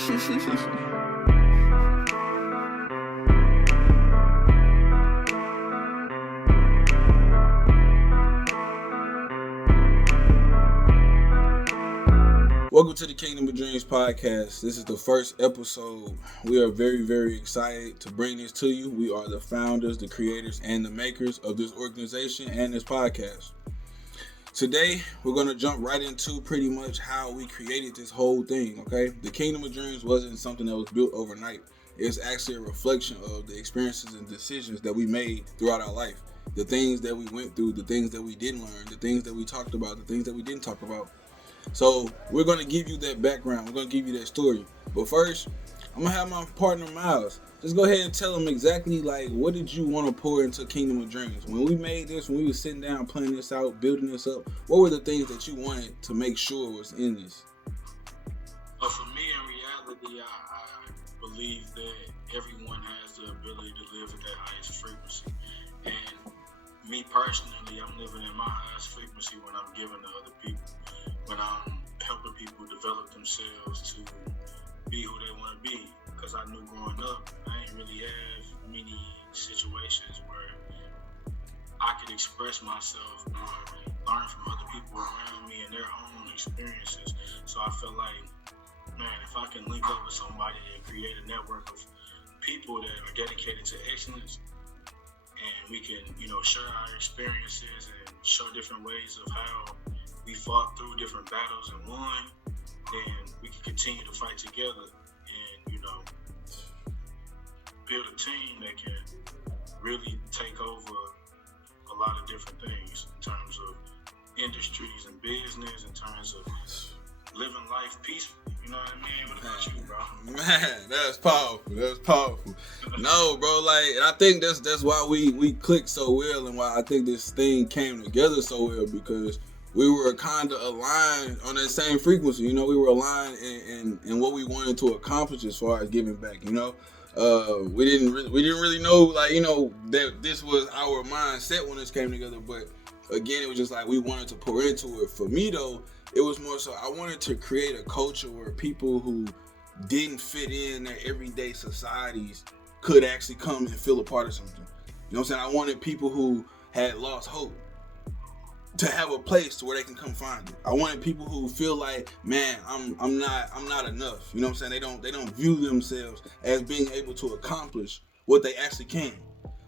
Welcome to the Kingdom of Dreams podcast. This is the first episode. We are very, very excited to bring this to you. We are the founders, the creators, and the makers of this organization and this podcast. Today, we're going to jump right into pretty much how we created this whole thing, okay? The Kingdom of Dreams wasn't something that was built overnight. It's actually a reflection of the experiences and decisions that we made throughout our life. The things that we went through, the things that we didn't learn, the things that we talked about, the things that we didn't talk about. So we're going to give you that background. We're going to give you that story. But first, I'm going to have my partner, Miles. Just go ahead and tell him exactly, what did you want to pour into Kingdom of Dreams? When we made this, when we were sitting down, planning this out, building this up, what were the things that you wanted to make sure was in this? For me, in reality, I believe that everyone has the ability to live at that highest frequency. And me personally, I'm living in my highest frequency when I'm giving to other people. When I'm helping people develop themselves to be who they want to be. Because I knew growing up, I didn't really have many situations where I could express myself or learn from other people around me and their own experiences. So I felt like, man, if I can link up with somebody and create a network of people that are dedicated to excellence, and we can, share our experiences and show different ways of how we fought through different battles and won, then we can continue to fight together and, build a team that can really take over a lot of different things in terms of industries and business, in terms of living life peacefully. You know what I mean? What about you, bro? Man, that's powerful. No, bro, and I think that's why we clicked so well and why I think this thing came together so well, because we were kind of aligned on that same frequency. We were aligned in what we wanted to accomplish as far as giving back. We didn't really know that this was our mindset when this came together. But again, it was just we wanted to pour into it. For me though, it was more so I wanted to create a culture where people who didn't fit in their everyday societies could actually come and feel a part of something. You know what I'm saying? I wanted people who had lost hope to have a place to where they can come find it. I wanted people who feel like, man, I'm not enough. You know what I'm saying? They don't view themselves as being able to accomplish what they actually can.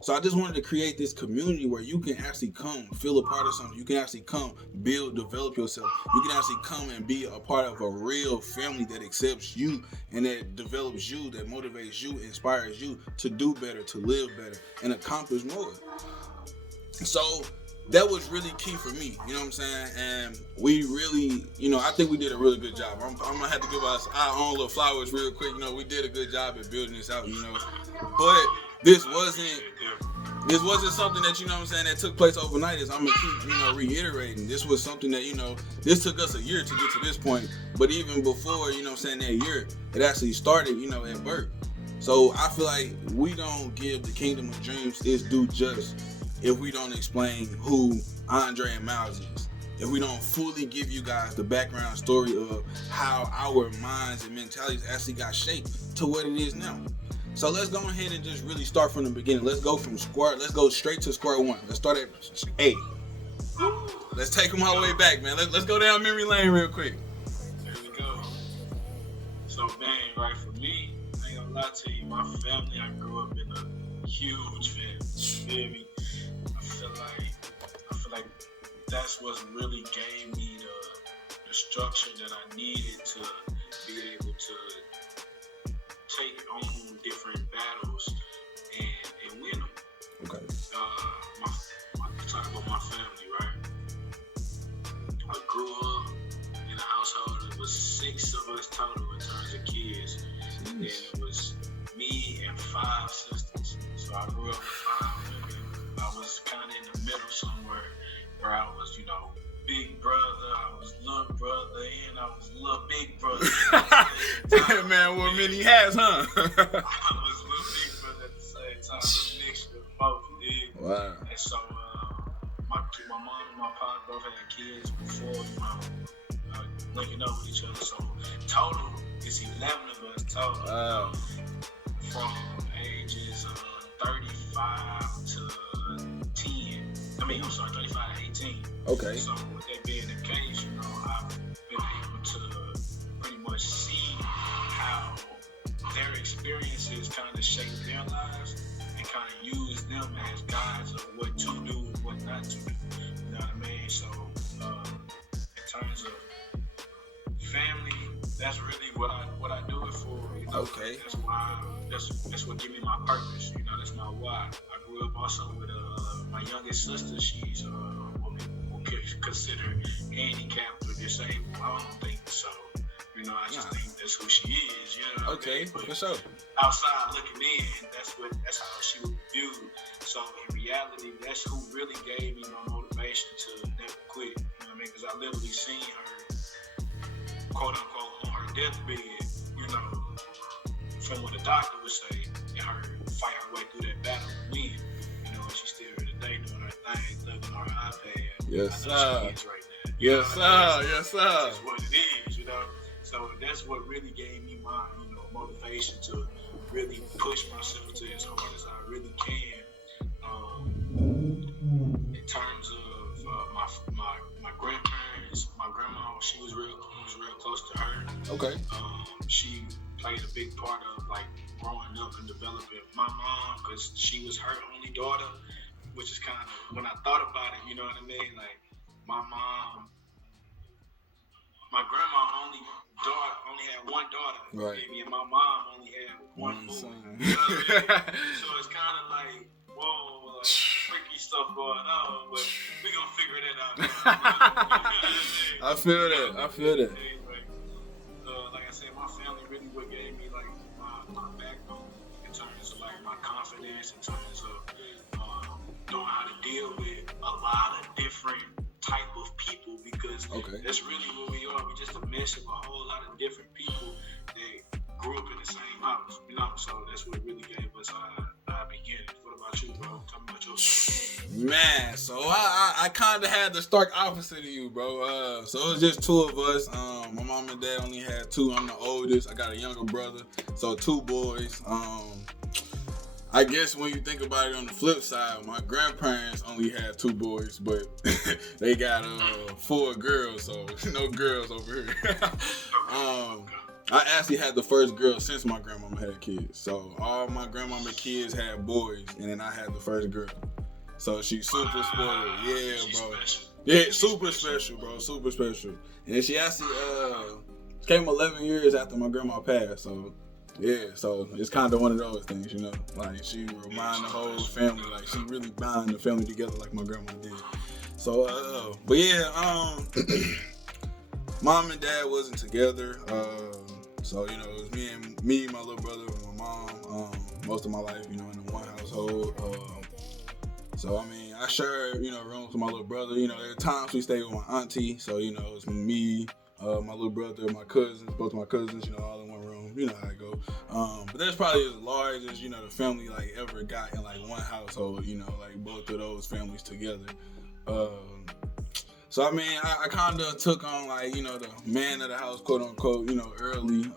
So I just wanted to create this community where you can actually come feel a part of something. You can actually come build, develop yourself. You can actually come and be a part of a real family that accepts you and that develops you, that motivates you, inspires you to do better, to live better, and accomplish more. So that was really key for me, you know what I'm saying? And we really, I think we did a really good job. I'm gonna have to give us our own little flowers real quick. We did a good job at building this out, But this wasn't something that, that took place overnight, as I'm gonna keep, reiterating. This was something that, this took us a year to get to this point. But even before, that year, it actually started, at birth. So I feel like we don't give the Kingdom of Dreams its due just if we don't explain who Andre and Miles is. If we don't fully give you guys the background story of how our minds and mentalities actually got shaped to what it is now. So let's go ahead and just really start from the beginning. Let's go straight to square one. Let's start at A. Let's take them all the way back, man. Let's go down memory lane real quick. There we go. So, man, right, for me, I ain't gonna lie to you, my family, I grew up in a huge family. You feel me? I feel like that's what really gave me the structure that I needed to be able to take on different battles and win them. Okay. Talk about my family, right? I grew up in a household. It was 6 of us total in terms of kids. And it was me and 5 sisters. So I grew up with 5 women. I was kind of in the middle somewhere where I was, big brother, I was little brother, and I was little big brother. Damn, man, what many hats, huh? I was little big brother at the same time, a mixture of both, you dig? Wow. And so, my mom and my pop both had kids before linking up with each other. So total is 11 of us total. From ages 35 to 10. I mean, I'm sorry, 35 to 18. Okay. So with that being the case, I've been able to pretty much see how their experiences kind of shape their lives and kind of use them as guides of what to do and what not to do. You know what I mean? So in terms of family, that's really what I do it for. Okay. That's why. That's what gives me my purpose. That's my why. I grew up also with my youngest sister. She's what people would consider handicapped or disabled. I don't think so. I just think that's who she is. Okay, for sure. Outside looking in, that's how she was viewed. So in reality, that's who really gave me my motivation to never quit. Because I literally seen her, quote unquote, on her deathbed. From what the doctor would say, and her fight her way through that battle and win. And she's still here today doing her thing, living on her iPad. Yes, sir. Right now. Yes, sir. Yes, sir. That's what it is, So that's what really gave me my, motivation to really push myself to as hard as I really can. In terms of my grandparents, my grandma, she was real close to her. Okay. She played a big part of growing up and developing my mom, because she was her only daughter, which is kind of, when I thought about it, you know what I mean? My mom, my grandma only had one daughter, right? And my mom only had one boy. Son. You know what I mean? So it's kind of whoa, freaky stuff going on, but we gonna figure that out. I feel that. Like I said, my family really what gave me my backbone in terms of my confidence, in terms of knowing how to deal with a lot of different type of people, because that's really what we are. We just a mess of a whole lot of different people that grew up in the same house, So that's what really gave us our beginnings. What about you, bro? Tell me about yourself. Man, so I kind of had the stark opposite of you, bro. So it was just two of us. My mom and dad only had two. I'm the oldest. I got a younger brother, so two boys. I guess when you think about it on the flip side, my grandparents only had two boys, but they got 4 girls, so no girls over here. I actually had the first girl since my grandmama had kids. So all my grandmama kids had boys, and then I had the first girl. So she's super spoiled. Yeah, bro. Yeah, super special, bro. Super special. And then she actually came 11 years after my grandma passed. So yeah, so it's kind of one of those things, she remind the whole family, she really bind the family together like my grandma did. So, but yeah, mom and dad wasn't together. So, it was me, my little brother, and my mom, most of my life, in the one household. So, I shared, rooms with my little brother. There are times we stayed with my auntie. So, it's me, my little brother, my cousins, both of my cousins, all in one room. You know how it go. But that's probably as large as, the family, ever got in, one household, both of those families together. So, I kind of took on, the man of the house, quote unquote, early,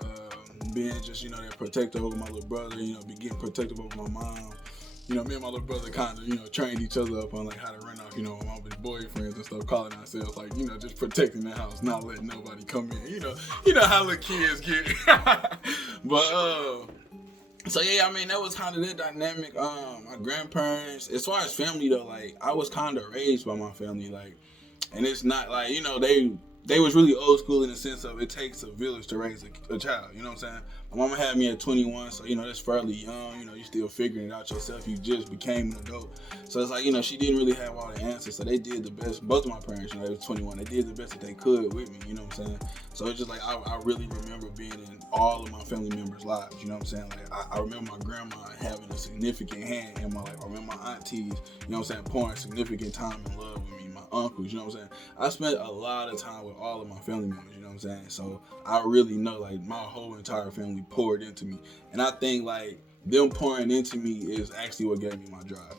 being just, that protector over my little brother, getting protective over my mom. Me and my little brother kind of, trained each other up on, how to run off, my mama's boyfriends and stuff, calling ourselves, just protecting the house, not letting nobody come in. You know how little kids get. But, so yeah, that was kind of the dynamic. My grandparents, as far as family though, I was kind of raised by my family, and it's not they was really old school in the sense of it takes a village to raise a child. You know what I'm saying? My mama had me at 21, so that's fairly young. You still figuring it out yourself. You just became an adult, so it's she didn't really have all the answers. So they did the best. Both of my parents, they was 21. They did the best that they could with me. You know what I'm saying? So it's just I really remember being in all of my family members' lives. You know what I'm saying? I remember my grandma having a significant hand in my life. I remember my aunties, you know what I'm saying, pouring significant time and love with me. Uncles, you know what I'm saying? I spent a lot of time with all of my family members, you know what I'm saying? So I really know my whole entire family poured into me. And I think them pouring into me is actually what gave me my drive,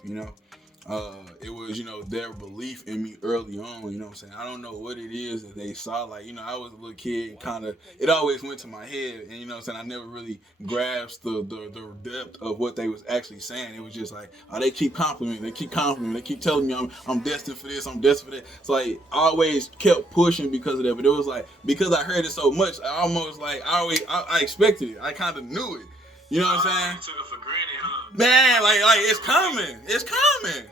It was, their belief in me early on, you know what I'm saying? I don't know what it is that they saw. Like, I was a little kid, it always went to my head, and you know what I'm saying? I never really grasped the depth of what they was actually saying. It was just like, oh, they keep complimenting, they keep telling me I'm destined for this, I'm destined for that. So like, I always kept pushing because of that, but it was like, because I heard it so much, I almost like, I expected it. I kind of knew it. You know what I'm saying? You took it for granted, huh? Man, like it's coming. It's coming.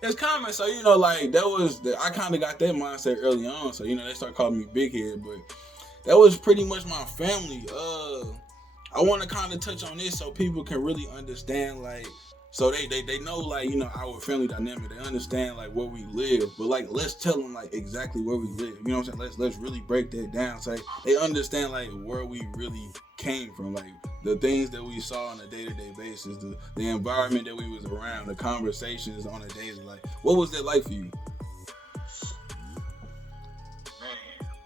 It's coming. So, like I kind of got that mindset early on. So, they start calling me Big Head, but that was pretty much my family. I want to kind of touch on this so people can really understand, like, so they know, like, our family dynamic. They understand, like, where we live. But, like, let's tell them, like, exactly where we live. You know what I'm saying? Let's really break that down. So they understand, like, where we really came from. Like, the things that we saw on a day-to-day basis, the environment that we was around, the conversations on a daily. Like, what was that like for you? Man,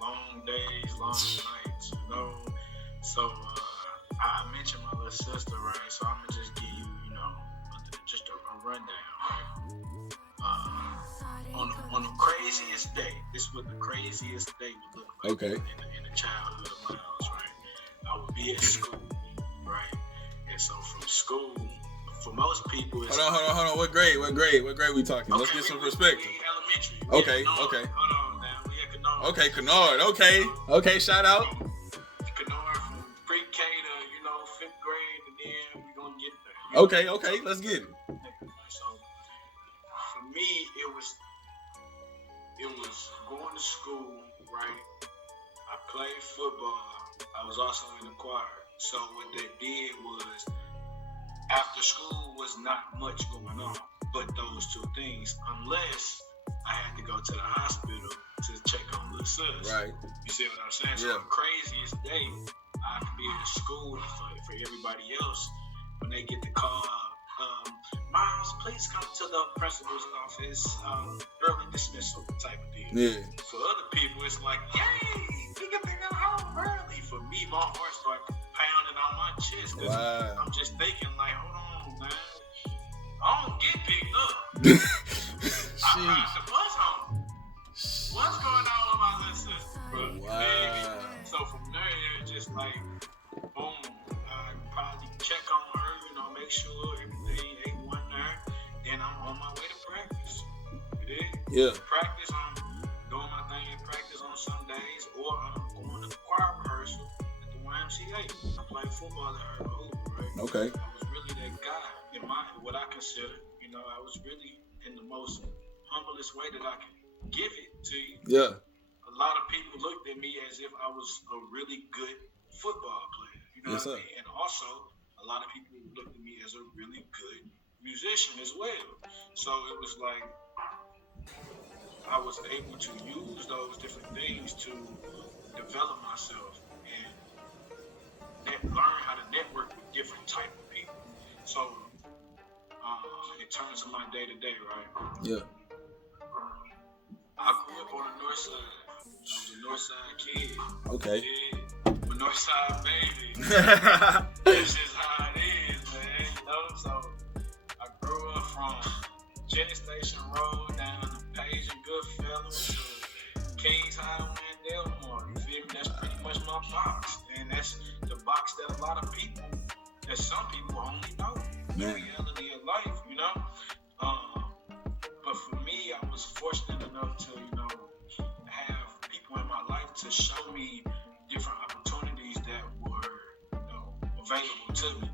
long days, long nights, So, I mentioned my little sister, right? So I'm gonna just give you, just a rundown, right? On the craziest day, this is what the craziest day would look like. Okay. In the childhood of my house, right? I would be at school, right? And so from school, for most people, it's hold on. What grade we talking? Let's get some perspective. Elementary. Okay. Hold on now. We at Kennard. Okay, Kennard. Okay, shout out. Kennard from pre-K to, 5th grade, and then we're going to get there. Okay, let's get it. So, for me, it was going to school, right? I played football. I was also in the choir. So what they did was, after school was not much going on, but those two things, unless I had to go to the hospital to check on little sis. Right. You see what I'm saying? Yeah. So the craziest day, I could be in school for everybody else when they get the call. Miles, please come to the principal's office. Early dismissal type of deal. Yeah. For other people, it's like, yay, we get to go home early. For me, my heart started pounding on my chest. Wow. I'm just thinking, like, hold on, man. I don't get picked up. I ride the bus home. What's going on with my little sister, bro? Wow. So from there, it was just like, boom. I probably check on her, make sure everything ain't one there. Then I'm on my way to practice. You dig? Yeah. Practice, I'm doing my thing in practice on some days, or I'm going to the choir rehearsal at the YMCA. I play football at her hoop, right? Okay. I was really that guy in what I consider. I was really in the most humblest way that I can give it to you. Yeah. A lot of people looked at me as if I was a really good football player. You know yes, what I sir. mean? And also, a lot of people looked at me as a really good musician as well. So it was like I was able to use those different things to develop myself and learn how to network with different type of people. So in terms of my day-to-day, right? Yeah. I grew up on the north side. I was a north side kid. Okay. Yeah, I'm a north side baby. That's just how it is, man. So I grew up from Jenny Station Road down to Page and Goodfellas to Kings Highway and Delmore. You feel me? That's pretty much my box. And that's the box that a lot of people, that some people only know. The reality of life, But for me, I was fortunate enough to, have people in my life to show me different opportunities that were, available to me.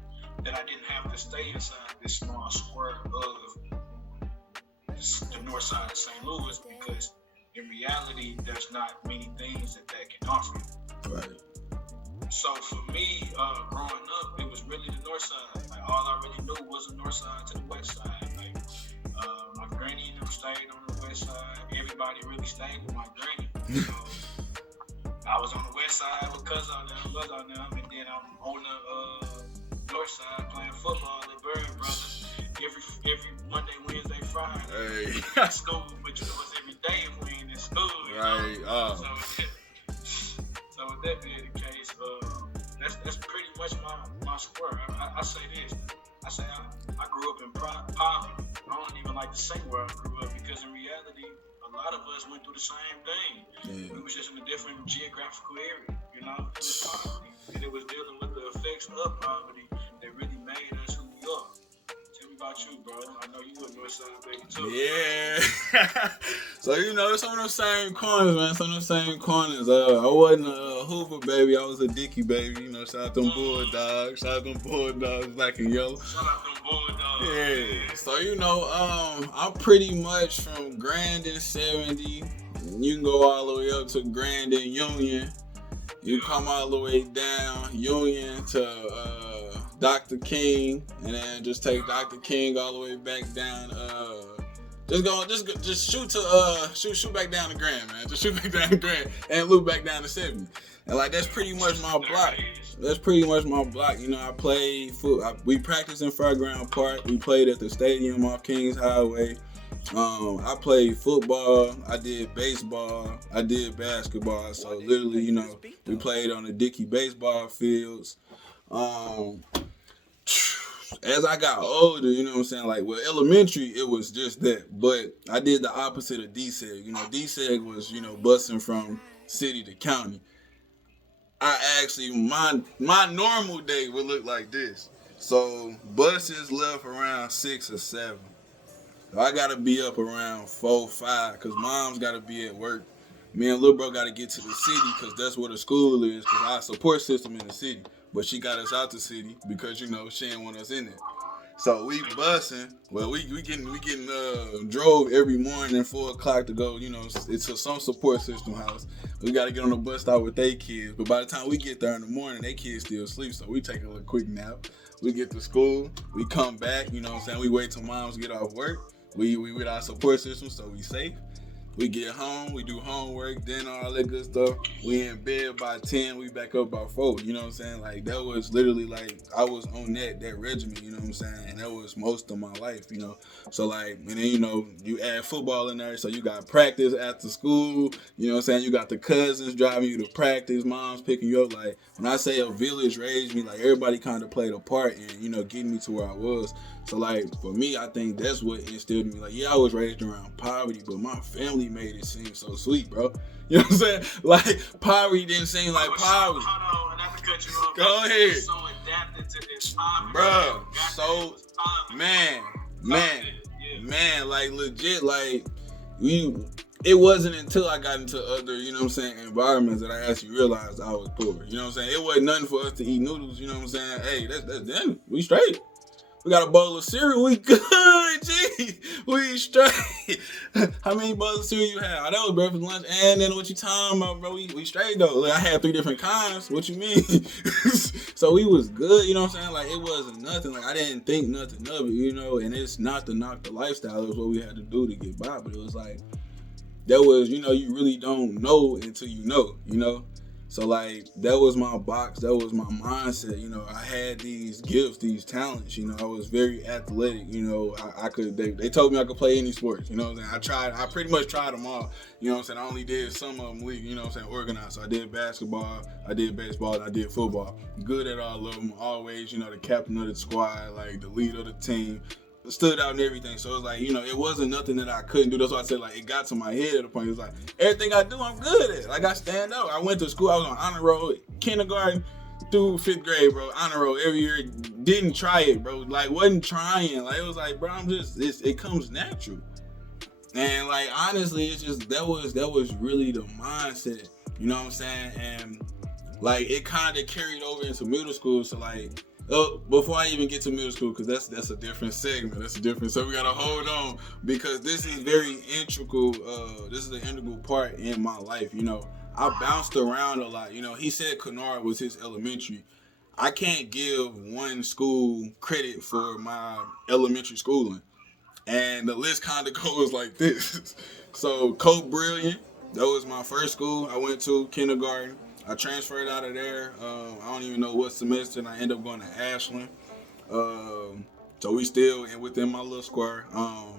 That I didn't have to stay inside this small square of the north side of St. Louis, because in reality, there's not many things that can offer you. Right. So for me, growing up, it was really the north side. Like, all I really knew was the north side to the west side. Like, my granny and them stayed on the west side. Everybody really stayed with my granny. I was on the west side with cousin and them, and then I'm on the north side playing football at Bird Brothers every Monday, Wednesday, Friday. Hey. At school, but it's every day if we ain't in school. Right. So with that being the case, that's pretty much my square. I say this. I say I grew up in poverty. I don't even like like to say where I grew up because in reality, a lot of us went through the same thing. Yeah. We was just in a different geographical area, you know. It was poverty, and it was dealing with the effects of poverty that really made us who we are. Tell me about you, bro. I know you a Northside baby too. Yeah. So some of those same corners, man. Some of those same corners. I wasn't a Hoover baby. I was a Dickey baby. Shout out them Bulldogs. Shout out them Bulldogs black and yellow. Shout out them Bulldogs. Yeah. So I'm pretty much from Grandin 70. You can go all the way up to Grandin Union. You come all the way down Union to Dr. King, and then just take Dr. King all the way back down. Just shoot back down to Grand, man. Just shoot back down to Grand and loop back down to 70. And like that's pretty much my block. That's pretty much my block. I played we practiced in Fairground Park. We played at the stadium off Kings Highway. I played football, I did baseball, I did basketball. So literally, we played on the Dickey baseball fields. As I got older, elementary, it was just that. But I did the opposite of DSEG. DSEG was, busing from city to county. I actually, my normal day would look like this. So buses left around 6 or 7. So I gotta be up around 4, 5, because mom's gotta be at work. Me and little bro gotta get to the city because that's where the school is, because our support system in the city. But she got us out the city because, she didn't want us in there. So we busing. Well, we getting drove every morning at 4 o'clock to go, it's some support system house. We gotta get on the bus stop with they kids. But by the time we get there in the morning, they kids still asleep. So we take a little quick nap. We get to school. We come back, we wait till moms get off work. We with our support system, so we safe. We get home, we do homework, dinner, all that good stuff. We in bed by 10, we back up by 4. Like that was literally like I was on that regimen, and that was most of my life, So like, and then you add football in there, so you got practice after school, you got the cousins driving you to practice, moms picking you up. Like when I say a village raised me, like everybody kind of played a part in, getting me to where I was. So like for me, I think that's what instilled in me. Like, yeah, I was raised around poverty, but my family made it seem so sweet, bro. You know what I'm saying? Like poverty didn't seem like poverty. Hold on, not to cut you off. Go ahead. So adapted to this poverty, bro. So man, like legit, like it wasn't until I got into other, environments that I actually realized I was poor. You know what I'm saying? It wasn't nothing for us to eat noodles, you know what I'm saying? Hey, that's them. We straight. We got a bowl of cereal. We good, G. We straight. How many bowls of cereal you have? That was breakfast, lunch, and then what you talking about, bro? We straight though. Like, I had 3 different kinds. What you mean? So we was good. You know what I'm saying? Like it wasn't nothing. Like I didn't think nothing of it. And it's not to knock the lifestyle. It was what we had to do to get by. But it was like that was, you really don't know until you know. So like that was my box, that was my mindset, I had these gifts, these talents, I was very athletic, I could, they told me I could play any sports, I pretty much tried them all, I only did some of them league, organized. So I did basketball, I did baseball, and I did football. Good at all of them, always, the captain of the squad, like the leader of the team. Stood out and everything, so it was like, it wasn't nothing that I couldn't do. That's why I said, like, it got to my head at the point. It was like, everything I do, I'm good at. Like, I stand out. I went to school, I was on honor roll, kindergarten through 5th grade, bro. Honor roll every year. Didn't try it, bro. Like, wasn't trying. Like, it was like, bro, it comes natural. And, like, honestly, it's just, that was really the mindset. You know what I'm saying? And, like, it kind of carried over into middle school, so, like, before I even get to middle school, because that's a different segment. So we gotta hold on, because this is very integral. This is an integral part in my life. I bounced around a lot. He said Kennard was his elementary. I can't give one school credit for my elementary schooling, and the list kind of goes like this. So Cope Brilliant, that was my first school I went to, kindergarten. I transferred out of there. I don't even know what semester, and I ended up going to Ashland. So we still within my little square.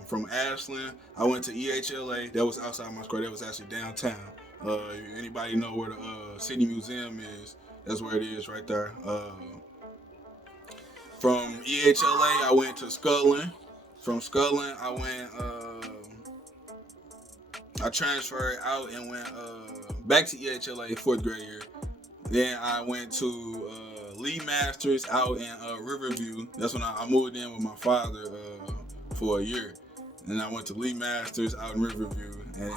From Ashland, I went to EHLA. That was outside my square. That was actually downtown. Anybody know where the City Museum is? That's where it is, right there. From EHLA, I went to Scullin. From Scullin, I went. I transferred out and went back to EHLA 4th grade year. Then I went to Lee Masters out in Riverview. That's when I moved in with my father for a year. And then I went to Lee Masters out in Riverview. And then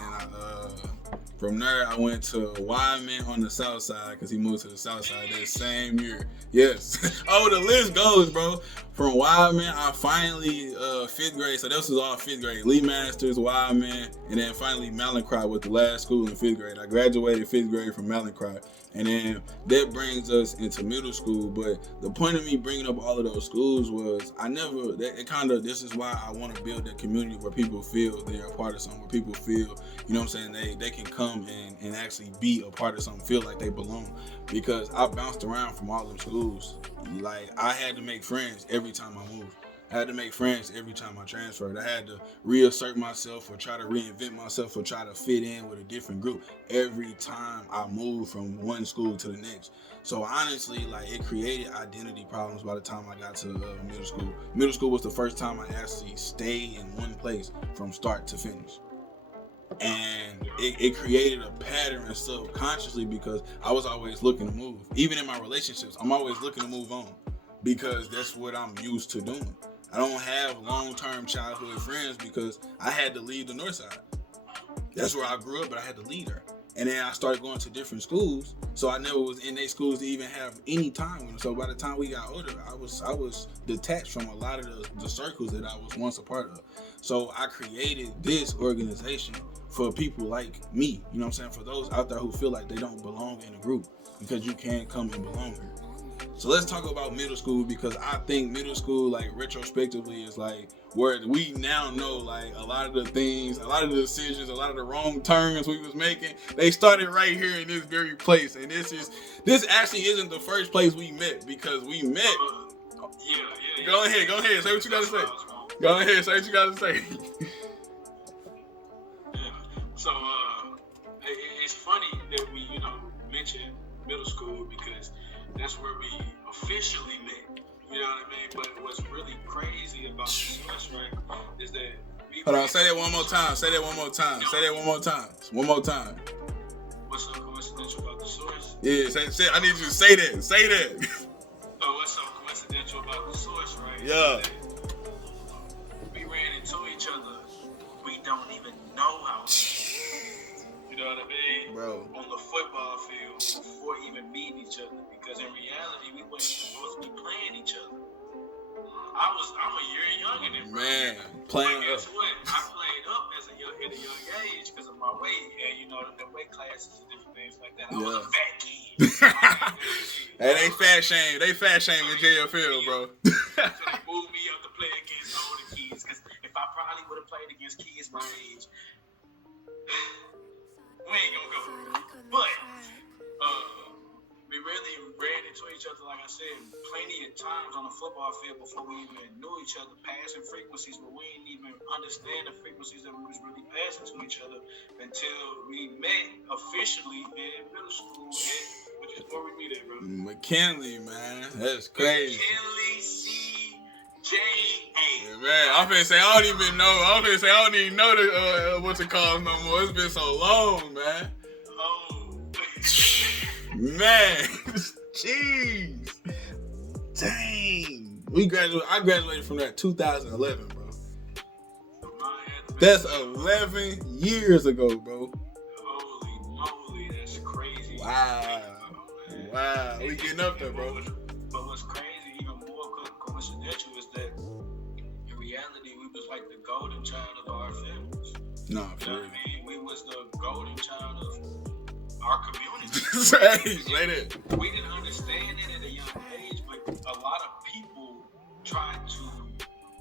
from there, I went to Wyman on the south side because he moved to the south side that same year. Yes. Oh, the list goes, bro. From Wyman, I finally, 5th grade, so this was all 5th grade. Lee Masters, Wyman, and then finally Malincrot was the last school in 5th grade. I graduated 5th grade from Malincrot. And then that brings us into middle school. But the point of me bringing up all of those schools was this is why I want to build that community where people feel they're a part of something, where people feel, you know what I'm saying, they can come and actually be a part of something, feel like they belong. Because I bounced around from all them schools. Like, I had to make friends every time I moved. I had to make friends every time I transferred. I had to reassert myself or try to reinvent myself or try to fit in with a different group every time I moved from one school to the next. So honestly, like, it created identity problems by the time I got to middle school. Middle school was the first time I actually stayed in one place from start to finish. And it created a pattern subconsciously because I was always looking to move. Even in my relationships, I'm always looking to move on because that's what I'm used to doing. I don't have long-term childhood friends because I had to leave the north side. That's where I grew up, but I had to leave her. And then I started going to different schools, so I never was in their schools to even have any time with them. So by the time we got older, I was detached from a lot of the circles that I was once a part of. So I created this organization for people like me, you know what I'm saying? For those out there who feel like they don't belong in a group, because you can't come and belong here. So let's talk about middle school, because I think middle school, like, retrospectively, is like where we now know, like, a lot of the things, a lot of the decisions, a lot of the wrong turns we was making, they started right here in this very place. And this actually isn't the first place we met, because we met. Yeah. Go ahead, say what you gotta say. Go ahead, say what you gotta say. So it's funny that we, mentioned middle school because that's where we officially met. You know what I mean? But what's really crazy about the source, right, is that hold on, say that one more time. One more time. What's so coincidental about the source? Yeah, say I need you to say that. So what's so coincidental about the source, right? Yeah. We ran into each other. We don't even know how. You know what I mean? Bro. On the football field before even meeting each other. Because in reality, we weren't supposed to be playing each other. I'm a year younger than bro. Man, playing up. Guess what? I played up at a young age because of my weight. And, the weight classes and different things like that. I was a fat kid. Hey, they fat shame in JFL, bro. So they moved me up to play against older kids. Because if I probably would have played against kids my age, we ain't gonna go. But we really ran into each other, like I said, plenty of times on the football field before we even knew each other, passing frequencies, but we didn't even understand the frequencies that we was really passing to each other until we met officially in middle school, which is where we meet at, bro. McKinley, man. That's crazy. McKinley C.J.A. Yeah, man, I'm finna say I don't even know the what it calls no more. It's been so long, man. Oh. Man, jeez, dang. I graduated from that 2011, bro. That's 11 years ago, bro. Holy moly, that's crazy. Wow, we getting up there, bro. But what's crazy, even more coincidental, is that in reality, we was like the golden child of our families. No, for real. We was the golden child of our community. Say that. We didn't understand it at a young age, but a lot of people tried to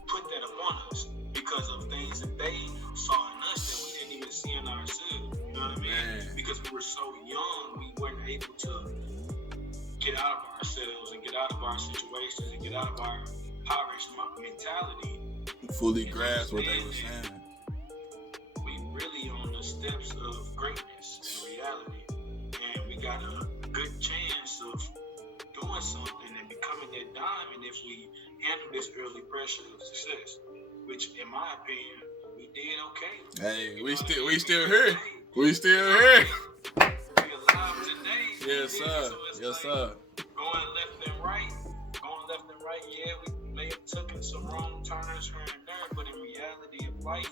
put that upon us because of things that they saw in us that we didn't even see in ourselves. You know what I mean? Man. Because we were so young, we weren't able to get out of ourselves and get out of our situations and get out of our impoverished mentality. Fully grasp what they were saying. We really on the steps of greatness in reality. And we got a good chance of doing something and becoming that diamond if we handle this early pressure of success. which in my opinion, we did okay. Hey, we still here. We still here. We alive today. Yes, sir. So it's Yes, like sir. going left and right. Yeah, we may have taken some wrong turns here and there, but in reality of life,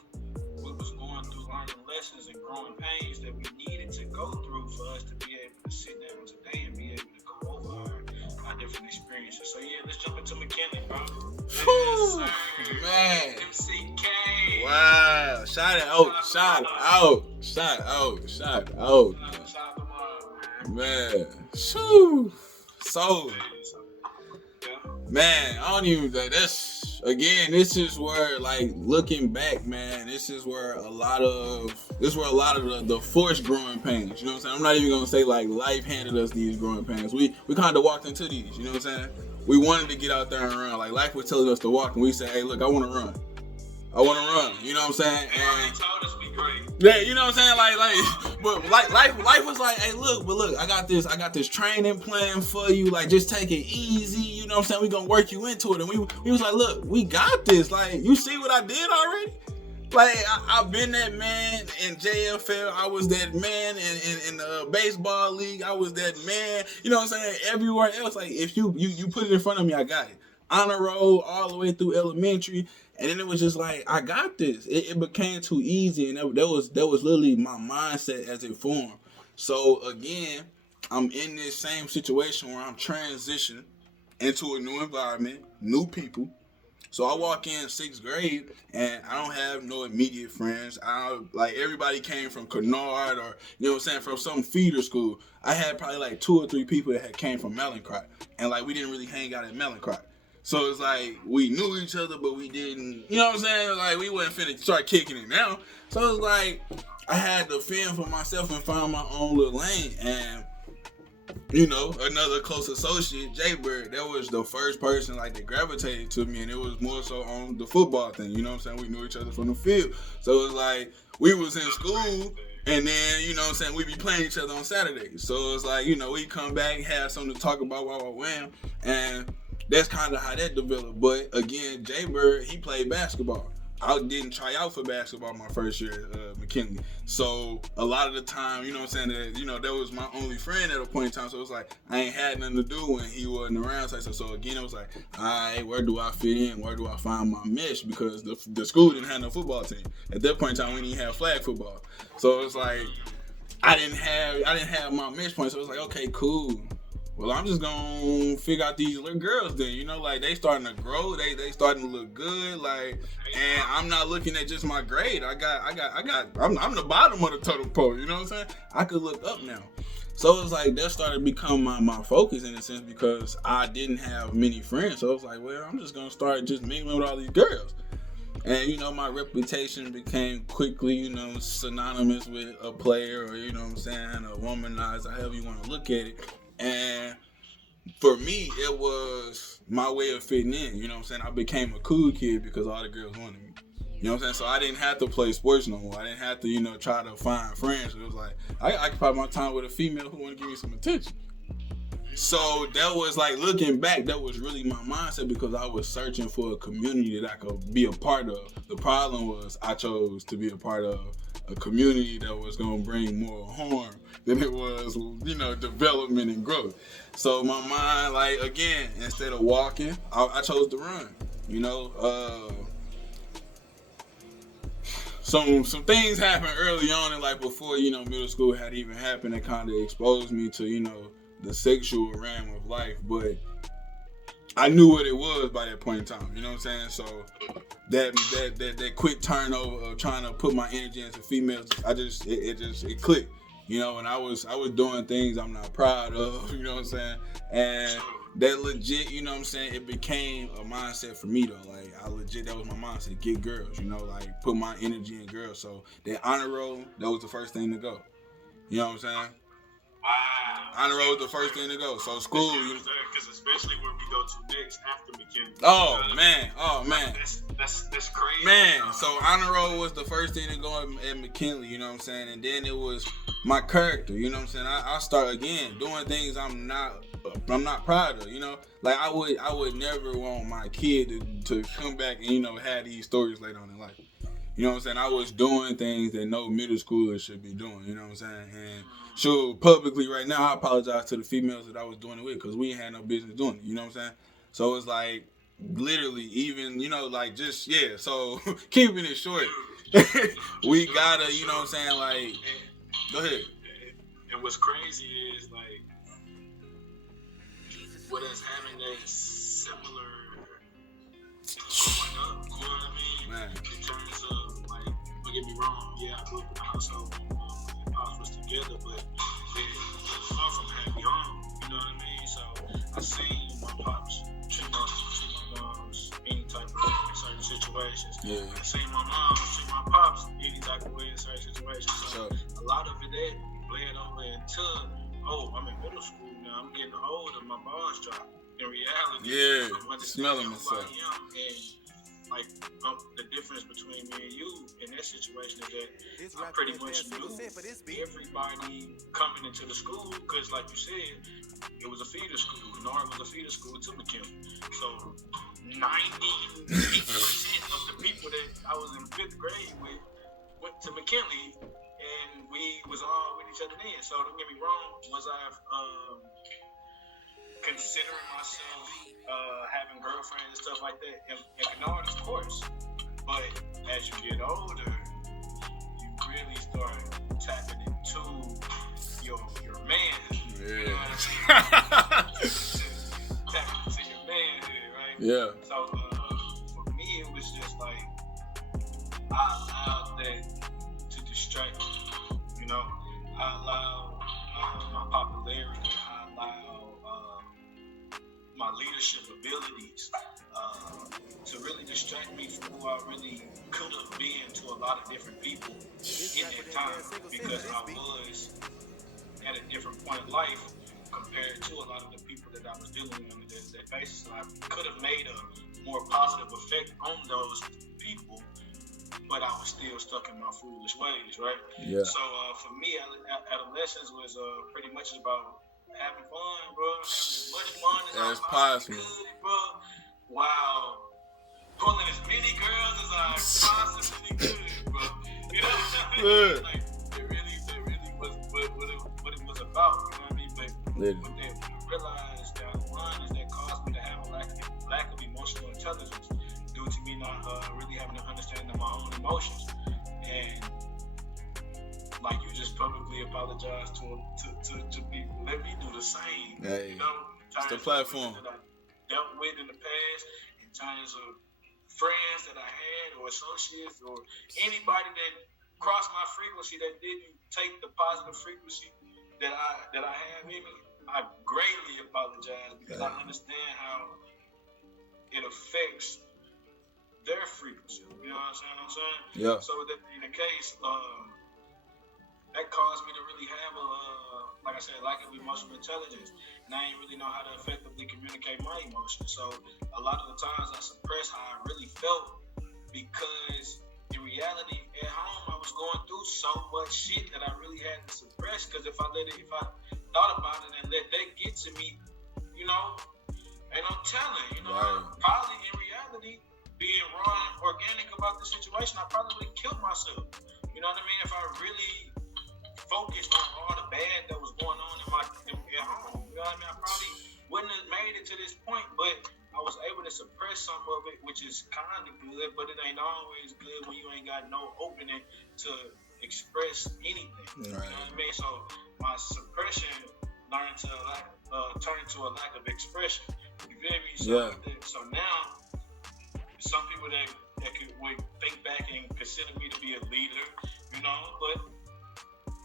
we was going through learning lessons and growing pains that we needed to go through for us to be able to sit down today and be able to go over our different experiences. So yeah, let's jump into McKinley, bro. Whew, Yes, man. MCK. Wow. Shout out. Shout out to Man. Shoo. So, yeah. man, I don't even think this is where, like, looking back, man, this is where a lot of the forced growing pains, you know what I'm saying? I'm not even gonna say like life handed us these growing pains. We kind of walked into these, you know what I'm saying? We wanted to get out there and run. Like, life was telling us to walk, and we said, hey, look, I want to run, you know what I'm saying? They already told us we great. Yeah, you know what I'm saying? But life was like, hey, look, I got this training plan for you. Like, just take it easy. You know what I'm saying? We gonna work you into it. And we was like, look, we got this. Like, you see what I did already? Like, I've been that man in JFL. I was that man in the baseball league. I was that man. You know what I'm saying? Everywhere else, like, if you put it in front of me, I got it. Honor roll all the way through elementary. And then it was just like, I got this. It became too easy, and that was literally my mindset as it formed. So again, I'm in this same situation where I'm transitioning into a new environment, new people. So I walk in 6th grade, and I don't have no immediate friends. Like, everybody came from Kennard, or, you know what I'm saying, from some feeder school. I had probably like 2 or 3 people that came from Mellencrot, and like, we didn't really hang out at Mellencrot. So it's like, we knew each other, but we didn't, you know what I'm saying? Like, we wasn't finna start kicking it now. So it's like, I had to fend for myself and find my own little lane. And, you know, another close associate, Jay Bird, that was the first person, like, that gravitated to me. And it was more so on the football thing, you know what I'm saying? We knew each other from the field. So it was like, we was in school, and then, you know what I'm saying, we be playing each other on Saturdays. So it's like, you know, we come back, have something to talk about while we're wham, and that's kind of how that developed. But again, Jay Bird, he played basketball. I didn't try out for basketball my first year at McKinley. So a lot of the time, you know what I'm saying, that, you know, that was my only friend at a point in time. So it was like, I ain't had nothing to do when he wasn't around. So again, it was like, all right, where do I fit in? Where do I find my mesh? Because the school didn't have no football team. At that point in time, we didn't even have flag football. So it's like, I didn't have my mesh point. So it was like, okay, cool. Well, I'm just gonna figure out these little girls then, you know, like, they starting to grow, they starting to look good, like, and I'm not looking at just my grade. I'm the bottom of the totem pole, you know what I'm saying? I could look up now. So it's like, that started to become my focus in a sense, because I didn't have many friends. So it's like, well, I'm just gonna start just mingling with all these girls. And, you know, my reputation became quickly, you know, synonymous with a player, or, you know what I'm saying, a womanizer, however you want to look at it. And for me, it was my way of fitting in. You know what I'm saying? I became a cool kid because all the girls wanted me. You know what I'm saying? So I didn't have to play sports no more. I didn't have to, you know, try to find friends. It was like, I occupied my time with a female who wanted to give me some attention. So that was like, looking back, that was really my mindset, because I was searching for a community that I could be a part of. The problem was, I chose to be a part of a community that was going to bring more harm than it was, you know, development and growth. So my mind, like, again, instead of walking, I chose to run. You know, some things happened early on in life, before, you know, middle school had even happened, that kind of exposed me to, you know, the sexual realm of life. But I knew what it was by that point in time, you know what I'm saying? So that quick turnover of trying to put my energy into females, it clicked, you know. And I was doing things I'm not proud of, you know what I'm saying? And that legit, you know what I'm saying, it became a mindset for me though. Like, that was my mindset, get girls, you know, like, put my energy in girls. So that honor roll, that was the first thing to go. You know what I'm saying? Wow. Honor roll was the first thing to go. So school, because especially where we go to next after McKinley. Oh man. That's crazy. Man, so honor roll was the first thing to go at McKinley, you know what I'm saying? And then it was my character. You know what I'm saying? I start again doing things I'm not proud of. You know, like I would never want my kid to come back and have these stories later on in life. You know what I'm saying? I was doing things that no middle schooler should be doing. You know what I'm saying? And sure, publicly right now, I apologize to the females that I was doing it with because we ain't had no business doing it. You know what I'm saying? So it's like literally even like just So keeping it short, we gotta what I'm saying, like go ahead. And what's crazy is like with us having that similar growing up, you know what I mean? Man. In terms of like, don't get me wrong, I grew up in a household and pops was together, but they're far from a happy home, you know what I mean? So I seen my pops treat my moms any type of way in certain situations. Yeah. I seen my mom treat my pops any type of way in certain situations. So a lot of it that bled over into, I'm in middle school now, I'm getting older, my bars drop. In reality, I'm smelling myself. And like the difference between me and you in that situation is that I pretty much knew everybody coming into the school because, like you said, it was a feeder school. Nora was a feeder school to McKinley. So 98% of the people that I was in 5th grade with went to McKinley, and we was all with each other then. So don't get me wrong, was I considering myself having girlfriends and stuff like that in Kennard, of course. But as you get older, you really start tapping into your manhood. Yeah. You know what I mean? Tapping into your manhood, right? Yeah. So for me, it was just like I allowed that to distract me. You know, I allowed my popularity. I allowed my leadership abilities to really distract me from who I really could have been to a lot of different people in that time, because I was at a different point in life compared to a lot of the people that I was dealing with on a day-to-day basis. So I could have made a more positive effect on those people, but I was still stuck in my foolish ways, right? Yeah. So for me, adolescence was pretty much about having fun, bro. Having as much fun as I possibly could, bro. Wow. Pulling as many girls as I possibly could, bro. You know what I mean? Like, it really was what it was about, you know what I mean? But what they realized down the line is that caused me to have a lack of emotional intelligence due to me not really having an understanding of my own emotions. And like you just publicly apologize to people. Let me do the same. Hey, you know, it's the platform that I dealt with in the past, in terms of friends that I had or associates or anybody that crossed my frequency that didn't take the positive frequency that I have in me. I greatly apologize because I understand how it affects their frequency. You know what I'm saying? Yeah. So that in the case, that caused me to really have like I said, lack of emotional intelligence. And I didn't really know how to effectively communicate my emotions. So a lot of the times I suppressed how I really felt because in reality, at home, I was going through so much shit that I really had to suppress, because if I thought about it and let that get to me, you know, and I'm telling, you know, probably in reality, being raw and organic about the situation, I probably would have killed myself. You know what I mean? If I really focused on all the bad that was going on at home, you know what I mean? I probably wouldn't have made it to this point, but I was able to suppress some of it, which is kind of good, but it ain't always good when you ain't got no opening to express anything. Right. You know what I mean? So my suppression turned to a lack of expression. You feel me? So now, some people that would think back and consider me to be a leader, you know, but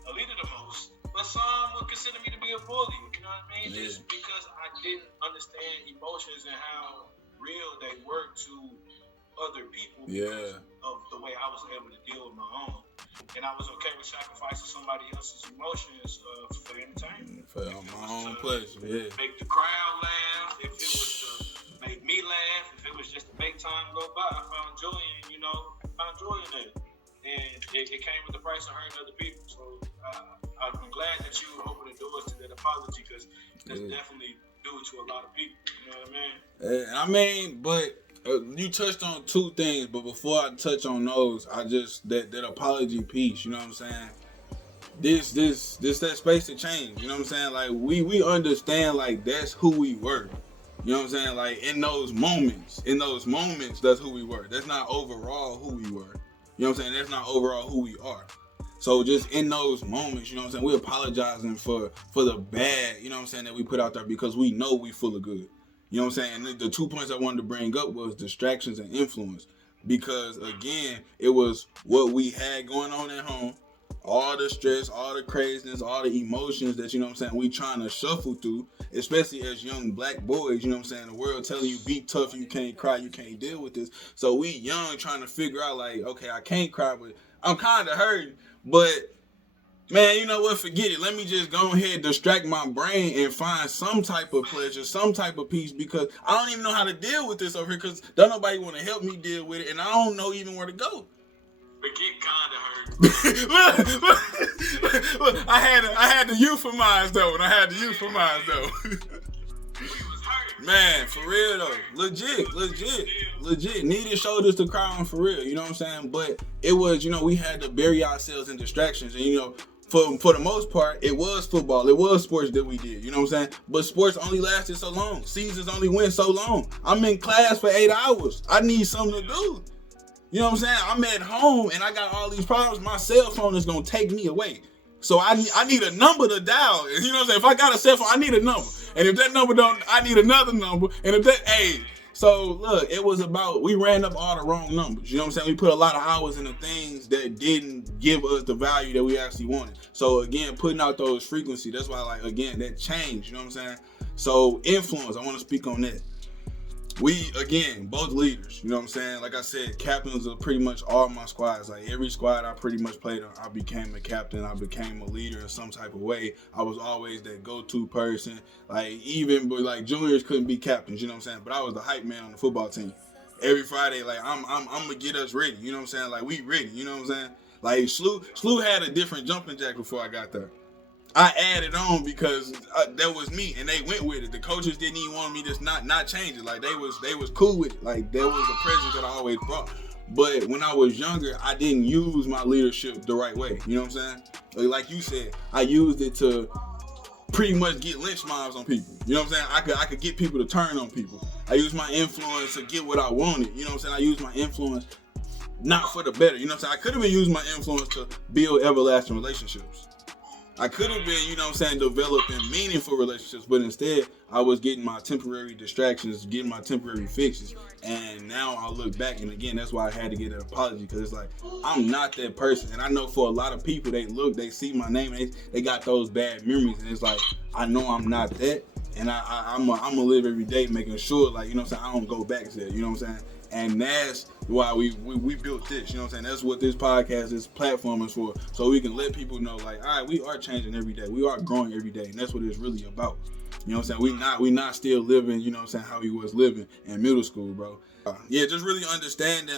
a leader the most. But some would consider me to be a bully, you know what I mean? Yeah. Just because I didn't understand emotions and how real they were to other people because of the way I was able to deal with my own. And I was okay with sacrificing somebody else's emotions for entertainment. For my own pleasure, make the crowd laugh, if it was to make me laugh, if it was just to make time go by, I found joy in, in it. and it came with the price of hurting other people. So I'm glad that you opened the doors to that apology, because that's definitely due to a lot of people. You know what I mean? But you touched on two things, but before I touch on those, I just that apology piece. You know what I'm saying? This that space to change. You know what I'm saying? Like we understand like that's who we were. You know what I'm saying? Like in those moments, that's who we were. That's not overall who we were. You know what I'm saying? That's not overall who we are. So just in those moments, you know what I'm saying, we're apologizing for the bad, you know what I'm saying, that we put out there, because we know we full of good. You know what I'm saying? And the 2 points I wanted to bring up was distractions and influence. Because again, it was what we had going on at home, all the stress, all the craziness, all the emotions that, you know what I'm saying, we trying to shuffle through, especially as young black boys, you know what I'm saying, the world telling you be tough, you can't cry, you can't deal with this. So we young trying to figure out like, okay, I can't cry, but I'm kind of hurting. But man, you know what? Forget it. Let me just go ahead and distract my brain and find some type of pleasure, some type of peace, because I don't even know how to deal with this over here, because don't nobody want to help me deal with it, and I don't know even where to go. But get kind of hurt. I had to euphemize though. Man, for real though, legit. Needed shoulders to cry on, for real. You know what I'm saying? But it was, you know, we had to bury ourselves in distractions, and you know, for the most part, it was football, it was sports that we did. You know what I'm saying? But sports only lasted so long. Seasons only went so long. I'm in class for 8 hours. I need something to do. You know what I'm saying? I'm at home and I got all these problems. My cell phone is gonna take me away. So I need a number to dial. You know what I'm saying? If I got a cell phone, I need a number. And if that number don't, I need another number. And if that, so look, it was about, we ran up all the wrong numbers. You know what I'm saying? We put a lot of hours into things that didn't give us the value that we actually wanted. So again, putting out those frequencies, that's why, like, again, that changed. You know what I'm saying? So influence, I want to speak on that. We, again, both leaders, you know what I'm saying? Like I said, captains of pretty much all my squads. Like every squad I pretty much played on, I became a captain. I became a leader in some type of way. I was always that go-to person. Like even, but like juniors couldn't be captains, you know what I'm saying? But I was the hype man on the football team. Every Friday, like I'm gonna get us ready, you know what I'm saying? Like we ready, you know what I'm saying? Like Slew had a different jumping jack before I got there. I added on because that was me, and they went with it. The coaches didn't even want me to not change it. Like they was cool with it. Like that was the presence that I always brought. But when I was younger, I didn't use my leadership the right way. You know what I'm saying? Like you said, I used it to pretty much get lynch mobs on people. You know what I'm saying? I could get people to turn on people. I used my influence to get what I wanted. You know what I'm saying? I used my influence not for the better. You know what I'm saying? I could have been using my influence to build everlasting relationships. I could have been, you know what I'm saying, developing meaningful relationships, but instead I was getting my temporary distractions, getting my temporary fixes. And now I look back, and again, that's why I had to get an apology, because it's like, I'm not that person. And I know for a lot of people, they see my name, and they got those bad memories, and it's like, I know I'm not that. And I'm gonna live every day making sure, like, you know what I'm saying, I don't go back to that, you know what I'm saying? And that's why we built this, you know what I'm saying? That's what this podcast, this platform is for, so we can let people know, like, all right, we are changing every day. We are growing every day, and that's what it's really about. You know what I'm saying? We not still living, you know what I'm saying, how we was living in middle school, bro. Just really understanding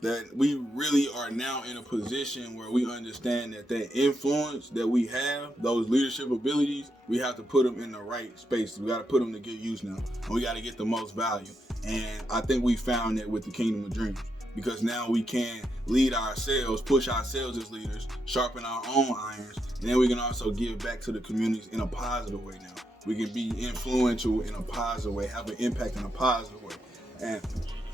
that we really are now in a position where we understand that influence that we have, those leadership abilities, we have to put them in the right space. We got to put them to good use now, and we got to get the most value. And I think we found that with the Kingdom of Dreams, because now we can lead ourselves, push ourselves as leaders, sharpen our own irons, and then we can also give back to the communities in a positive way now. We can be influential in a positive way, have an impact in a positive way. And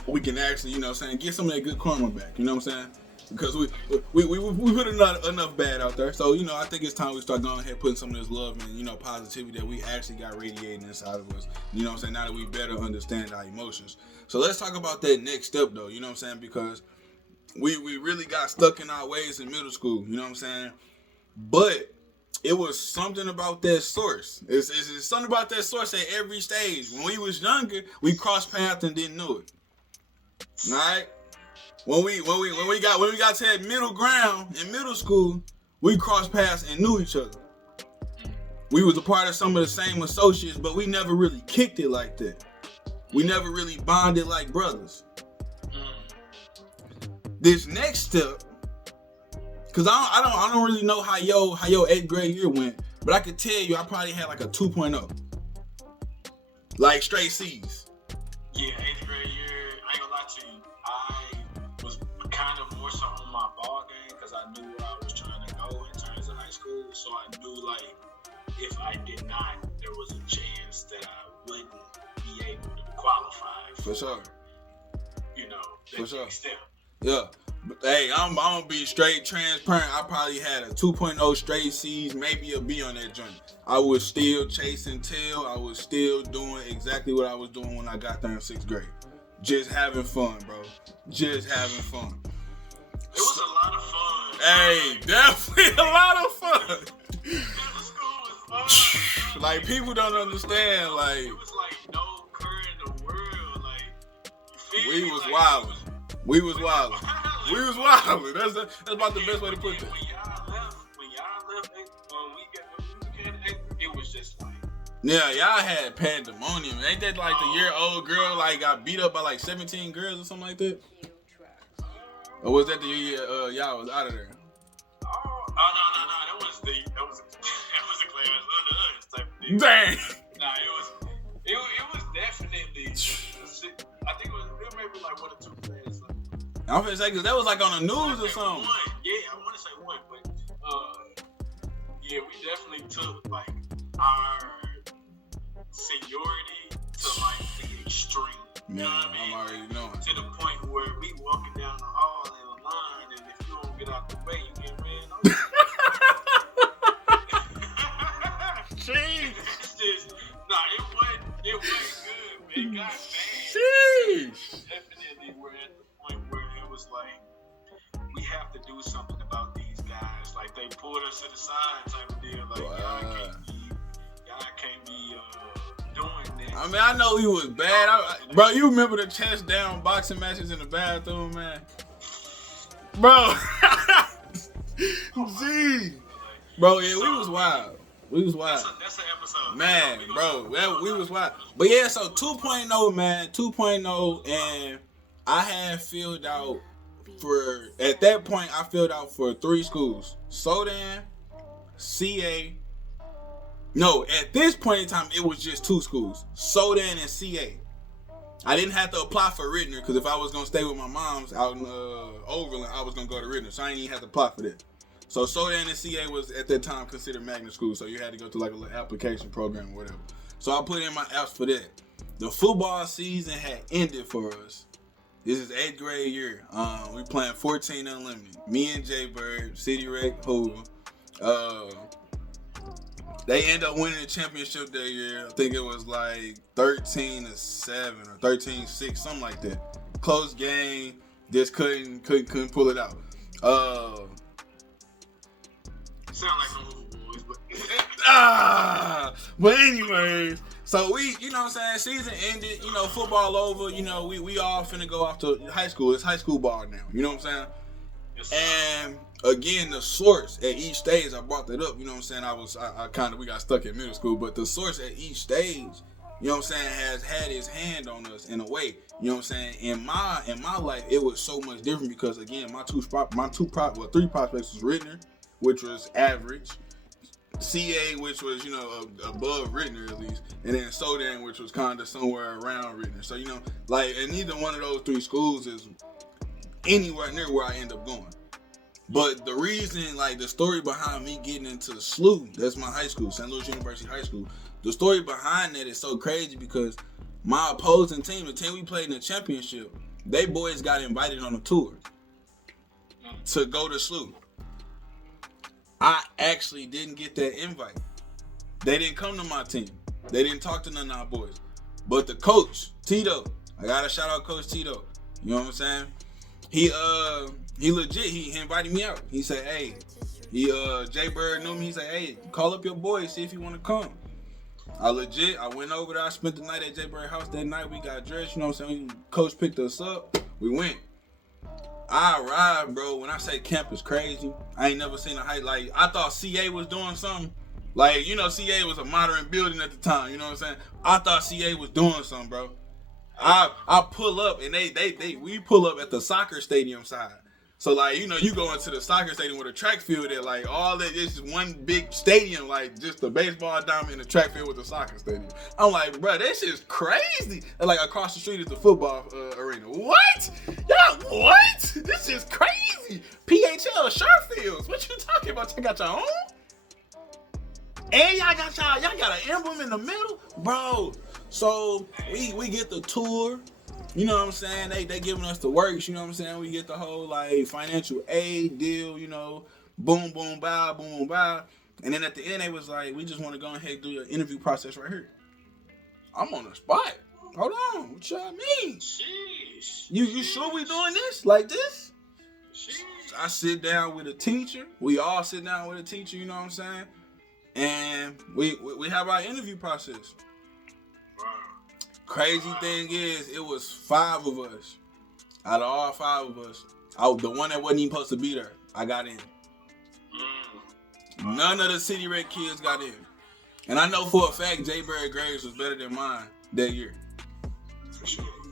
we can actually, you know what I'm saying, get some of that good karma back, you know what I'm saying? Because we put enough bad out there. So, you know, I think it's time we start going ahead putting some of this love and, you know, positivity that we actually got radiating inside of us. You know what I'm saying? Now that we better understand our emotions. So let's talk about that next step, though, you know what I'm saying? Because we really got stuck in our ways in middle school, you know what I'm saying? But it was something about that source. It's something about that source at every stage. When we was younger, we crossed paths and didn't know it. All right? When we got to that middle ground in middle school, we crossed paths and knew each other. We was a part of some of the same associates, but we never really kicked it like that. We never really bonded like brothers. This next step Cause I don't really know how your 8th grade year went, but I could tell you I probably had like a 2.0. Like straight C's. Yeah, 8th grade year, I ain't gonna lie to you. I was kind of more so on my ball game because I knew where I was trying to go in terms of high school. So I knew like if I did not, there was a chance that I wouldn't be able to qualify For sure. You know, for sure. Step. Yeah. But hey, I'm gonna be straight transparent. I probably had a 2.0 straight C's, maybe a B on that joint. I was still chasing tail. I was still doing exactly what I was doing when I got there in 6th grade. Just having fun, bro. Just having fun. It was a lot of fun. Hey, definitely a lot of fun. School was fun. Like, people don't understand, like... It was like no care in the world, like... You feel we me? was Like, wildin'. We was wildin'. We was wildin'. That's about the best way to put it. When y'all left, it was just like... Yeah, y'all had pandemonium. Ain't that like the year-old girl like got beat up by like 17 girls or something like that? Or was that the year y'all was out of there? Oh no, that was the class under us type of thing. Dang. Nah, it was definitely. I think it was maybe like 1 or 2 classes. I'm finna say, cause that was like on the news or something. Yeah, I want to say 1, but yeah, we definitely took like our seniority to like the extreme. You know what I mean? I'm already knowing. To the point where we walking down the hall in a line, and if you don't get out the way, you get ran over. Jeez. It's just, it wasn't good, man. It got bad. Sheesh. Definitely, we're at the point where it was like, we have to do something about these guys. Like, they pulled us to the side type of deal. Like, y'all can't be doing this. I mean, I know he was bad. Bro, you remember the chest down boxing matches in the bathroom, man? Bro. Gee. Bro, yeah, we was wild. That's an episode. Man, bro, we was wild. But yeah, so 2.0, man, 2.0, and I had filled out at that point, I filled out for 3 schools. Sodan, CA. No, at this point in time, it was just 2 schools. Sodan and CA. I didn't have to apply for Rittner, because if I was going to stay with my mom's out in Overland, I was going to go to Rittner, so I didn't even have to apply for that. So Sodan and CA was at that time considered magnet school, so you had to go through like a little application program or whatever. So I put in my apps for that. The football season had ended for us. This is 8th grade year. We playing 14 Unlimited. Me and Jay Bird, City Rec, Hoover. They end up winning the championship that year. I think it was like 13-7 or 13-6, something like that. Close game. Just couldn't pull it out. Sound like some boys, but but anyways, so we, you know what I'm saying, season ended, you know, football over, you know, we all finna go off to high school. It's high school ball now, you know what I'm saying? Yes, and again, the source at each stage, I brought that up, you know what I'm saying? We got stuck in middle school, but the source at each stage, you know what I'm saying, has had his hand on us in a way, you know what I'm saying? In my life, it was so much different because again, my 3 prospects was Rittner, which was average, CA, which was, you know, above Rittner at least, and then Sodan, which was kind of somewhere around Rittner. So, you know, like, and neither one of those 3 schools is anywhere near where I end up going. But the reason, like, the story behind me getting into SLU, that's my high school, St. Louis University High School, the story behind that is so crazy because my opposing team, the team we played in the championship, they boys got invited on a tour to go to SLU. I actually didn't get that invite. They didn't come to my team. They didn't talk to none of our boys. But the coach, Tito, I gotta shout out Coach Tito. You know what I'm saying? He legit, he invited me out. He said, hey, Jay Bird knew me. He said, hey, call up your boy, see if you wanna come. I went over there. I spent the night at Jay Bird's house that night. We got dressed, you know what I'm saying? Coach picked us up. We went. I arrived, bro. When I say camp is crazy, I ain't never seen a height. Like, I thought CA was doing something. Like, you know, CA was a modern building at the time. You know what I'm saying? I thought CA was doing something, bro. I pull up and we pull up at the soccer stadium side. So like, you know, you go into the soccer stadium with a track field that like all that is just one big stadium, like just the baseball diamond and the track field with the soccer stadium. I'm like, bro, this is crazy. And like across the street is the football arena. What? Y'all, what? This is crazy. PHL Sherfields. What you talking about? You got your own? And y'all got an emblem in the middle, bro. So we get the tour. You know what I'm saying? They giving us the works, you know what I'm saying? We get the whole like financial aid deal, you know, boom, boom, bow, boom, boom, bow. And then at the end they was like, we just want to go ahead and do your interview process right here. I'm on the spot. Hold on, what y'all mean? Sheesh. You sure we doing this? Like this? Sheesh. I sit down with a teacher. We all sit down with a teacher, you know what I'm saying? And we have our interview process. Crazy thing is, it was 5 of us. Out of all 5 of us, the one that wasn't even supposed to be there, I got in. None of the City Red kids got in. And I know for a fact Jay Barry Graves was better than mine that year.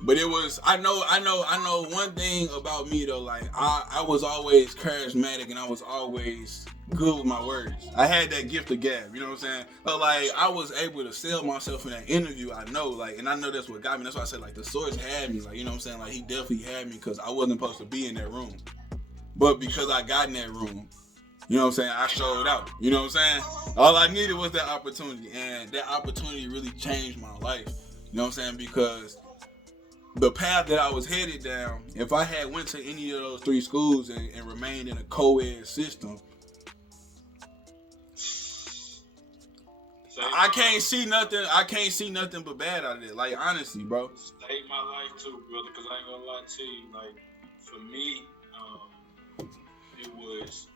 But it was, I know one thing about me though, like I was always charismatic and I was always good with my words. I had that gift of gab, you know what I'm saying? But like I was able to sell myself in that interview, I know, like, and I know that's what got me. That's why I said like the source had me, like, you know what I'm saying? Like he definitely had me because I wasn't supposed to be in that room. But because I got in that room, you know what I'm saying, I showed out. You know what I'm saying? All I needed was that opportunity, and that opportunity really changed my life. You know what I'm saying? Because the path that I was headed down, if I had went to any of those 3 schools and remained in a co-ed system, I can't see nothing but bad out of it. Like honestly, bro. Saved my life too, brother. Cause I ain't gonna lie to you. Like for me, it was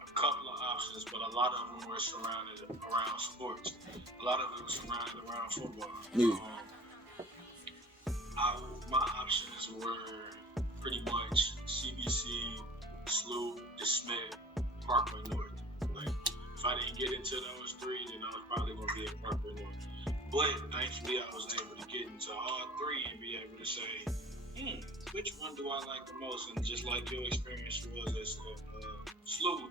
a couple of options, but a lot of them were surrounded around sports. A lot of it was surrounded around football. Yeah. My options were pretty much CBC, SLU, DeSmet, Parkway North. Like, if I didn't get into those 3, then I was probably going to be at Parkway North. But thankfully, I was able to get into all 3 and be able to say, which one do I like the most? And just like your experience was at SLU,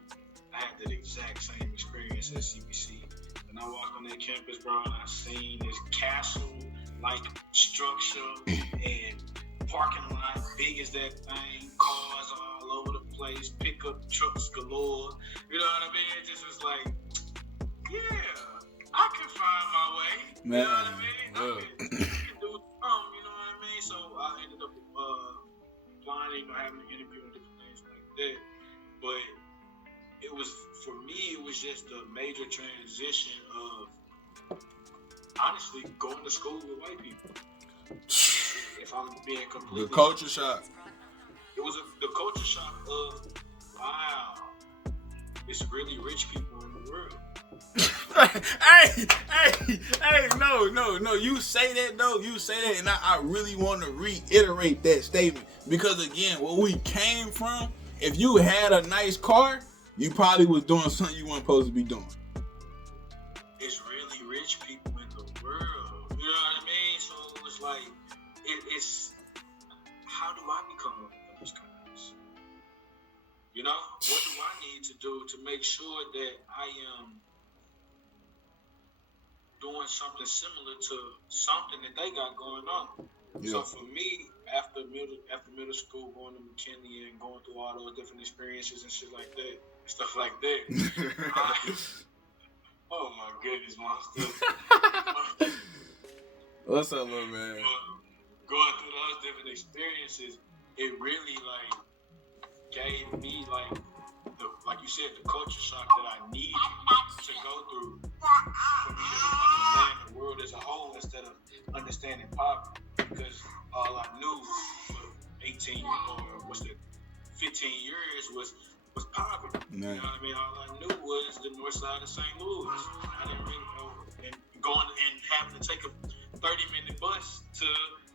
I had that exact same experience at CBC. And I walked on that campus, bro, and I seen this castle-like structure and parking lot big as that thing, cars all over the place, pickup trucks galore. You know what I mean? It just was like, yeah, I can find my way. Man, you know what I mean? I can do something, you know what I mean? So I ended up applying, having an interview and different things like that. But it was, for me, it was just a major transition of honestly going to school with white people. If I'm being completely the culture shock. It was the culture shock of, wow, it's really rich people in the world. hey, no. You say that though. You say that, and I really want to reiterate that statement because again, where we came from, if you had a nice car, you probably was doing something you weren't supposed to be doing. It's really rich people in the world. You know what I mean? So it's like, it's how do I become one of those guys? You know, what do I need to do to make sure that I am doing something similar to something that they got going on? Yeah. So for me, after middle school, going to McKinley and going through all those different experiences and shit like that, stuff like that. Oh my goodness, monster. What's up, little man? Going through those different experiences, it really like gave me like you said, the culture shock that I needed to go through for me to understand the world as a whole instead of understanding poverty. Because all I knew for 18 or 15 years was poverty. Man. You know what I mean? All I knew was the north side of St. Louis. I didn't really know. And going and having to take a 30-minute bus to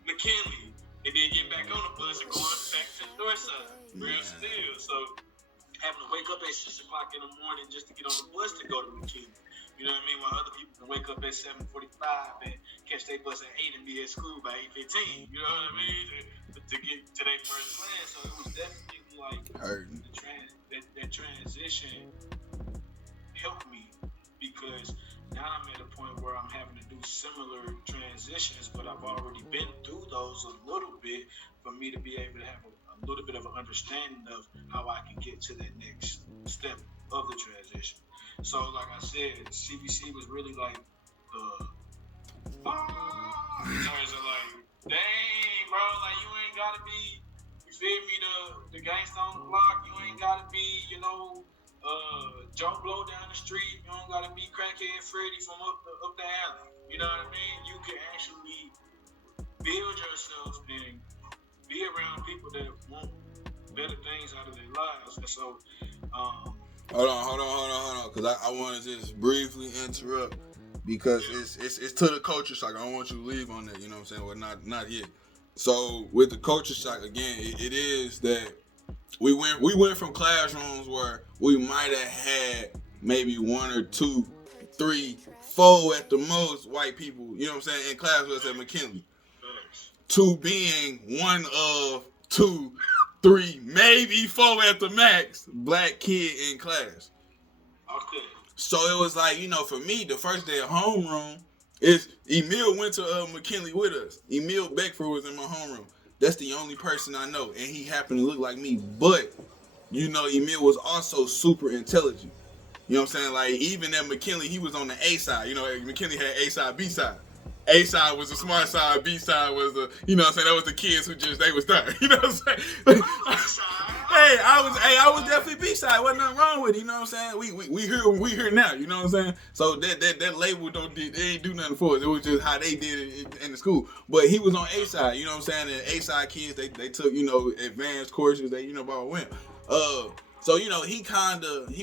McKinley and then get back on the bus and going back to the north side. Real still. So having to wake up at 6 o'clock in the morning just to get on the bus to go to McKinley. You know what I mean? While other people can wake up at 7:45 and catch their bus at 8 and be at school by 8:15. You know what I mean? To get to their first class. So it was definitely like hurting. That transition helped me because now I'm at a point where I'm having to do similar transitions, but I've already been through those a little bit for me to be able to have a little bit of an understanding of how I can get to that next step of the transition. So, like I said, CBC was really like the in terms of like, dang, bro, like you ain't gotta be, you feel me, the gangsta on the block, you ain't gotta be, Joe Blow down the street, you don't gotta be crackhead Freddy from up the alley. You know what I mean? You can actually build yourself and be around people that want better things out of their lives. And so, hold on, because I want to just briefly interrupt because it's to the culture shock. I don't want you to leave on that. You know what I'm saying? Well, not yet. So with the culture shock again, it is that we went from classrooms where we might have had maybe 1 or 2, 3, 4 at the most white people, you know what I'm saying, in class with us at McKinley, to being 1 of 2, 3, maybe 4 at the max black kid in class. Okay. So it was like, for me, the first day of homeroom is Emil went to McKinley with us. Emil Beckford was in my homeroom. That's the only person I know, and he happened to look like me. But, Emil was also super intelligent. You know what I'm saying? Like, even at McKinley, he was on the A side. McKinley had A side, B side. A side was the smart side, B side was the, that was the kids who they was there. You know what I'm saying? Hey, I was definitely B side. Wasn't nothing wrong with it. You know what I'm saying? We here now. You know what I'm saying? So that label they ain't do nothing for us. It was just how they did it in the school. But he was on A side. You know what I'm saying? And A side kids they took advanced courses. They about went. So, he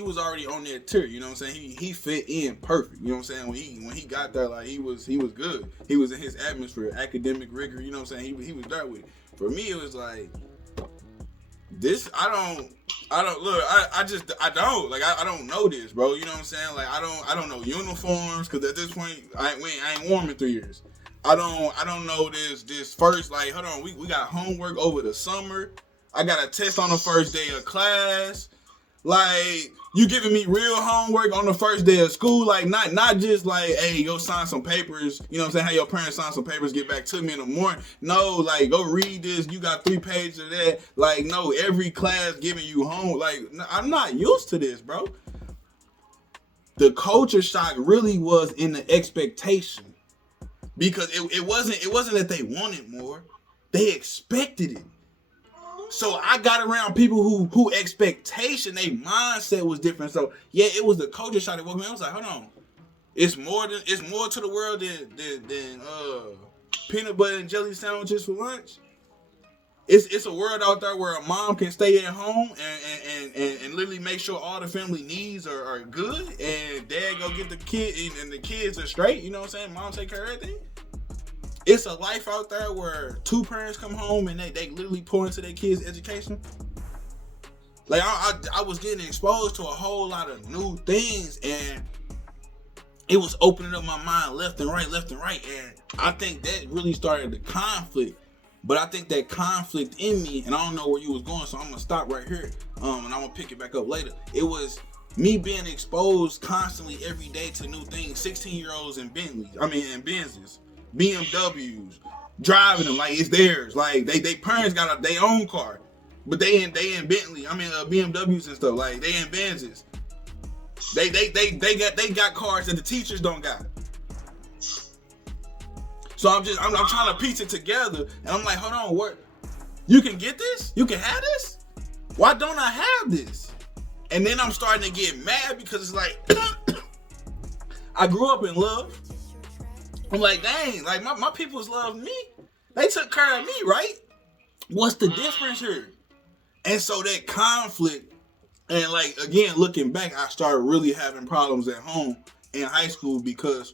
was already on that tier, you know what I'm saying? He fit in perfect, you know what I'm saying? When he got there, like, he was good. He was in his atmosphere, academic rigor, you know what I'm saying? He was there with it. For me, it was like, this, I don't know this, bro, you know what I'm saying? Like, I don't know uniforms, because at this point, I ain't warm in 3 years. I don't know this first, like, hold on, we got homework over the summer. I got a test on the first day of class. Like, you giving me real homework on the first day of school. Like, not just like, hey, go sign some papers. You know what I'm saying? Have your parents sign some papers, get back to me in the morning. No, like, go read this. You got 3 pages of that. Like, no, every class giving you home. Like, I'm not used to this, bro. The culture shock really was in the expectation. Because it wasn't that they wanted more. They expected it. So I got around people who expectation, their mindset was different. So yeah, it was the culture shock that woke me. I was like, hold on, it's more to the world than peanut butter and jelly sandwiches for lunch. It's a world out there where a mom can stay at home and literally make sure all the family needs are good, and dad go get the kid and the kids are straight. You know what I'm saying? Mom take care of everything. It's a life out there where 2 parents come home and they literally pour into their kids' education. Like, I was getting exposed to a whole lot of new things, and it was opening up my mind left and right. And I think that really started the conflict. But I think that conflict in me, and I don't know where you was going, so I'm going to stop right here, and I'm going to pick it back up later. It was me being exposed constantly every day to new things. 16-year-olds in Benzes. BMWs, driving them like it's theirs. Like they parents got their own car, but they in Bentley. BMWs and stuff. Like they in Benzes. They got cars that the teachers don't got. So I'm trying to piece it together, and I'm like, hold on, what? You can get this? You can have this? Why don't I have this? And then I'm starting to get mad because it's like I grew up in love. I'm like, dang, like my peoples love me. They took care of me, right? What's the difference here? And so that conflict, and like, again, looking back, I started really having problems at home in high school because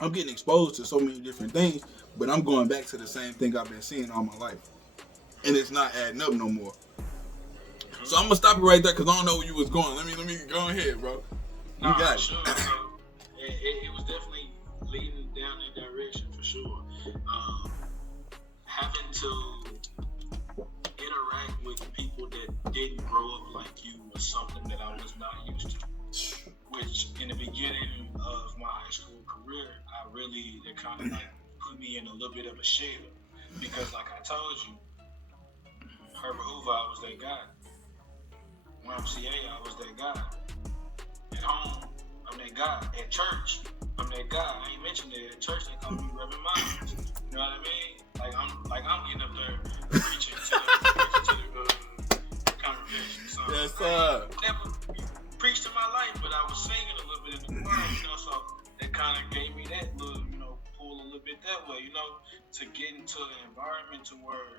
I'm getting exposed to so many different things, but I'm going back to the same thing I've been seeing all my life. And it's not adding up no more. So I'm gonna stop it right there because I don't know where you was going. Let me go ahead, bro. You got it. Sure. It was definitely leading down that direction for sure. Having to interact with people that didn't it kind of like put me in a little bit of a shell because, like I told you, Herbert Hoover, I was that guy. YMCA, I was that guy. At home, I'm that guy. At church, I'm that guy. I ain't mentioned it. At church, they call me Reverend Miles. You know what I mean? Like I'm getting up there preaching to the congregation. So yes, sir. I never preached in my life, but I was singing a little bit in the choir, so that kind of gave me that little, pull a little bit that way, to get into an environment to where,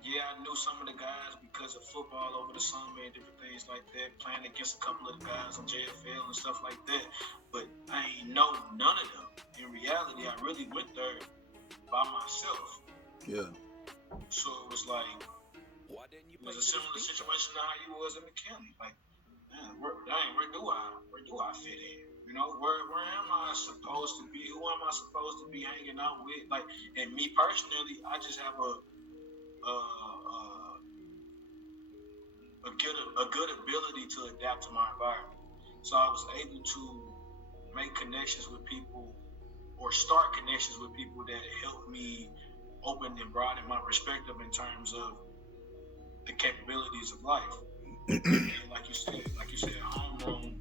yeah, I knew some of the guys because of football over the summer and different things like that, playing against a couple of the guys on JFL and stuff like that, but I ain't know none of them. In reality, I really went there by myself. Yeah. So it was like, it was a similar situation to how you was in McKinley. Like, man, where do I fit in? Where am I supposed to be? Who am I supposed to be hanging out with? Like, and me personally, I just have a good ability to adapt to my environment. So I was able to make connections with people or start connections with people that helped me open and broaden my perspective in terms of the capabilities of life. And like you said, homeroom,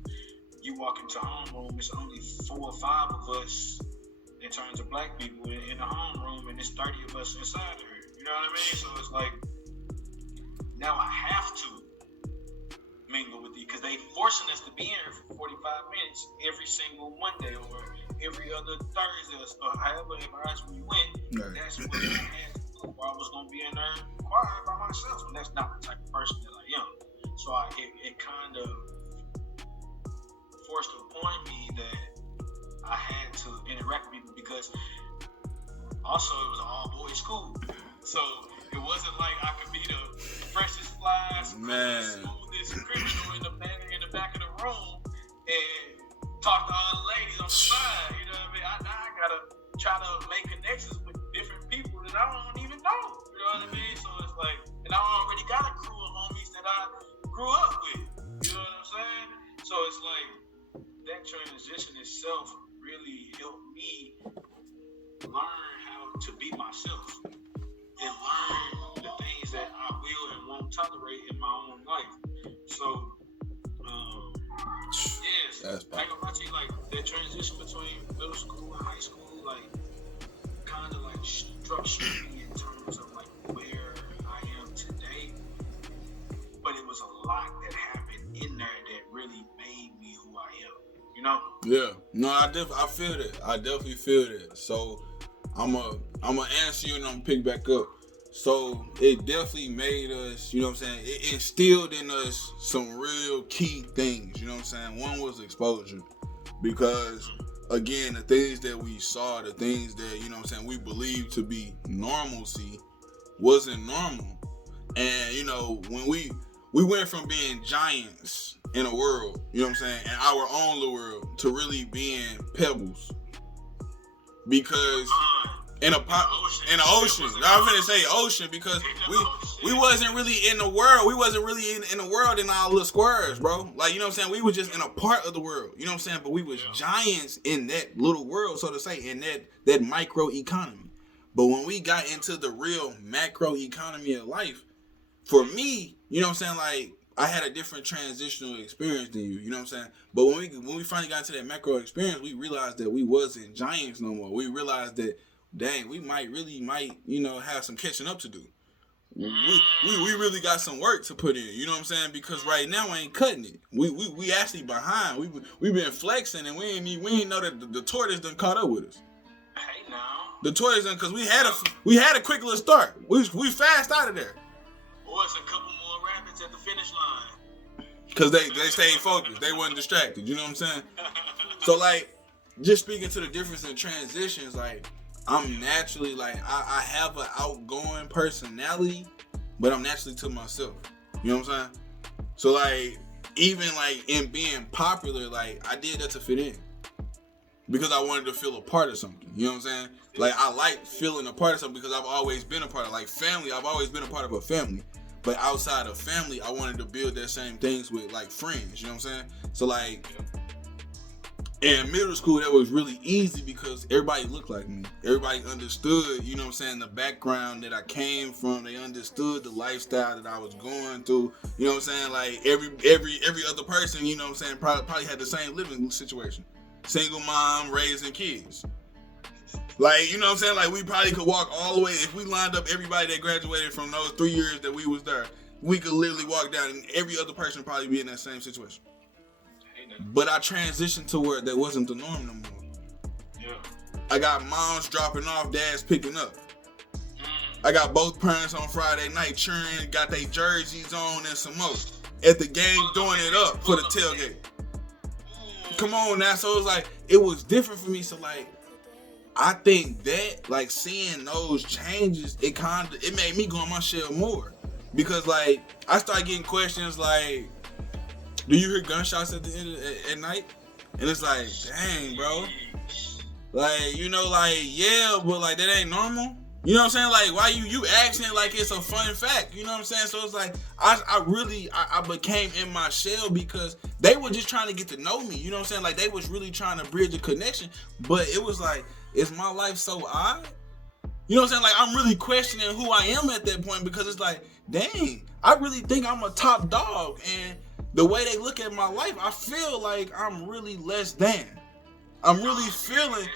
you walk into homeroom, it's only 4 or 5 of us in terms of black people in the homeroom, and it's 30 of us inside of here. You know what I mean? So it's like, now I have to mingle with you because they forcing us to be in here for 45 minutes every single Monday or every other Thursday or however we went. Right. That's what I had to do. Or I was going to be in there quiet by myself, and that's not the type of person that I am. So it kind of forced upon me that I had to interact with people because also it was an all-boys school. So it wasn't like I could be the freshest fly, smoothest criminal in the back of the room and talk to all the ladies on the side. You know what I mean? I gotta try to make connections with different people that I don't even know. You know what I mean? So it's like, and I already got a crew of homies that I grew up with. You know what I'm saying? So it's like that transition itself really helped me learn how to be myself and learn the things that I will and won't tolerate in my own life. So, yes, I ain't gonna lie to you, like that transition between middle school and high school, like kind of like structured me in terms of like where I am today. But it was a lot that happened in there that really made me who I am. Yeah. No, I feel that. I definitely feel that. So I'm gonna answer you and I'm gonna pick back up. So it definitely made us, you know what I'm saying? It instilled in us some real key things, you know what I'm saying? One was exposure. Because again, the things that we saw, the things that, you know what I'm saying, we believed to be normalcy wasn't normal. And, when we went from being giants in a world, you know what I'm saying, in our own little world, to really being pebbles. Because in the ocean, I was gonna say ocean because we wasn't really in the world. We wasn't really in the world in our little squares, bro. Like, you know what I'm saying? We were just in a part of the world, you know what I'm saying? But we was giants in that little world, so to say, in that micro economy. But when we got into the real macro economy of life, for me, you know what I'm saying, like, I had a different transitional experience than you know what I'm saying? But when we finally got into that macro experience, we realized that we wasn't giants no more. We realized that, dang, we might, have some catching up to do. We really got some work to put in, you know what I'm saying? Because right now I ain't cutting it. We actually behind. We been flexing and we ain't know that the tortoise done caught up with us. Hey now. The tortoise done, cause we had a quick little start. We fast out of there. Boy, it's a couple more rabbits at the finish line. Cause they stayed focused. They wasn't distracted. You know what I'm saying? So like, just speaking to the difference in transitions, like I'm naturally like I have an outgoing personality, but I'm naturally to myself. You know what I'm saying? So like, even like in being popular, like I did that to fit in. Because I wanted to feel a part of something. You know what I'm saying? Like I like feeling a part of something because I've always been a part of, like, family. I've always been a part of a family. But outside of family, I wanted to build that same things with like friends. You know what I'm saying? So like And middle school, that was really easy because everybody looked like me. Everybody understood, you know what I'm saying, the background that I came from. They understood the lifestyle that I was going through. You know what I'm saying? Like every other person, you know what I'm saying, probably had the same living situation. Single mom raising kids. Like, you know what I'm saying? Like, we probably could walk all the way. If we lined up everybody that graduated from those 3 years that we was there, we could literally walk down and every other person probably be in that same situation. But I transitioned to where that wasn't the norm no more. Yeah. I got moms dropping off, dads picking up. I got both parents on Friday night cheering, got their jerseys on and some more. At the game, doing it up for the tailgate. Come on now. So it was like, it was different for me. So like, I think that, like, seeing those changes, it made me go on my shell more. Because, like, I started getting questions like, do you hear gunshots at the end at night? And it's like, dang, bro. Like, you know, like, yeah, but like that ain't normal. You know what I'm saying? Like, why you asking like it's a fun fact? You know what I'm saying? So it's like, I became in my shell because they were just trying to get to know me. You know what I'm saying? Like, they was really trying to bridge a connection. But it was like, is my life so odd? You know what I'm saying? Like, I'm really questioning who I am at that point because it's like, dang, I really think I'm a top dog. And the way they look at my life, I feel like I'm really less than. I'm really feeling.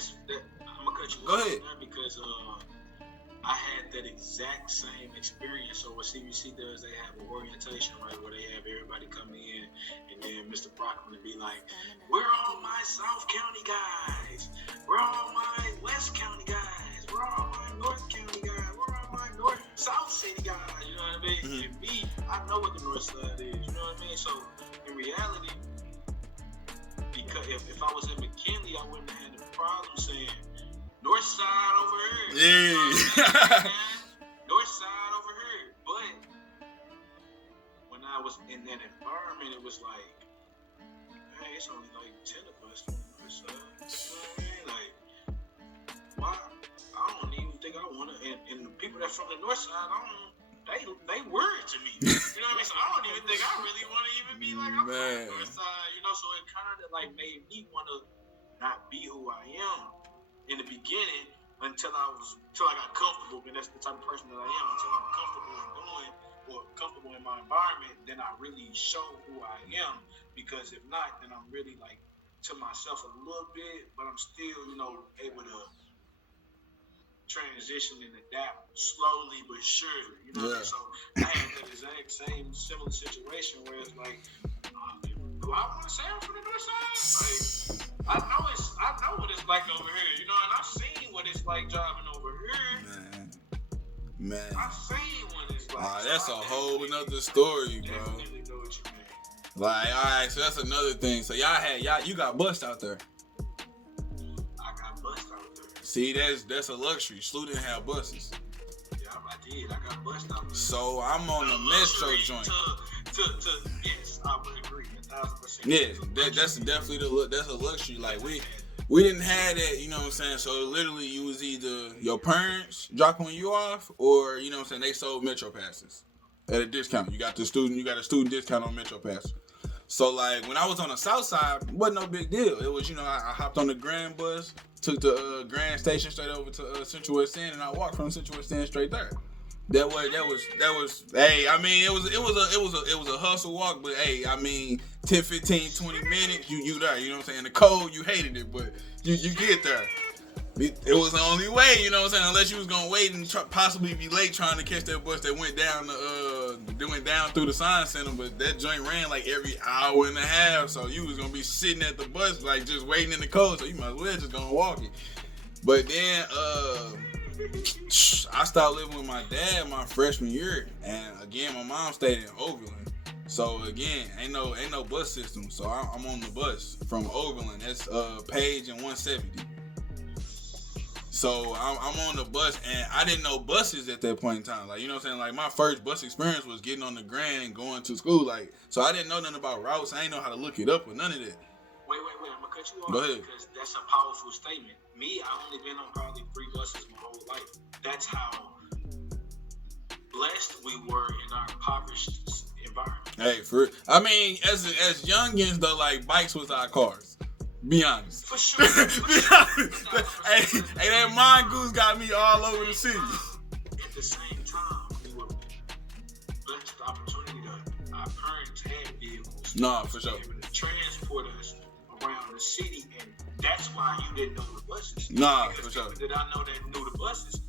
I'm gonna cut you Go ahead. Because I had that exact same experience. So what CBC does, they have an orientation, right, where they have everybody come in, and then Mr. Brockman will be like, "We're all my South County guys. We're all my West County guys. We're all my North County guys. We're all my North South City guys." You know what I mean? Mm-hmm. And me, I know what the North Side is. You know what I mean? So in reality, because if I was in McKinley, I wouldn't have had a problem saying North Side over here. Yeah. North Side over here. But when I was in that environment, it was like, hey, it's only like 10 of us from the North Side. You know what I mean? Like, why? I don't even think I want to. And the people that from the North Side, they word to me. You know what I mean? So I don't even think I really want to even be like, I'm from the North Side. You know, so it kind of like made me want to not be who I am in the beginning until I got comfortable, and that's the type of person that I am. Until I'm comfortable in doing or comfortable in my environment, then I really show who I am. Because if not, then I'm really like to myself a little bit, but I'm still, you know, able to transition and adapt slowly but surely. You know what I mean? So I had that exact same similar situation where it's like, do I want to say I'm from the North Side? Like, I know what it's like over here, you know, and I've seen what it's like driving over here. Man. I've seen what it's like. That's a whole another story, bro. Definitely know what you mean. Like, alright, so that's another thing. So you got bust out there. I got bust out there. See, that's a luxury. SLU didn't have buses. Yeah, I did. I got bust out there. So I'm on the metro joint. Yes, I would agree 1,000%. Yeah, that's definitely that's a luxury. Like we didn't have that, you know what I'm saying? So literally you was either your parents dropping you off or, you know what I'm saying, they sold metro passes at a discount. You got a student discount on metro pass. So like when I was on the south side, it wasn't no big deal. It was, you know, I hopped on the Grand bus, took the Grand Station straight over to Central West End, and I walked from Central West End straight there. That was. Hey, I mean, it was a hustle walk, but hey, I mean, 10, 15, 20 minutes, you there. You know what I'm saying? The cold, you hated it, but you get there. It was the only way, you know what I'm saying? Unless you was gonna wait and possibly be late trying to catch that bus that went down through the Science Center, but that joint ran like every hour and a half, so you was gonna be sitting at the bus like just waiting in the cold, so you might as well just gonna walk it. But then I started living with my dad my freshman year, and again my mom stayed in Overland. So again, ain't no bus system. So I'm on the bus from Overland. That's Page and 170. So I'm on the bus, and I didn't know buses at that point in time. Like, you know what I'm saying? Like, my first bus experience was getting on the Grand and going to school. Like, so I didn't know nothing about routes. I didn't know how to look it up or none of that. Wait, I'm gonna cut you off. Go ahead. Because that's a powerful statement. Me, I only been on probably 3 buses my whole life. That's how blessed we were in our impoverished environment. Hey, I mean, as youngins though, like bikes was our cars. Be honest. For sure. Be honest. Hey, that mongoose got me all over the city. At the same time, we were blessed the opportunity to our parents had vehicles. Nah, for sure. Able to transport us around the city, and that's why you didn't know the buses. Nah, because for sure. People that I know that knew the buses,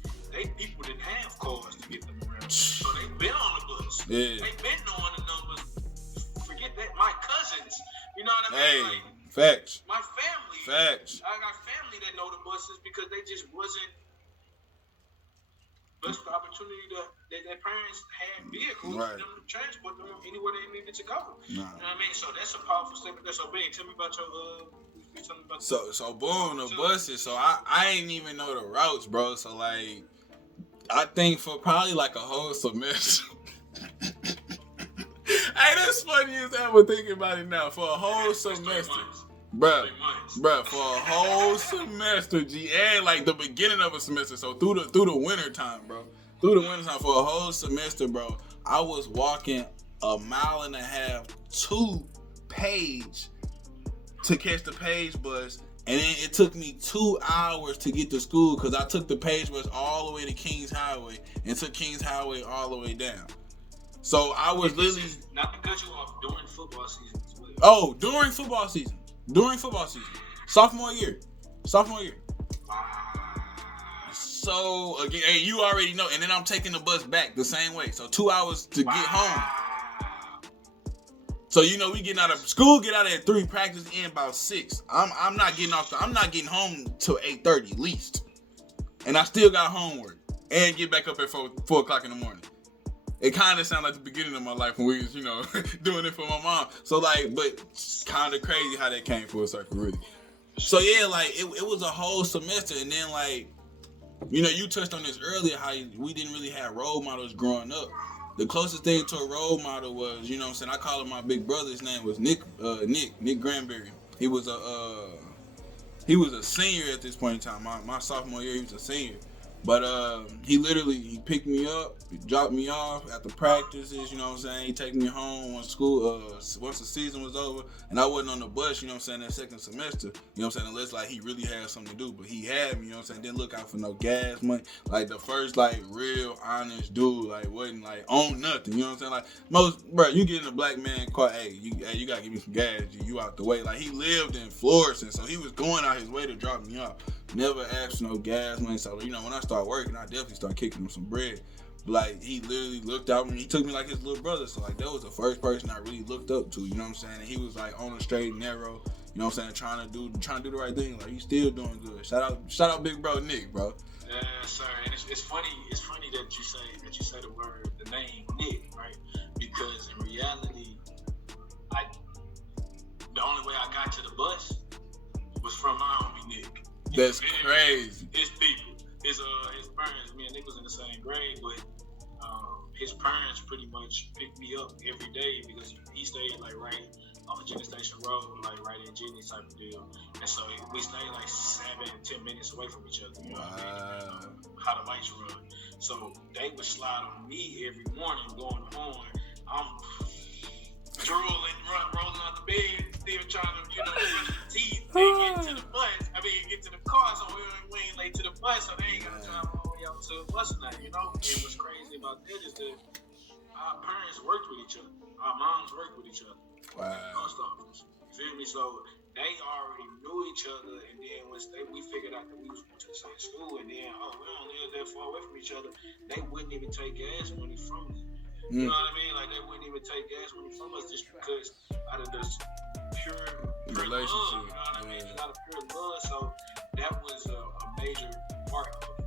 people didn't have cars to get them around. So they been on the bus. Yeah. They been knowing the numbers. Forget that. My cousins, you know what I mean? Hey, like, facts. my family. Facts. I got family that know the buses because they just wasn't blessed the opportunity that their parents had vehicles Right. for them to transport them anywhere they needed to go. Nah. You know what I mean? So that's a powerful statement. That's so big. Tell me about your tell me about So boom, the buses. So I ain't even know the routes, bro. So like, I think for probably like a whole semester. Hey, that's funny as ever thinking about it now. For a whole semester, bruh, for a whole semester, G, and like the beginning of a semester. So through the winter time, bro. Through the winter time for a whole semester, bro. I was walking 1.5 miles to Page to catch the Page bus, and then it took me 2 hours to get to school because I took the Page bus all the way to Kings Highway and took Kings Highway all the way down. So I was literally not to cut you off during football season as well. Oh, during football season. Sophomore year. Wow. So again, hey, you already know, and then I'm taking the bus back the same way. So 2 hours to get home. So we getting out of school, get out at 3, practice in about 6. I'm not getting home till 8:30 at least. And I still got homework and get back up at 4 o'clock in the morning. It kind of sounded like the beginning of my life when we was, doing it for my mom. So like, but kind of crazy how that came full circle, really. So yeah, like it was a whole semester, and then like, you touched on this earlier, how we didn't really have role models growing up. The closest thing to a role model was, I call him my big brother. His name was Nick Granberry. He was a senior at this point in time. My sophomore year, he was a senior. But he picked me up, he dropped me off at the practices, he take me home once the season was over, and I wasn't on the bus, that second semester, unless like he really had something to do, but he had me, didn't look out for no gas money, like the first like real honest dude, like wasn't like on nothing, like most, bro, you get in a black man car, hey, you gotta give me some gas, you out the way, like he lived in Florissant, so he was going out his way to drop me off. Never asked for no gas money, so when I started working, I definitely started kicking him some bread. But like he literally looked out and he took me like his little brother. So like that was the first person I really looked up to. And he was like on the straight and narrow. Trying to do the right thing. Like he's still doing good. Shout out, big bro Nick, bro. Yeah, sir. And it's funny. It's funny that you say the name Nick, right? Because in reality, the only way I got to the bus was from my homie Nick. That's crazy. His people, his parents, me and Nick was in the same grade, but his parents pretty much picked me up every day because he stayed like right off of Jenny Station Road, like right in Jenny type of deal. And so we stayed like 7-10 minutes away from each other. You know what I mean? How the lights run. So they would slide on me every morning going home. I'm drooling, rolling out the bed, still trying to, brush my teeth and get to the bus. Get to the car, so we ain't late to the bus, so they ain't got to drive all the way out to the bus tonight, And what's crazy about that is that our parents worked with each other. Our moms worked with each other. Wow. Post office. You feel me? So they already knew each other, and then once we figured out that we was going to the same school, and then, we don't live that far away from each other, they wouldn't even take gas money from us. You know what I mean? Like they wouldn't even take gas money from us just because out of this pure relationship. Love, you know what I mean? Out of pure love. So that was a major part of,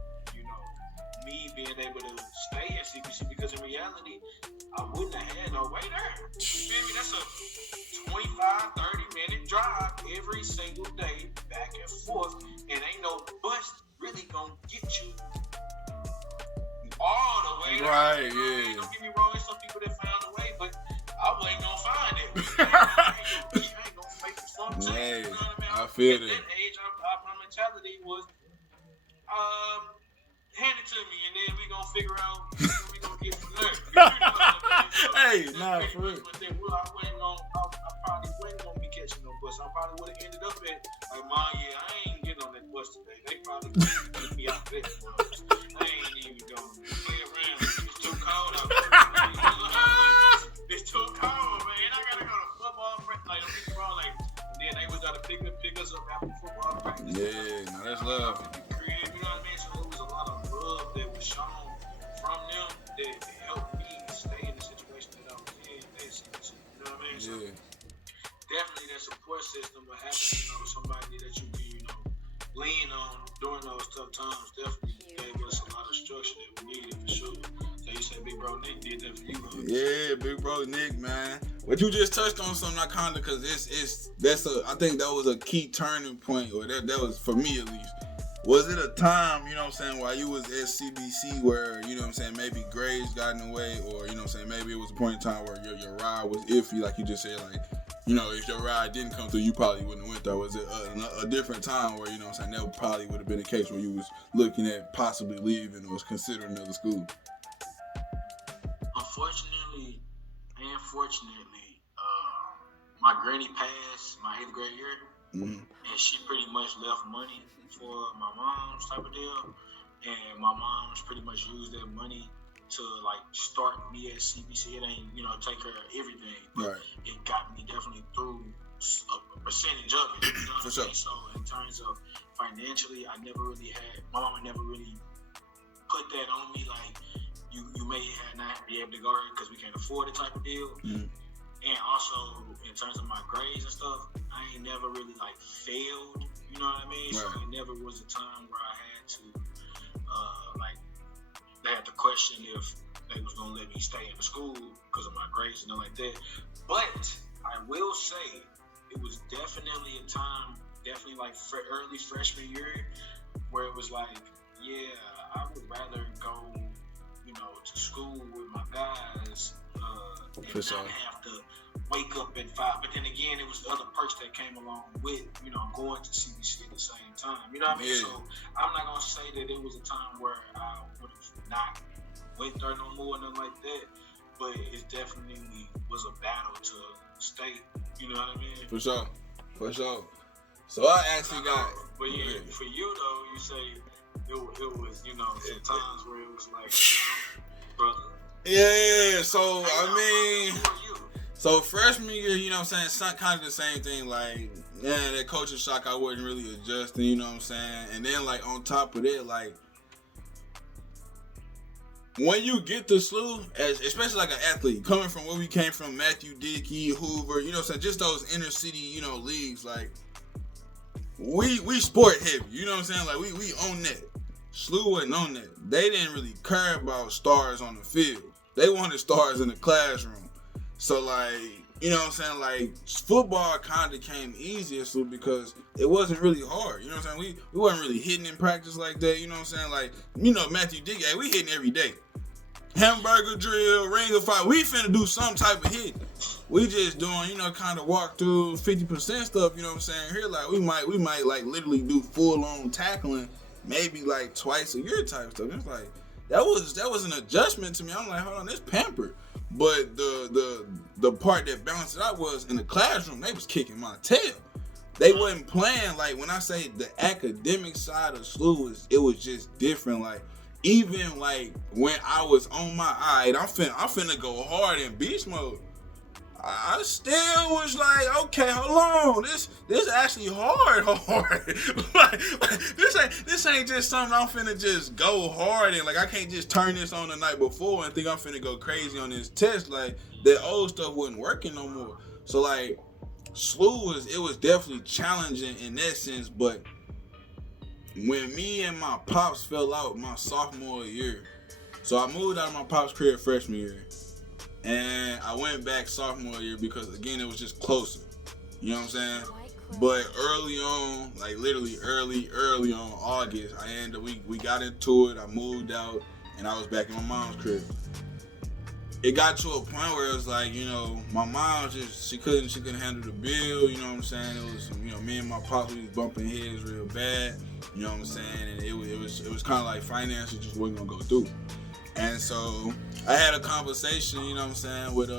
me being able to stay at CBC because in reality, I wouldn't have had no way there. You feel me? That's a 25-30 minute drive every single day back and forth, and ain't no bus really gonna get you all the way there. Right, yeah. Don't get me wrong, there's some people that found a way, but I wasn't gonna find it. I ain't gonna make the fun too. Hey, You know what I mean? I feel At that. that age, my mentality was, hand it to me, and then we gonna figure out what we gonna get from there. You know what I mean? Hey, nah, for real. I probably wasn't gonna be catching no bus. I probably would have ended up at Like, Mom, yeah, I ain't getting on that bus today. They probably get me out there. I ain't even going to play around. It's too cold out there. Like, it's too cold, man. I gotta go to football practice. Like, like, and then they was gotta pick us up after football practice. Yeah, no, that's love. You know what I mean? So it was a lot of love that was shown from them that helped me stay in the situation that I was in. You know what I mean? So definitely that support system of having, somebody that you can, lean on during those tough times definitely gave us a lot of structure that we needed for sure. So you said Big Bro Nick did that for you, huh? Yeah, Big Bro Nick, man. But you just touched on something I kinda, cause I think that was a key turning point, or that was for me at least. Was it a time, while you was at CBC where, maybe grades got in the way, or, maybe it was a point in time where your ride was iffy, like you just said, like, if your ride didn't come through, you probably wouldn't have went there. Was it a different time where, that probably would have been a case where you was looking at possibly leaving or was considering another school? Unfortunately and fortunately, my granny passed my 8th grade year, and she pretty much left money for my mom's type of deal, and my mom's pretty much used that money to like start me at CBC. It ain't take care of everything, but it got me definitely through a percentage of it. You know what I mean? So in terms of financially, my mama never really put that on me, like you may not be able to go there because we can't afford it type of deal. And also in terms of my grades and stuff, I ain't never really like failed. You know what I mean? So it never was a time where I had to they had to question if they was gonna let me stay in the school because of my grades and all like that. But I will say it was definitely a time, definitely like early freshman year, where it was like, yeah, I would rather go, to school with my guys and not have to wake up at 5. But then again, it was the other perks that came along with, going to CBC at the same time. You know what I mean? So I'm not gonna say that it was a time where I would have not went there no more, nothing like that. But it definitely was a battle to stay. You know what I mean? For sure. So I actually got. But yeah, for you though, you say it was, some times where it was like, brother. Yeah. So So freshman year, kind of the same thing. Like, that culture shock, I wasn't really adjusting. And then like on top of that, like, when you get to SLU, especially like an athlete, coming from where we came from, Matthew Dickey, Hoover, just those inner city, leagues, like, we sport heavy, like, we own that. SLU wasn't on that. They didn't really care about stars on the field. They wanted stars in the classroom. So, like, like, football kind of came easier because it wasn't really hard, we wasn't really hitting in practice like that, like, Matthew Dickey, hey, we hitting every day. Hamburger drill, ring of fire, we finna do some type of hit. We just doing, kind of walk through 50% stuff, Here, like, we might like literally do full-on tackling, maybe like twice a year type stuff. It's like, that was an adjustment to me. I'm like, hold on, this pampered. But the part that balanced it out was in the classroom, they was kicking my tail. They wasn't playing, like, when I say the academic side of SLU, it was just different. Like, even like when I was on my eye, I'm finna go hard in beast mode, I still was like, okay, hold on, this actually hard. like, this ain't just something I'm finna just go hard in. Like, I can't just turn this on the night before and think I'm finna go crazy on this test. Like, that old stuff wasn't working no more. So like, SLU was definitely challenging in that sense. But when me and my pops fell out my sophomore year, so I moved out of my pops' crib freshman year. And I went back sophomore year because, again, it was just closer. You know what I'm saying? But early on, like literally early on August, we got into it. I moved out, and I was back in my mom's crib. It got to a point where it was like, my mom she couldn't handle the bill. You know what I'm saying? It was, me and my pop, we was bumping heads real bad. You know what I'm saying? And it was kind of like finances just wasn't gonna go through. And so I had a conversation, you know what I'm saying, with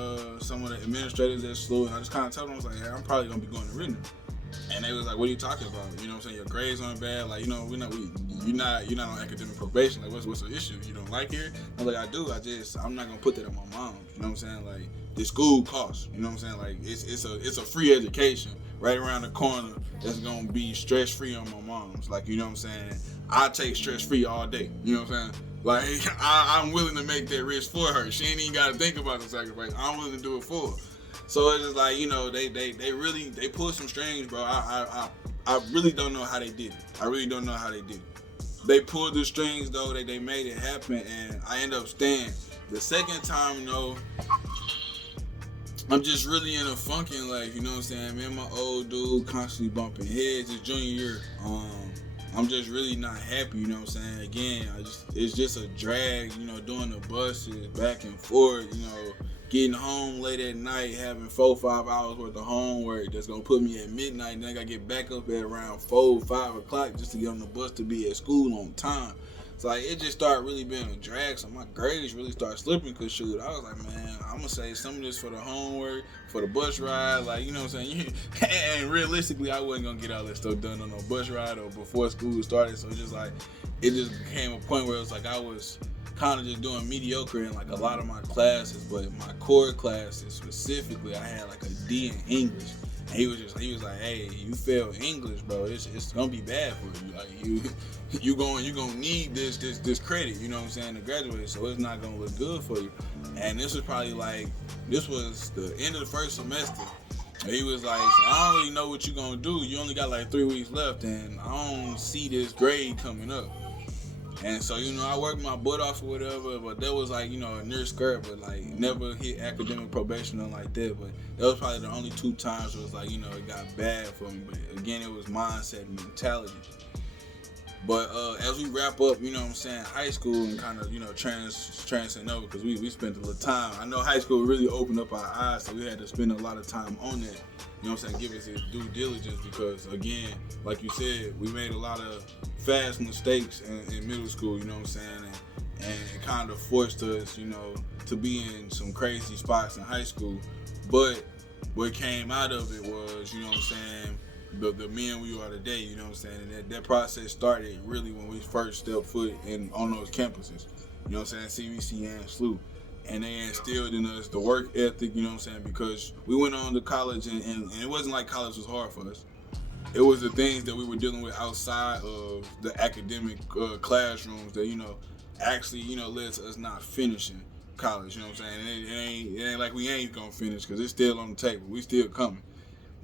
some of the administrators at SLU, and I just kind of told them, I was like, hey, I'm probably going to be going to Renton. And they was like, "What are you talking about? You know what I'm saying? Your grades aren't bad. Like, you know, you're not on academic probation. Like, what's the issue? You don't like it?" I was like, "I do. I'm not gonna put that on my mom. You know what I'm saying? Like, the school costs. You know what I'm saying? Like, it's a free education right around the corner that's gonna be stress free on my mom's. Like, you know what I'm saying? I take stress free all day. You know what I'm saying? Like, I'm willing to make that risk for her. She ain't even got to think about the sacrifice. I'm willing to do it for her." So it's just like, you know, they really pulled some strings, bro. I really don't know how they did it. I really don't know how they did it. They pulled the strings though. They made it happen, and I end up staying. The second time though, I'm just really in a funking, like, you know what I'm saying? Me and my old dude constantly bumping heads. His junior year, I'm just really not happy, you know what I'm saying? Again, it's just a drag, you know, doing the buses back and forth, you know, getting home late at night, having 4-5 hours worth of homework that's gonna put me at midnight, and then I gotta get back up at around 4-5 o'clock just to get on the bus to be at school on time. So like, it just started really being a drag. So my grades really started slipping. Cause shoot, I was like, man, I'm gonna save some of this for the homework, for the bus ride, like, you know what I'm saying? And realistically, I wasn't gonna get all that stuff done on no bus ride or before school started. So it just became a point where it was like I was kind of just doing mediocre in like a lot of my classes, but my core classes specifically, I had like a D in English. And he was like, "Hey, you fail English, bro. It's gonna be bad for you. Like you gonna need this credit. You know what I'm saying, to graduate. So it's not gonna look good for you." And this was the end of the first semester. And he was like, "So I don't really know what you're gonna do. You only got like 3 weeks left, and I don't see this grade coming up." And so, you know, I worked my butt off or whatever, but that was like, you know, a near skirt, but like never hit academic probation or like that. But that was probably the only 2 times it was like, you know, it got bad for me. But again, it was mindset and mentality. But as we wrap up, you know what I'm saying, high school and kind of, you know, transcend over, because we spent a little time. I know high school really opened up our eyes, so we had to spend a lot of time on that. You know what I'm saying, give us his due diligence, because again, like you said, we made a lot of fast mistakes in middle school, you know what I'm saying, and it kind of forced us, you know, to be in some crazy spots in high school. But what came out of it was, you know what I'm saying, the men we are today, you know what I'm saying, and that process started really when we first stepped foot on those campuses, you know what I'm saying, CVC and SLU. And they instilled in us the work ethic, you know what I'm saying, because we went on to college, and it wasn't like college was hard for us. It was the things that we were dealing with outside of the academic classrooms that, you know, actually, you know, led to us not finishing college, you know what I'm saying. It ain't like we ain't gonna finish, because it's still on the table. We still coming.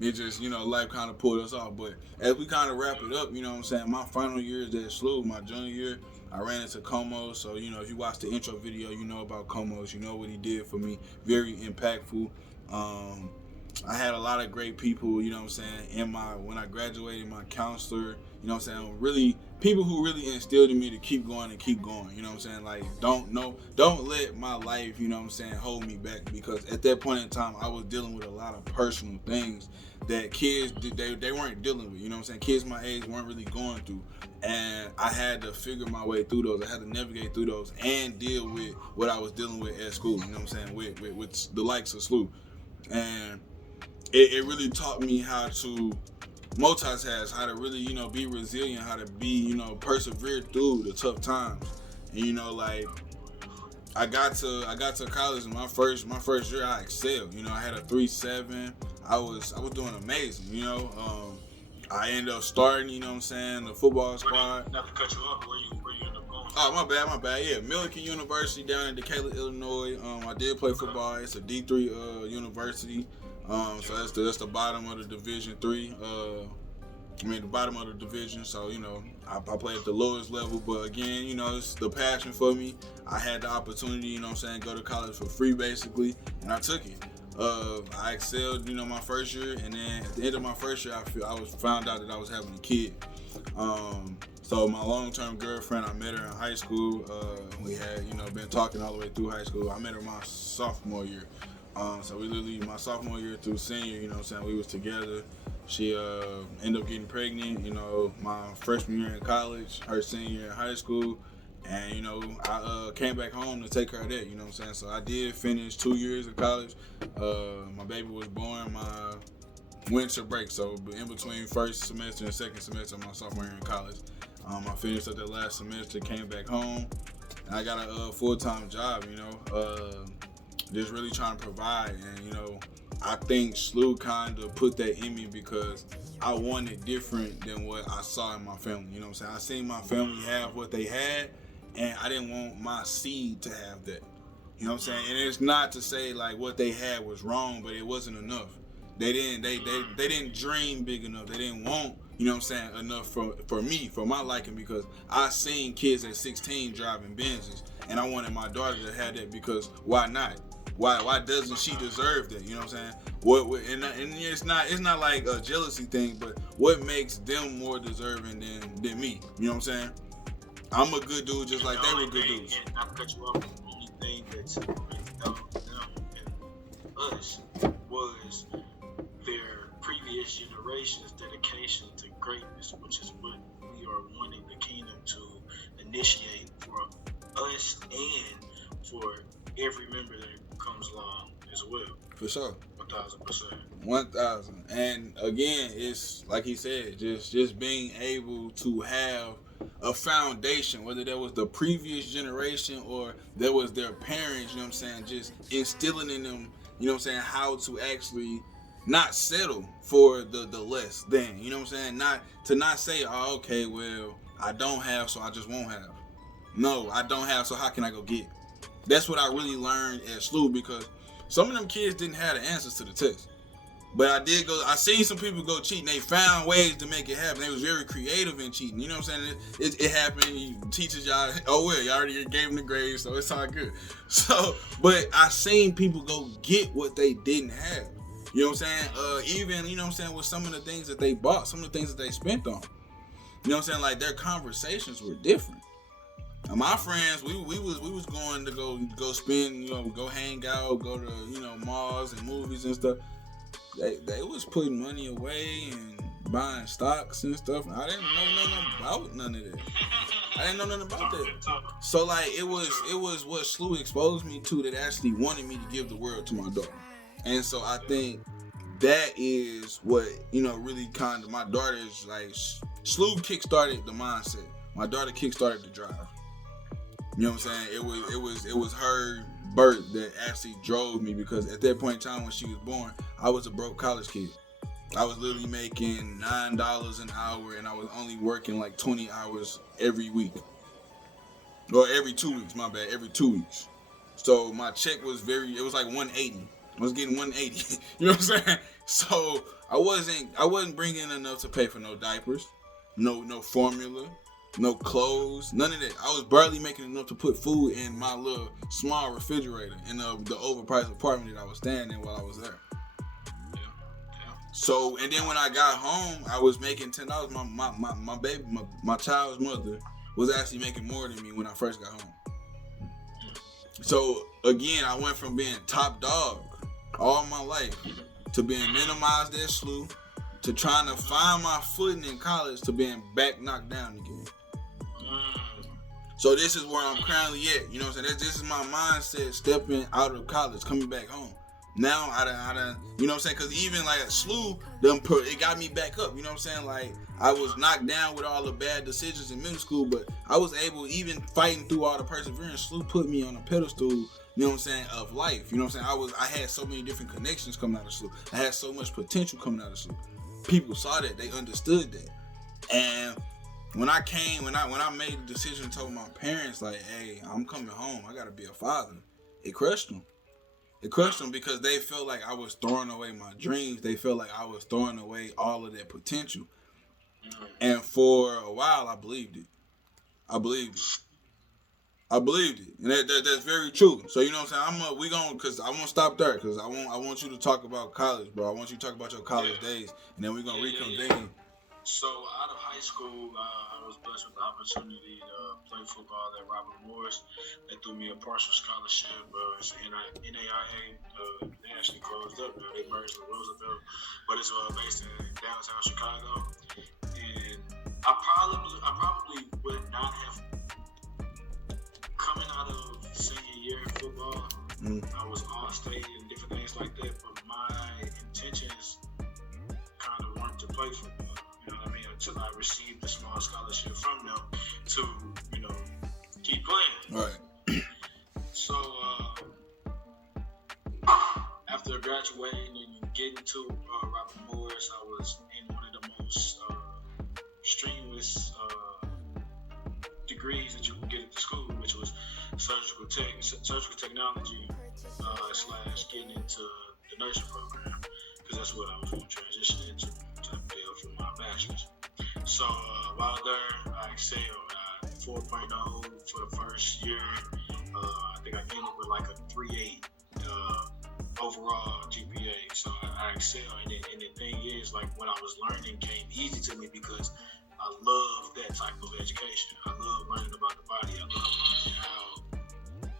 It just, you know, life kind of pulled us off. But as we kind of wrap it up, you know what I'm saying, my final years at SLU, my junior year, I ran into Como. So, you know, if you watch the intro video, you know about Como's. You know what he did for me. Very impactful. I had a lot of great people, you know what I'm saying, when I graduated, my counselor, you know what I'm saying, really, people who really instilled in me to keep going and keep going, you know what I'm saying, like, don't let my life, you know what I'm saying, hold me back, because at that point in time, I was dealing with a lot of personal things that kids, they weren't dealing with, you know what I'm saying, kids my age weren't really going through, and I had to figure my way through those. I had to navigate through those and deal with what I was dealing with at school, you know what I'm saying, with the likes of SLU. And it really taught me how to multitask, how to really, you know, be resilient, how to be, you know, persevere through the tough times. And, you know, like, I got to college, and my first year I excelled. You know, I had a 3.7. I was doing amazing, you know. I ended up starting, you know what I'm saying, the football squad. Not to cut you off, where you end up going? Oh, my bad. Yeah, Millikan University down in Decatur, Illinois. I did play football. It's a D3 university. So that's the bottom of the Division 3. The bottom of the division. So, you know, I played at the lowest level, but again, you know, it's the passion for me. I had the opportunity, you know what I'm saying, go to college for free basically, and I took it. I excelled, you know, my first year, and then at the end of my first year, I found out that I was having a kid. So my long-term girlfriend, I met her in high school. We had, you know, been talking all the way through high school. I met her my sophomore year. So we literally, my sophomore year through senior, you know what I'm saying, we was together. She ended up getting pregnant, you know, my freshman year in college, her senior year in high school. And, you know, I came back home to take care of that, you know what I'm saying? So I did finish 2 years of college. My baby was born my winter break. So in between first semester and second semester of my sophomore year in college, I finished up that last semester, came back home, and I got a full-time job. Just really trying to provide, and I think SLU kind of put that in me because I wanted different than what I saw in my family. You know what I'm saying? I seen my family have what they had, and I didn't want my seed to have that. You know what I'm saying? And it's not to say like what they had was wrong, but it wasn't enough. They didn't dream big enough. They didn't want, enough for me, for my liking, because I seen kids at 16 driving Benzes, and I wanted my daughter to have that because why not? Why doesn't she deserve that? You know what I'm saying? And it's not like a jealousy thing, but what makes them more deserving than me? You know what I'm saying? I'm a good dude just like they were good dudes. And not to cut you off, the only thing that separated them and us was their previous generation's dedication to greatness, which is what we are wanting the kingdom to initiate for us and for every member that comes along as well. For sure. 1,000%. 1,000. And again, it's like he said, just being able to have a foundation, whether that was the previous generation or that was their parents, you know what I'm saying, just instilling in them, you know what I'm saying, how to actually not settle for the less than, you know what I'm saying, not say, oh, okay, well, I don't have, so I just won't have. No, I don't have, so how can I go get? That's what I really learned at SLU, because some of them kids didn't have the answers to the test. But I seen some people go cheat, and they found ways to make it happen. They was very creative in cheating. You know what I'm saying? It happened. Teachers, y'all, oh well, y'all already gave them the grades, so it's all good. So, but I seen people go get what they didn't have. You know what I'm saying? Even, you know what I'm saying, with some of the things that they bought, some of the things that they spent on. You know what I'm saying? Like, their conversations were different. And my friends, we was going to go spend, go hang out, go to, malls and movies and stuff. They was putting money away and buying stocks and stuff. I didn't know nothing about none of that. I didn't know nothing about that. So like it was what SLU exposed me to that actually wanted me to give the world to my daughter. And so I think that is what, really kind of, my daughter is like, SLU kickstarted the mindset. My daughter kickstarted the drive. You know what I'm saying? It was her birth that actually drove me, because at that point in time when she was born, I was a broke college kid. I was literally making $9 an hour, and I was only working like 20 hours every week. Or every 2 weeks, my bad, every 2 weeks. So my check was it was like 180. I was getting 180. You know what I'm saying? So I wasn't bringing enough to pay for no diapers, no formula, no clothes, none of that. I was barely making enough to put food in my little small refrigerator in the overpriced apartment that I was staying in while I was there. Yeah. So, and then when I got home, I was making $10. My baby, my child's mother was actually making more than me when I first got home. So again, I went from being top dog all my life to being minimized at SLU, to trying to find my footing in college, to being back knocked down again. So this is where I'm currently at. You know what I'm saying? This is my mindset stepping out of college, coming back home. Now I done, you know what I'm saying? Because even like at SLU, it got me back up. You know what I'm saying? Like, I was knocked down with all the bad decisions in middle school, but I was able, even fighting through all the perseverance, SLU put me on a pedestal, you know what I'm saying, of life. You know what I'm saying? I had so many different connections coming out of SLU. I had so much potential coming out of SLU. People saw that. They understood that. And when I made the decision, told my parents, like, hey, I'm coming home, I gotta be a father, it crushed them. It crushed them because they felt like I was throwing away my dreams. They felt like I was throwing away all of that potential. And for a while, I believed it. And that's very true. So, you know what I'm saying? Because I won't stop there, because I want you to talk about college, bro. I want you to talk about your college days, and then we're going to reconvene. So out of high school, I was blessed with the opportunity to play football at Robert Morris. They threw me a partial scholarship. It's an NAIA. They actually closed up now. They merged with Roosevelt, but it's based in downtown Chicago. And I probably would not have, coming out of senior year in football. I was all state and different things like that. But my intentions received a small scholarship from them to, you know, keep playing. Right. So after graduating and getting to Robert Morris, I was in one of the most strenuous degrees that you can get at the school, which was surgical technology / getting into the nursing program, because that's what I was going to transition into type of deal for my bachelor's. So while there, I excelled. 4.0 for the first year. I think I ended with like a 3.8 overall GPA. So I excelled. And the thing is, like, what I was learning came easy to me because I love that type of education. I love learning about the body. I love learning how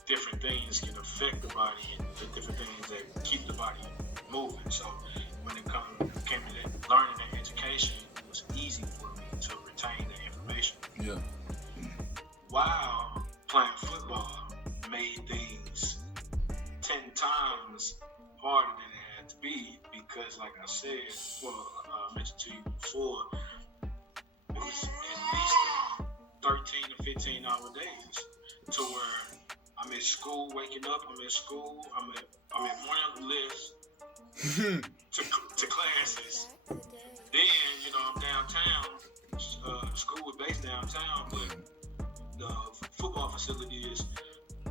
different things can affect the body and the different things that keep the body moving. So when it came to that, learning that education, it was easy for me to retain that information. Yeah. While playing football made things 10 times harder than it had to be, because, like I said, I mentioned to you before, it was at least 13 to 15 hour days to where I'm at school, waking up, I'm at school, I'm at morning lifts to classes. Then, you know, I'm downtown. School was based downtown, but the football facility is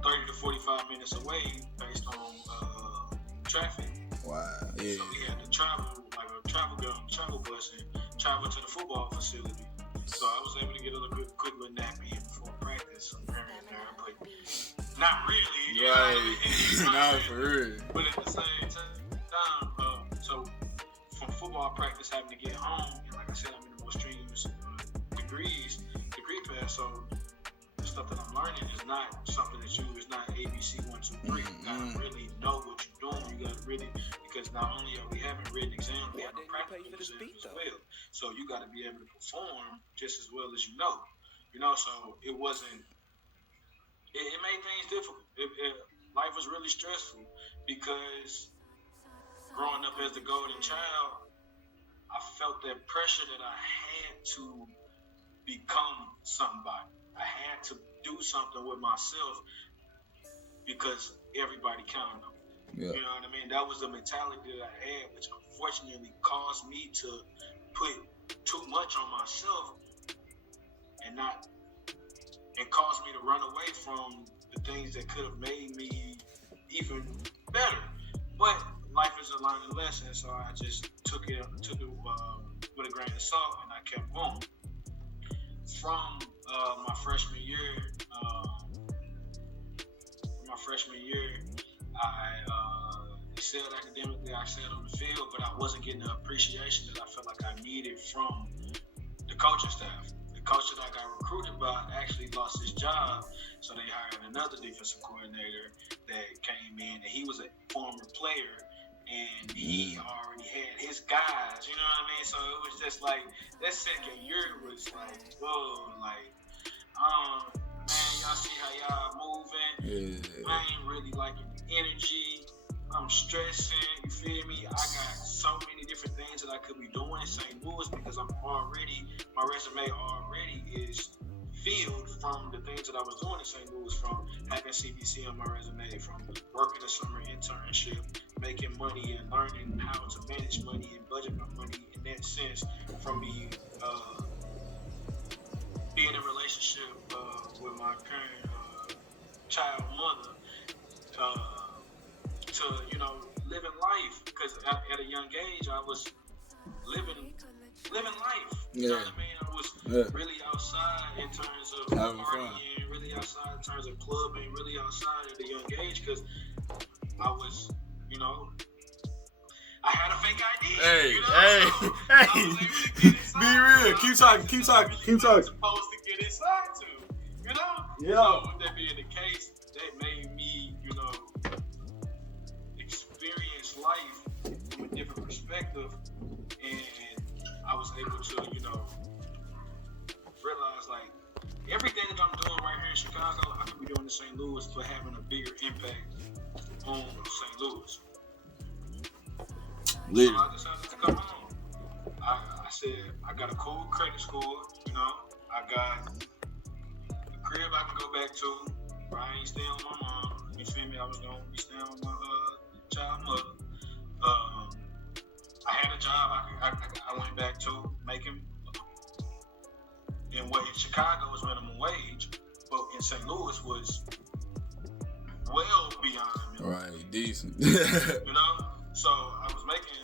30 to 45 minutes away based on traffic. Wow. Yeah. So we had to travel, like a travel bus, and travel to the football facility. So I was able to get a little quick little nap in before practice, but not really. You know what I mean? Not for real. But at the same time, so from football practice, having to get home, and like I said, I'm in the most strenuous degree path. So the stuff that I'm learning is not something that it's not ABC 1, 2, 3. You gotta really know what you're doing. You gotta really, because not only are we having written exams, we have practical exams as well. So you gotta be able to perform just as well as you know. You know, so it wasn't. It made things difficult. Life was really stressful because growing up as the golden child, I felt that pressure that I had to become somebody. I had to do something with myself because everybody counted on me. Yeah. You know what I mean? That was the mentality that I had, which unfortunately caused me to put too much on myself and caused me to run away from the things that could have made me even better. But life is a learning lesson, so I just took it with a grain of salt, and I kept going. From my freshman year, I excelled academically, I excelled on the field, but I wasn't getting the appreciation that I felt like I needed from the coaching staff. The coach that I got recruited by actually lost his job, so they hired another defensive coordinator that came in, and he was a former player, and he already had his guys, you know what I mean? So it was just like, that second year was like, whoa, like, man, y'all see how y'all moving? Yeah. I ain't really liking the energy. I'm stressing, you feel me? I got so many different things that I could be doing in St. Louis because my resume already is filled from the things that I was doing in St. Louis, from having CBC on my resume, from working a summer internship, making money and learning how to manage money and budget my money in that sense, from me being in a relationship with my current child mother, to, you know, living life, because at a young age I was living life. You know what I mean? I was really outside in terms of partying, really outside in terms of clubbing, really outside at a young age, because I was, you know, I had a fake ID. Hey. Be real. Keep talking. I was supposed to get inside to, you know? Yeah. So with that being the case, that made me, you know, experience life from a different perspective, and I was able to, you know, realize like everything that I'm doing right here in Chicago, I could be doing in St. Louis for having a bigger impact on St. Louis. Literally. So I decided to come home. I said I got a cool credit score. You know, I got a crib I can go back to. I ain't staying with my mom. You feel me? I was gonna be staying with my child mother. I had a job I went back to making in what in Chicago was minimum wage, but in St. Louis was well beyond minimum. Right, decent. You know, so I was making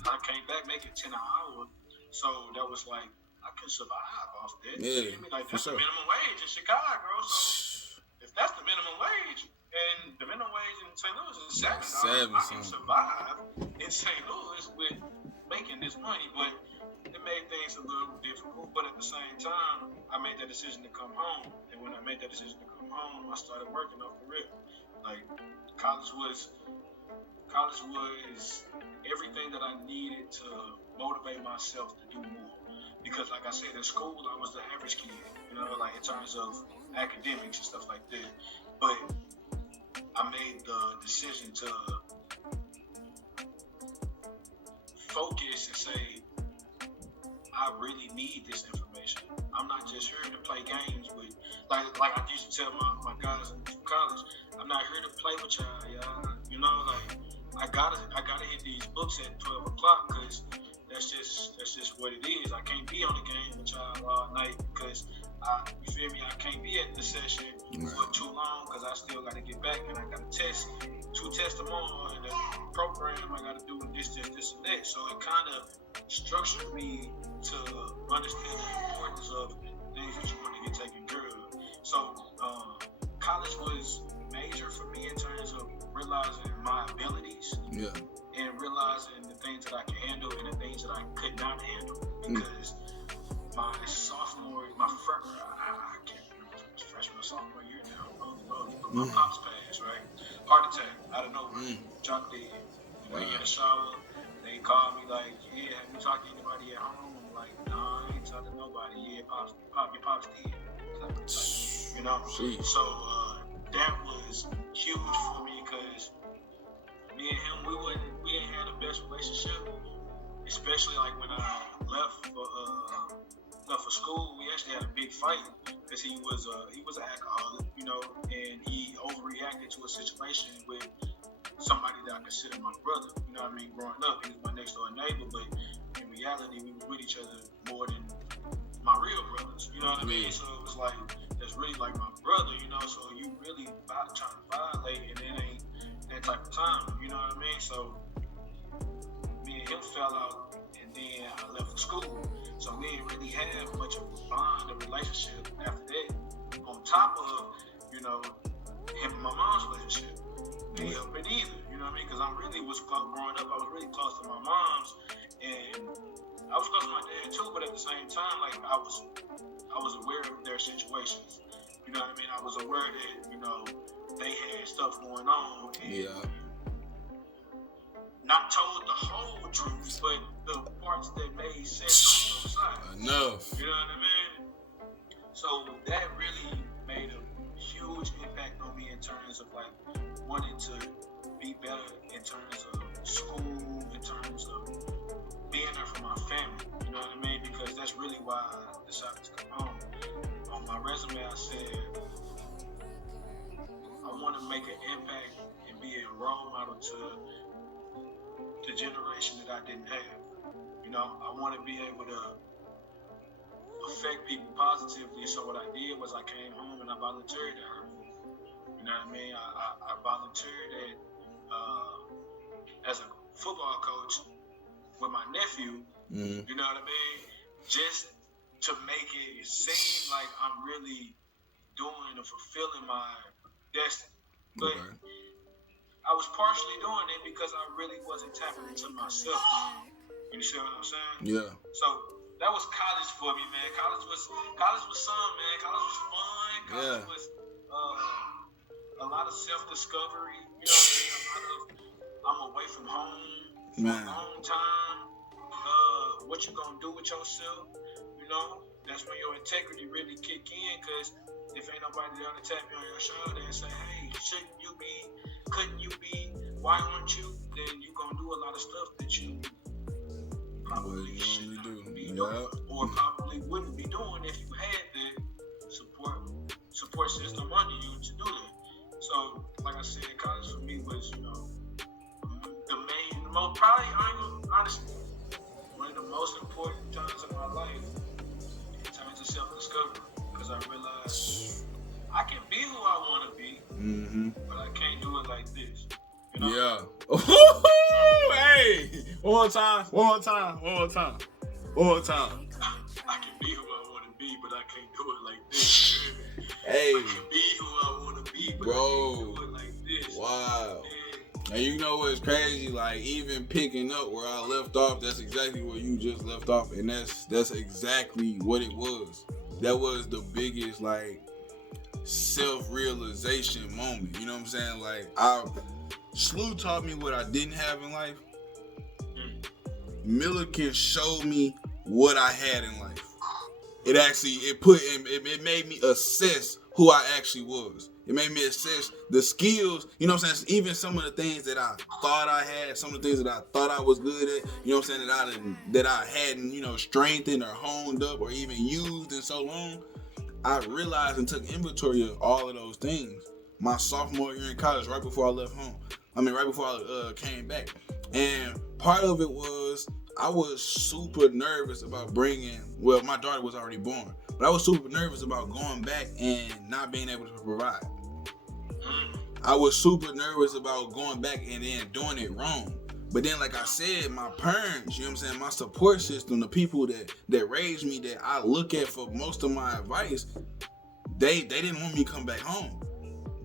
I came back making $10 an hour, so that was like I can survive off that. Yeah, like for that's sure. the minimum wage in Chicago. So if that's the minimum wage, and the minimum wage in St. Louis is $7, I can survive in St. Louis with making this money, but it made things a little difficult. But at the same time, I made that decision to come home, and when I made that decision to come home, I started working off the rip. Like college was everything that I needed to motivate myself to do more. Because like I said, in school, I was the average kid, you know, like in terms of academics and stuff like that. But I made the decision to focus and say, I really need this information. I'm not just here to play games with, like I used to tell my guys in college, I'm not here to play with y'all. You know, like I gotta hit these books at 12 o'clock because that's just what it is. I can't be on the game with y'all all night because you feel me? I can't be at the session for too long because I still gotta get back and I gotta test 2 tests tomorrow in the program. I gotta do this, and that. So it kind of structured me to understand the importance of things that you want to get taken care of. So college was major for me in terms of realizing my abilities and realizing the things that I can handle and the things that I could not handle. Because my freshman or sophomore year now, but my pops passed, right? Heart attack out of nowhere, dropped dead. When in the shower, they called me like, yeah, have you talked to anybody at home? I'm like, nah, I ain't talked to nobody. Yeah, your pops dead. You know? Jeez. So that was huge for me because me and him, we didn't have the best relationship, especially like when I left for school. We actually had a big fight because he was an alcoholic, you know, and he overreacted to a situation with somebody that I consider my brother. You know what I mean? Growing up, he was my next door neighbor, but in reality, we were with each other more than my real brothers. You know what I mean? So it was like that's really like my brother. You know, so you really trying to violate, and it ain't that type of time. You know what I mean? So me and him fell out, and then I left for school. So we didn't really have much of a bond, a relationship after that. On top of, you know, him and my mom's relationship. Didn't help it either, you know what I mean? Because I really was growing up, I was really close to my mom's, and I was close to my dad too, but at the same time, like I was aware of their situations. You know what I mean? I was aware that, you know, they had stuff going on, and not told the whole truth, but the parts that made sense on both sides. Enough. You know what I mean? So that really made a huge impact on me in terms of like wanting to be better in terms of school, in terms of being there for my family. You know what I mean? Because that's really why I decided to come home. On my resume, I said I want to make an impact and be a role model to the generation that I didn't have. You know, I want to be able to affect people positively. So what I did was I came home and I volunteered at her. You know what I mean? I volunteered as a football coach with my nephew. You know what I mean? Just to make it seem like I'm really doing and fulfilling my destiny. But I was partially doing it because I really wasn't tapping into myself. You see what I'm saying? Yeah. So that was college for me, man. College was something, man. College was fun. College was a lot of self-discovery. You know what I mean? I'm away from home for a long time. What you gonna do with yourself? You know, that's when your integrity really kick in. Cause if ain't nobody there to tap you on your shoulder and say, hey, shouldn't you be? Couldn't you be? Why aren't you? Then you gonna do a lot of stuff that you probably shouldn't be doing, or probably wouldn't be doing if you had that support system under you to do that. So, like I said, college for me was, honestly, one of the most important times of my life in terms of self-discovery, because I realized I can be who I want to be, but I can't do it like this. You know? Yeah. Hey, one more time. I can be who I want to be, but I can't do it like this. Hey. I can be who I want to be, but I can't do it like this. Wow. And you know what's crazy? Like, even picking up where I left off, that's exactly where you just left off, and that's exactly what it was. That was the biggest, like, self-realization moment. You know what I'm saying? Like, Slew taught me what I didn't have in life. Milliken showed me what I had in life. It made me assess who I actually was. It made me assess the skills, you know what I'm saying? Even some of the things that I thought I had, some of the things that I thought I was good at, you know what I'm saying, that I hadn't, strengthened or honed up or even used in so long. I realized and took inventory of all of those things my sophomore year in college, right before I left home. Right before I came back. And part of it was I was super nervous about my daughter was already born, but I was super nervous about going back and not being able to provide. I was super nervous about going back and then doing it wrong. But then, like I said, my parents, you know what I'm saying, my support system, the people that raised me, that I look at for most of my advice, they didn't want me to come back home.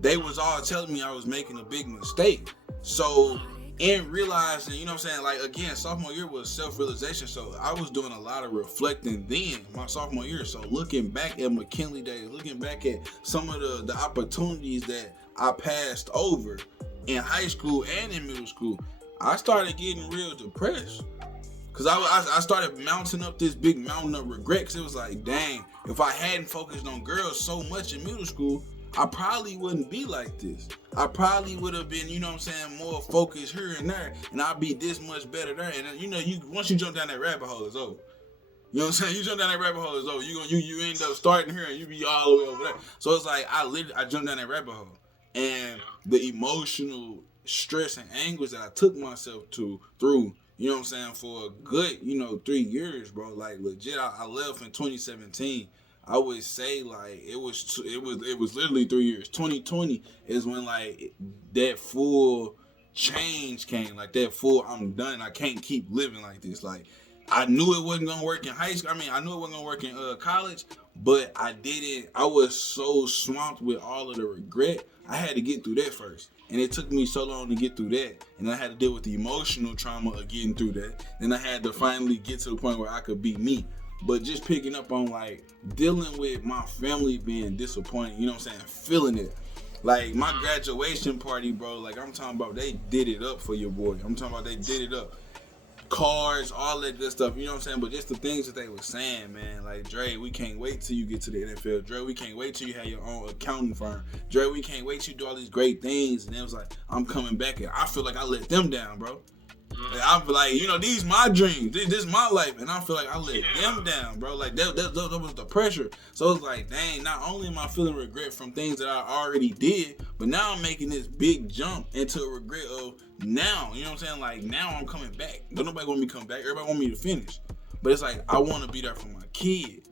They was all telling me I was making a big mistake. So, in realizing, you know what I'm saying, like, again, sophomore year was self-realization, so I was doing a lot of reflecting then, my sophomore year. So, looking back at McKinley days, looking back at some of the opportunities that I passed over in high school and in middle school, I started getting real depressed. Because I started mounting up this big mountain of regret, because it was like, dang, if I hadn't focused on girls so much in middle school, I probably wouldn't be like this. I probably would have been, you know what I'm saying, more focused here and there, and I'd be this much better there. And once you jump down that rabbit hole, it's over. You know what I'm saying? You jump down that rabbit hole, it's over. You end up starting here and you be all the way over there. So it's like I jumped down that rabbit hole, and the emotional stress and anguish that I took myself through, you know what I'm saying, for a good, 3 years, bro. Like, legit, I left in 2017. I would say, like, it was literally 3 years. 2020 is when, like, that full change came. Like, that full, I'm done. I can't keep living like this. Like, I knew it wasn't gonna work in high school. I knew it wasn't gonna work in college, but I didn't. I was so swamped with all of the regret. I had to get through that first. And it took me so long to get through that. And I had to deal with the emotional trauma of getting through that. Then I had to finally get to the point where I could be me. But just picking up on, like, dealing with my family being disappointed, you know what I'm saying, feeling it. Like, my graduation party, bro, like, I'm talking about, they did it up for your boy. I'm talking about they did it up. Cars, all that good stuff, you know what I'm saying? But just the things that they were saying, man, like, Dre, we can't wait till you get to the NFL. Dre, we can't wait till you have your own accounting firm. Dre, we can't wait till you do all these great things. And it was like, I'm coming back, and I feel like I let them down, bro. Like, I feel like, these my dreams. This is my life. And I feel like I let them down, bro. Like, that was the pressure. So it's like, dang, not only am I feeling regret from things that I already did, but now I'm making this big jump into a regret of now. You know what I'm saying? Like, now I'm coming back. Don't nobody want me to come back. Everybody want me to finish. But it's like, I want to be there for my kid.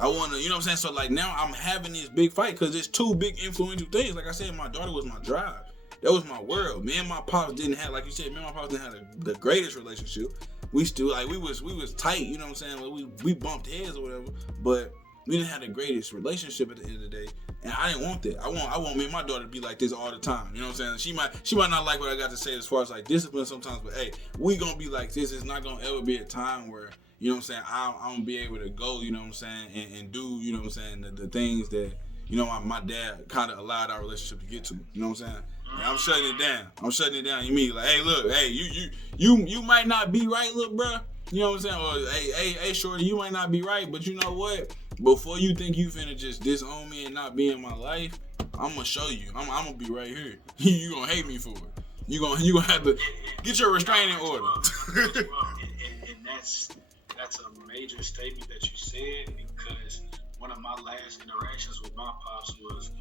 I want to, you know what I'm saying? So, like, now I'm having this big fight because it's two big influential things. Like I said, my daughter was my drive. That was my world. Me and my pops didn't have, like you said, me and my pops didn't have the greatest relationship. We still, like, we was tight, you know what I'm saying? Like, we bumped heads or whatever, but we didn't have the greatest relationship at the end of the day. And I didn't want that. I want me and my daughter to be like this all the time. You know what I'm saying? She might not like what I got to say as far as, like, discipline sometimes, but hey, we gonna be like this. It's not gonna ever be a time where, you know what I'm saying, I'm gonna be able to go, you know what I'm saying, and do, you know what I'm saying, the things that, my dad kind of allowed our relationship to get to. You know what I'm saying? And I'm shutting it down. Immediately. Like, hey, look, hey, you might not be right, little bro. You know what I'm saying? Or hey, shorty, you might not be right, but you know what? Before you think you finna just disown me and not be in my life, I'm gonna show you. I'm gonna be right here. You gonna hate me for it. You gonna have to get your restraining order. And that's a major statement that you said, because one of my last interactions with my pops was,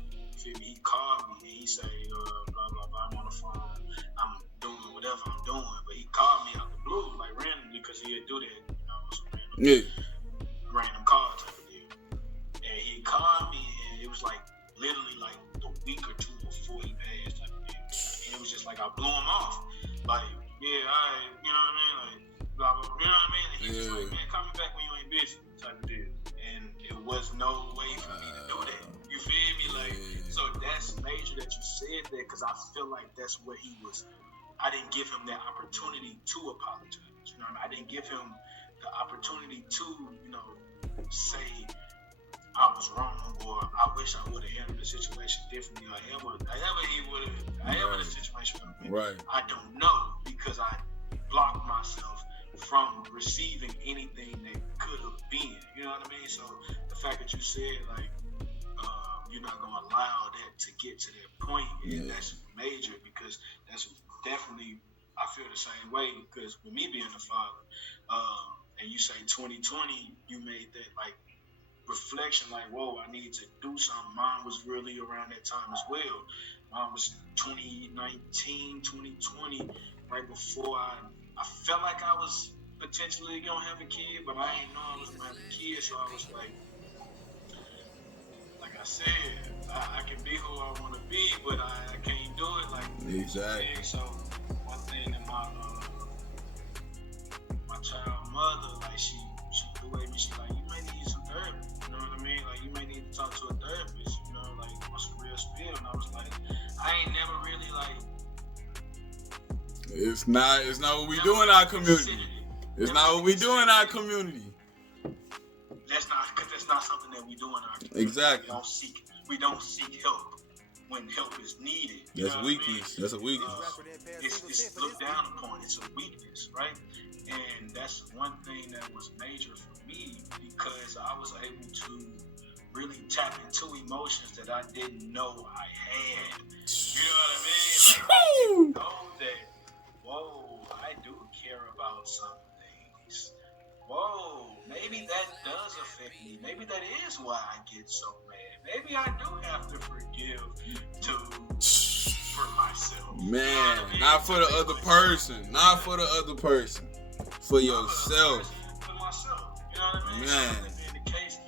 he called me and he said, blah, blah, blah, I'm on the phone, I'm doing whatever I'm doing, but he called me out the blue, like randomly, because he'd do that, random call type of deal. And he called me, and it was like literally like the week or two before he passed type of deal. And it was just like I blew him off, like, yeah, alright, you know what I mean, like, blah, blah, you know what I mean? And he was like, man, call me back when you ain't busy type of deal. And it was no way for me to do that. You feel me? Like, so that's major that you said that, because I feel like that's where he was. I didn't give him that opportunity to apologize. You know what I mean? I didn't give him the opportunity to, you know, say I was wrong, or I wish I would have handled the situation differently, or however the situation would have been. Right. I don't know, because I blocked myself from receiving anything that could have been. You know what I mean? So the fact that you said, like, you're not going to allow that to get to that point, and that's major, because that's definitely, I feel the same way, because with me being a father, and you say 2020, you made that, like, reflection, like, whoa, I need to do something. Mine was really around that time as well. Mine was 2019, 2020, right before I felt like I was potentially going to have a kid, but I didn't know I was going to have a kid, so I was like I said, I can be who I want to be, but I can't do it. Like, exactly. So one thing that my child mother, like, she threw at me. She like, you may need some therapy. You know what I mean? Like, you may need to talk to a therapist. You know, like, what's some real spill? And I was like, I ain't never really like. It's not what we do in our community. It's not what we do in our community. Because that's not something that we do in our community. Exactly. We don't seek help when help is needed. That's weakness. That's a weakness. It's looked down upon. It's a weakness, right? And that's one thing that was major for me, because I was able to really tap into emotions that I didn't know I had. You know what I mean? Like, I didn't know that, whoa, I do care about some things. Whoa, maybe that does affect me. Maybe that is why I get so mad. Maybe I do have to forgive for myself. Man, you know what I mean? Not for the other person. Not for the other person. For yourself. For myself. You know what I mean? Man. So that being the case,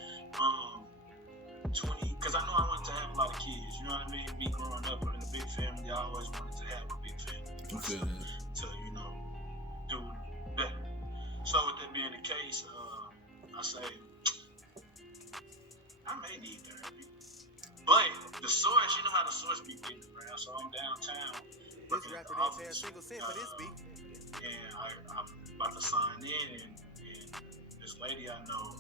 20, because I know I wanted to have a lot of kids. You know what I mean? Me growing up in a big family, I always wanted to have a big family. To, you know, do that. So with that being the case, I say, I may need therapy. But the source, you know how the source be getting around. So I'm downtown. Working at the office, and I'm about to sign in, and this lady I know,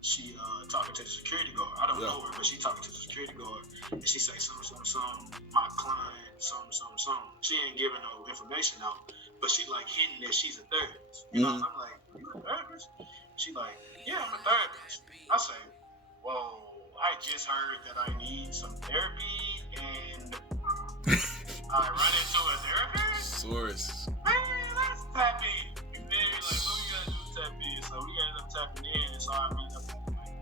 she talking to the security guard. I don't know her, but she talking to the security guard, and she say something, my client, something. She ain't giving no information out, but she like hinting that she's a therapist. You know, and I'm like, are you a therapist? She like, yeah, I'm a therapist. I say, whoa, I just heard that I need some therapy, and I run into a therapist? Source. Man, let's tap in. You feel me? Like, what we gotta do is tap in. So we ended up tapping in, and so I ended up having like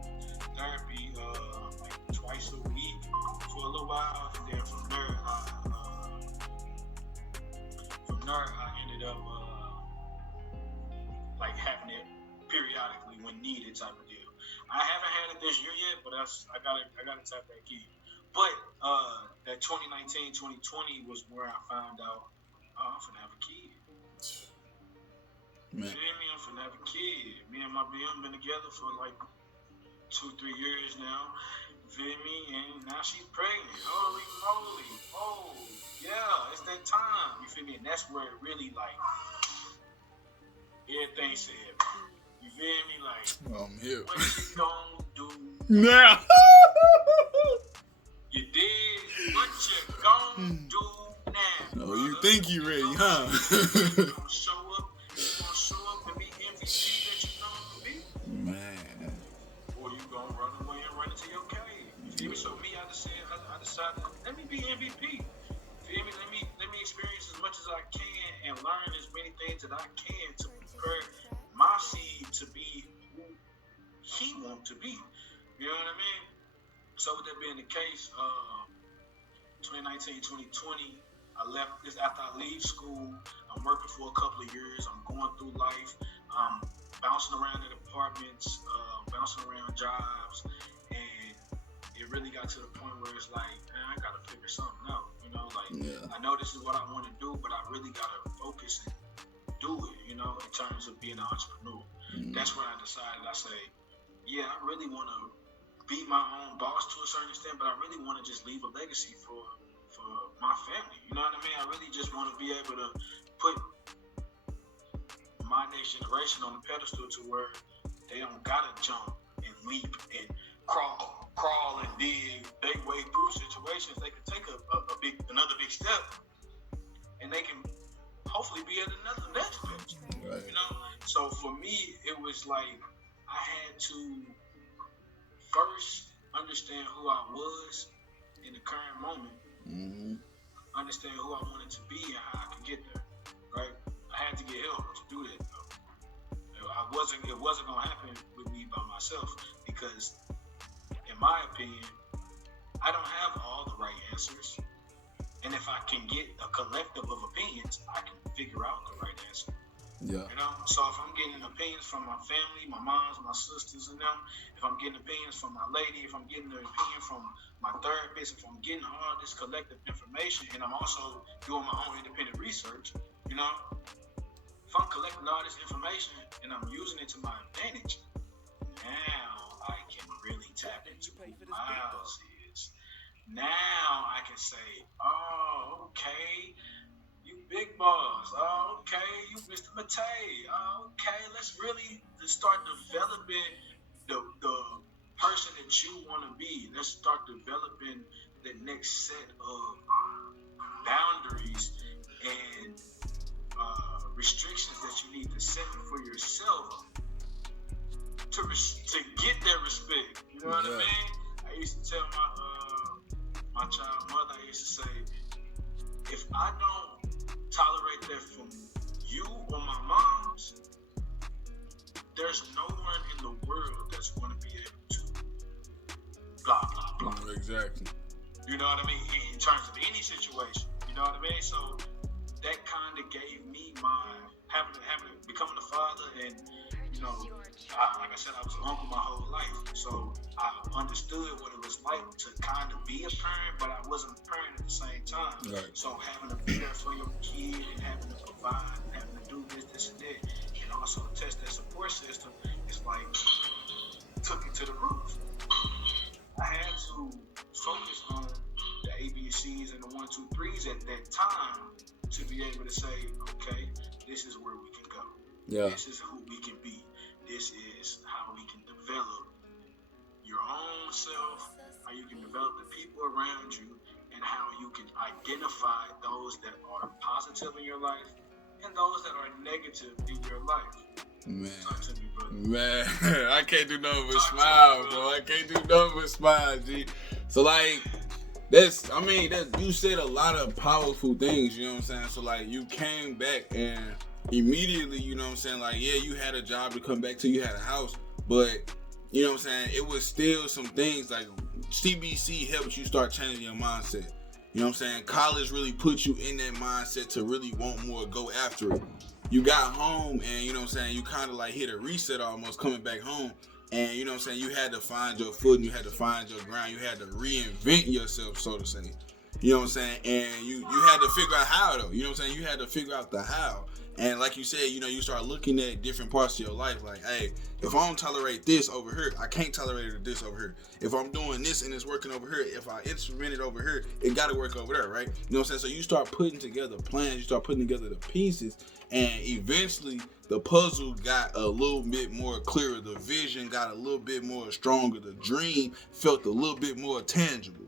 therapy like twice a week for a little while, and then from there I ended up like having it periodically when needed type of deal. I haven't had it this year yet, but I gotta tap back in. But that 2019, 2020 was where I found out, I'm finna have a kid. Man. You feel me? I'm finna have a kid. Me and my BM been together for like 2-3 years now. You feel me? And now she's pregnant. Holy moly. Oh, yeah, it's that time. You feel me? And that's where it really like, everything said. You feel me? Like, I'm here. What you gonna do now? You did what you gonna do now. Oh, you think you ready, huh? You gonna show up and be MVP that you know to be? Man. Or you gonna run away and run into your cave. You feel me? So me, I decided, let me be MVP. Feel me? Let me experience as much as I can and learn as many things that I can to prepare my my seed to be who he want to be. You know what I mean? So with that being the case, 2019, 2020, I left this after I leave school. I'm working for a couple of years. I'm going through life. I'm bouncing around in apartments, bouncing around jobs, and it really got to the point where it's like, man, I gotta figure something out. You know, like I know this is what I want to do, but I really gotta focus and do it. You know, in terms of being an entrepreneur. That's when I decided. I say, yeah, I really want to be my own boss to a certain extent, but I really want to just leave a legacy for my family. You know what I mean? I really just want to be able to put my next generation on the pedestal to where they don't gotta jump and leap and crawl and dig their way through situations. They can take another big step, and they can hopefully be at another next pitch. Right. You know? So for me, it was like I had to first understand who I was in the current moment, understand who I wanted to be and how I could get there. Right? I had to get help to do that. It wasn't gonna happen with me by myself, because in my opinion, I don't have all the right answers. And if I can get a collective of opinions, I can figure out the right answer. Yeah. You know, so if I'm getting opinions from my family, my moms, my sisters, and them, if I'm getting opinions from my lady, if I'm getting an opinion from my therapist, if I'm getting all this collective information, and I'm also doing my own independent research, you know, if I'm collecting all this information and I'm using it to my advantage, now I can really tap into who Miles is. Now I can say, oh, okay, you big boss. Oh, okay, you Mr. Matei. Oh, okay, let's really start developing the person that you want to be. Let's start developing the next set of boundaries and restrictions that you need to set for yourself to get that respect. You know what I mean? I used to tell my child mother, I used to say, if I don't tolerate that from you or my moms, there's no one in the world that's going to be able to blah, blah, blah. Exactly. You know what I mean? In terms of any situation. You know what I mean? So that kind of gave me my, having becoming a father, and, you know, like I said, I was an uncle my whole life. So I understood what it was like to kind of be a parent, but I wasn't a parent at the same time. Right. So having to be there for your kid and having to provide and having to do this and that, and also test that support system, is like, took it to the roof. I had to focus on the ABCs and the 1, 2, 3s at that time to be able to say, okay, this is where we can go. Yeah. This is who we can be. This is how we can develop your own self, how you can develop the people around you, and how you can identify those that are positive in your life and those that are negative in your life. Man, talk to me, brother. Man, I can't do nothing but smile, bro. I can't do nothing but smile, G. So like, you said a lot of powerful things, you know what I'm saying? So like, you came back and immediately, you know what I'm saying? Like, yeah, you had a job to come back to, you had a house, but you know what I'm saying? It was still some things like CBC helped you start changing your mindset. You know what I'm saying? College really put you in that mindset to really want more, go after it. You got home and, you know what I'm saying, you kind of like hit a reset almost coming back home. And, you know what I'm saying, you had to find your footing, you had to find your ground, you had to reinvent yourself, so to say. You know what I'm saying? And you had to figure out how, though. You know what I'm saying? You had to figure out the how. And like you said, you know, you start looking at different parts of your life like, hey, if I don't tolerate this over here, I can't tolerate this over here. If I'm doing this and it's working over here, if I instrument it over here, it got to work over there, right? You know what I'm saying? So you start putting together plans, you start putting together the pieces, and eventually the puzzle got a little bit more clearer. The vision got a little bit more stronger. The dream felt a little bit more tangible.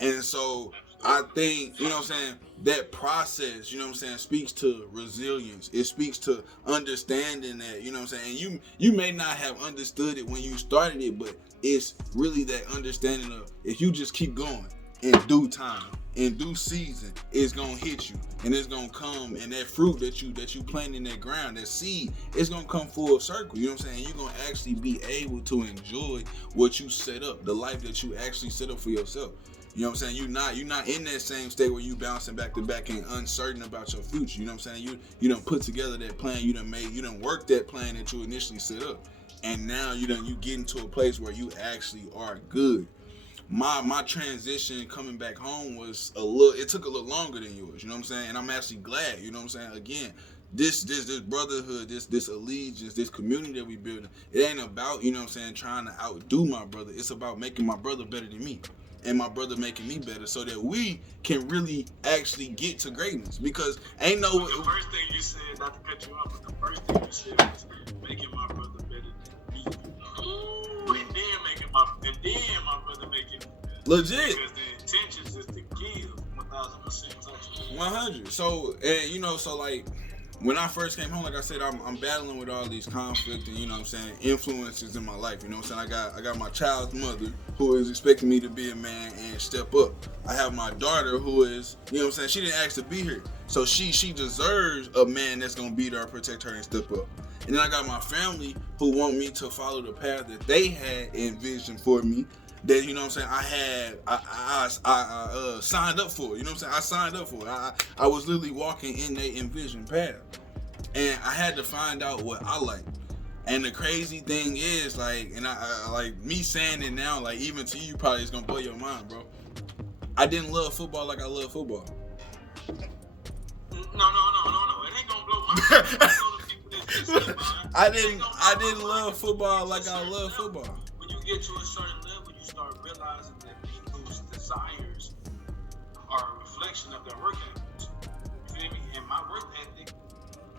And so I think, you know what I'm saying, that process, you know what I'm saying, speaks to resilience. It speaks to understanding that, you know what I'm saying, and you may not have understood it when you started it, but it's really that understanding of if you just keep going, in due time, in due season, it's gonna hit you, and it's gonna come, and that fruit that you plant in that ground, that seed, it's gonna come full circle. You know what I'm saying? You're gonna actually be able to enjoy what you set up, the life that you actually set up for yourself. You know what I'm saying? You're not in that same state where you bouncing back to back and uncertain about your future. You know what I'm saying? You done put together that plan, you done worked that plan that you initially set up. And now you get into a place where you actually are good. My transition coming back home was it took a little longer than yours, you know what I'm saying? And I'm actually glad, you know what I'm saying? Again, this brotherhood, this allegiance, this community that we building, it ain't about, you know what I'm saying, trying to outdo my brother. It's about making my brother better than me, and my brother making me better, so that we can really actually get to greatness. Because ain't no. The first thing you said, not to cut you off, but the first thing you said was making my brother better than me. And then my brother making me better. Legit. Because the intentions is to give 1,000%. 100. So, and you know, so like when I first came home, like I said, I'm battling with all these conflicts and, you know what I'm saying, influences in my life. You know what I'm saying? I got my child's mother who is expecting me to be a man and step up. I have my daughter who is, you know what I'm saying, she didn't ask to be here. So she deserves a man that's gonna be there and protect her and step up. And then I got my family who want me to follow the path that they had envisioned for me. That, you know what I'm saying, I signed up for. You know what I'm saying? I signed up for it. I was literally walking in their envisioned path. And I had to find out what I like. And the crazy thing is, like, and I like me saying it now, like, even to you, probably it's gonna blow your mind, bro. I didn't love football like I love football. No. It ain't gonna blow my mind. I didn't love football like I love football. When you get to a certain level, you start realizing that people's desires are a reflection of their work ethics. You feel me? And my work ethic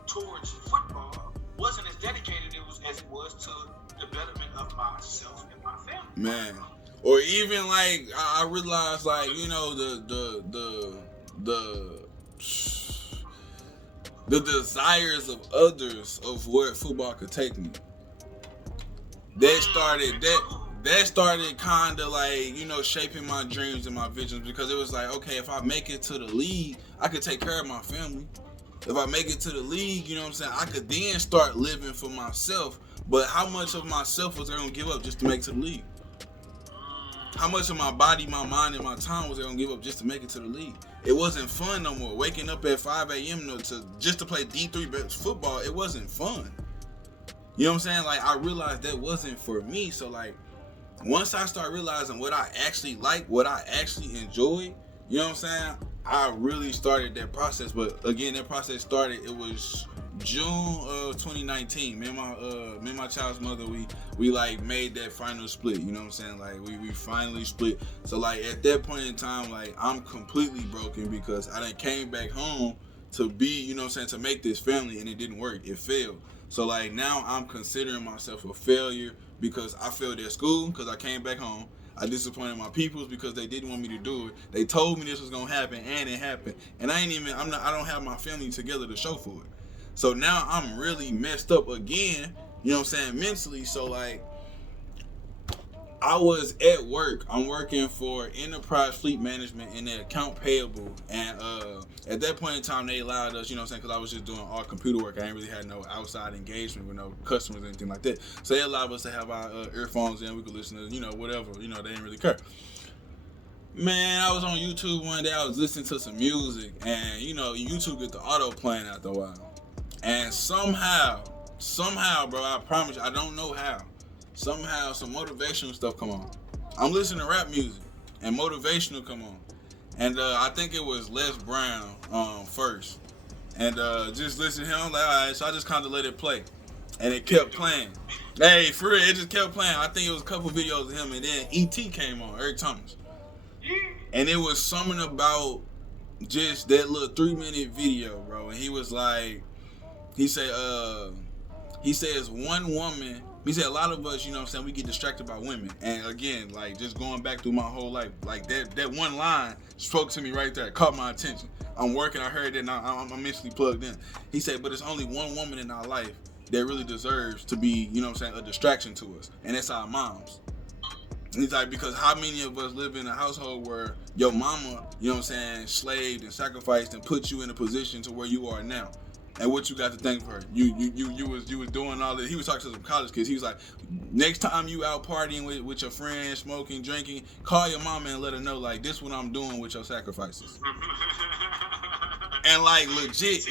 towards football wasn't as dedicated as it was to the betterment of myself and my family. Man. Or even like I realized, like, you know, the desires of others of where football could take me. That started kind of like, you know, shaping my dreams and my visions, because it was like, okay, if I make it to the league, I could take care of my family. If I make it to the league, you know what I'm saying, I could then start living for myself. But how much of myself was I gonna give up just to make it to the league? How much of my body, my mind, and my time was I gonna give up just to make it to the league? It wasn't fun no more. Waking up at 5 a.m. just to play D3 football, it wasn't fun. You know what I'm saying? Like, I realized that wasn't for me. So, like, once I start realizing what I actually like, what I actually enjoy, you know what I'm saying, I really started that process. But again, that process started, it was June of 2019. Me and my child's mother, we like made that final split. You know what I'm saying? Like, we finally split. So, like, at that point in time, like, I'm completely broken because I done came back home to be, you know what I'm saying, to make this family, and it didn't work. It failed. So, like, now I'm considering myself a failure because I failed at school because I came back home. I disappointed my peoples because they didn't want me to do it. They told me this was gonna happen, and it happened. And I don't have my family together to show for it. So now I'm really messed up again, you know what I'm saying, mentally. So, like, I was at work. I'm working for Enterprise Fleet Management in their account payable. And at that point in time, they allowed us, you know what I'm saying, because I was just doing all computer work. I ain't really had no outside engagement with no customers or anything like that. So they allowed us to have our earphones in. We could listen to, you know, whatever. You know, they didn't really care. Man, I was on YouTube one day. I was listening to some music. And, you know, YouTube get the auto playing after a while. And somehow, bro, I promise you, I don't know how. Somehow some motivational stuff come on. I'm listening to rap music and motivational come on. And I think it was Les Brown first. And just listening to him, I'm like, all right, so I just kind of let it play. And it kept playing. Hey, for real, it just kept playing. I think it was a couple videos of him, and then E.T. came on, Eric Thomas. And it was something about just that little 3-minute video, bro. And he was like, he says one woman, he said a lot of us, you know what I'm saying, we get distracted by women. And again, like, just going back through my whole life, like that one line spoke to me right there, caught my attention. I'm working, I heard that, and I'm mentally plugged in. He said, but it's only one woman in our life that really deserves to be, you know what I'm saying, a distraction to us. And that's our moms. He's like, because how many of us live in a household where your mama, you know what I'm saying, slaved and sacrificed and put you in a position to where you are now? And what you got to thank for her? You was doing all that. He was talking to some college kids. He was like, next time you out partying with your friends, smoking, drinking, call your mama and let her know, like, this what I'm doing with your sacrifices. And like legit,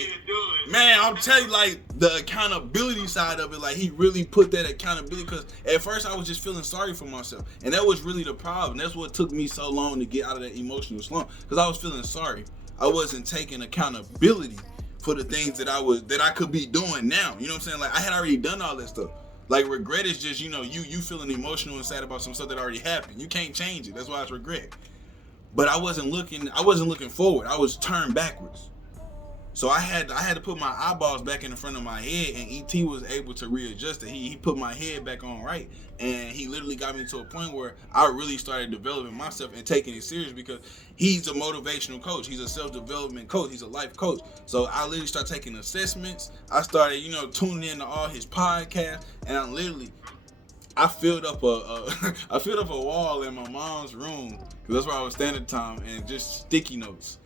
man, I'm telling you, like the accountability side of it, like he really put that accountability. Because at first I was just feeling sorry for myself, and that was really the problem. That's what took me so long to get out of that emotional slump, because I was feeling sorry. I wasn't taking accountability for the things that I could be doing now. You know what I'm saying? Like I had already done all that stuff. Like regret is just, you know, you feeling emotional and sad about some stuff that already happened. You can't change it. That's why it's regret. But I wasn't looking forward. I was turned backwards. So I had to put my eyeballs back in the front of my head, and ET was able to readjust it. He put my head back on right, and he literally got me to a point where I really started developing myself and taking it serious, because he's a motivational coach. He's a self-development coach. He's a life coach. So I literally started taking assessments. I started, you know, tuning in to all his podcasts, and I filled up a wall in my mom's room, because that's where I was standing at the time, and just sticky notes.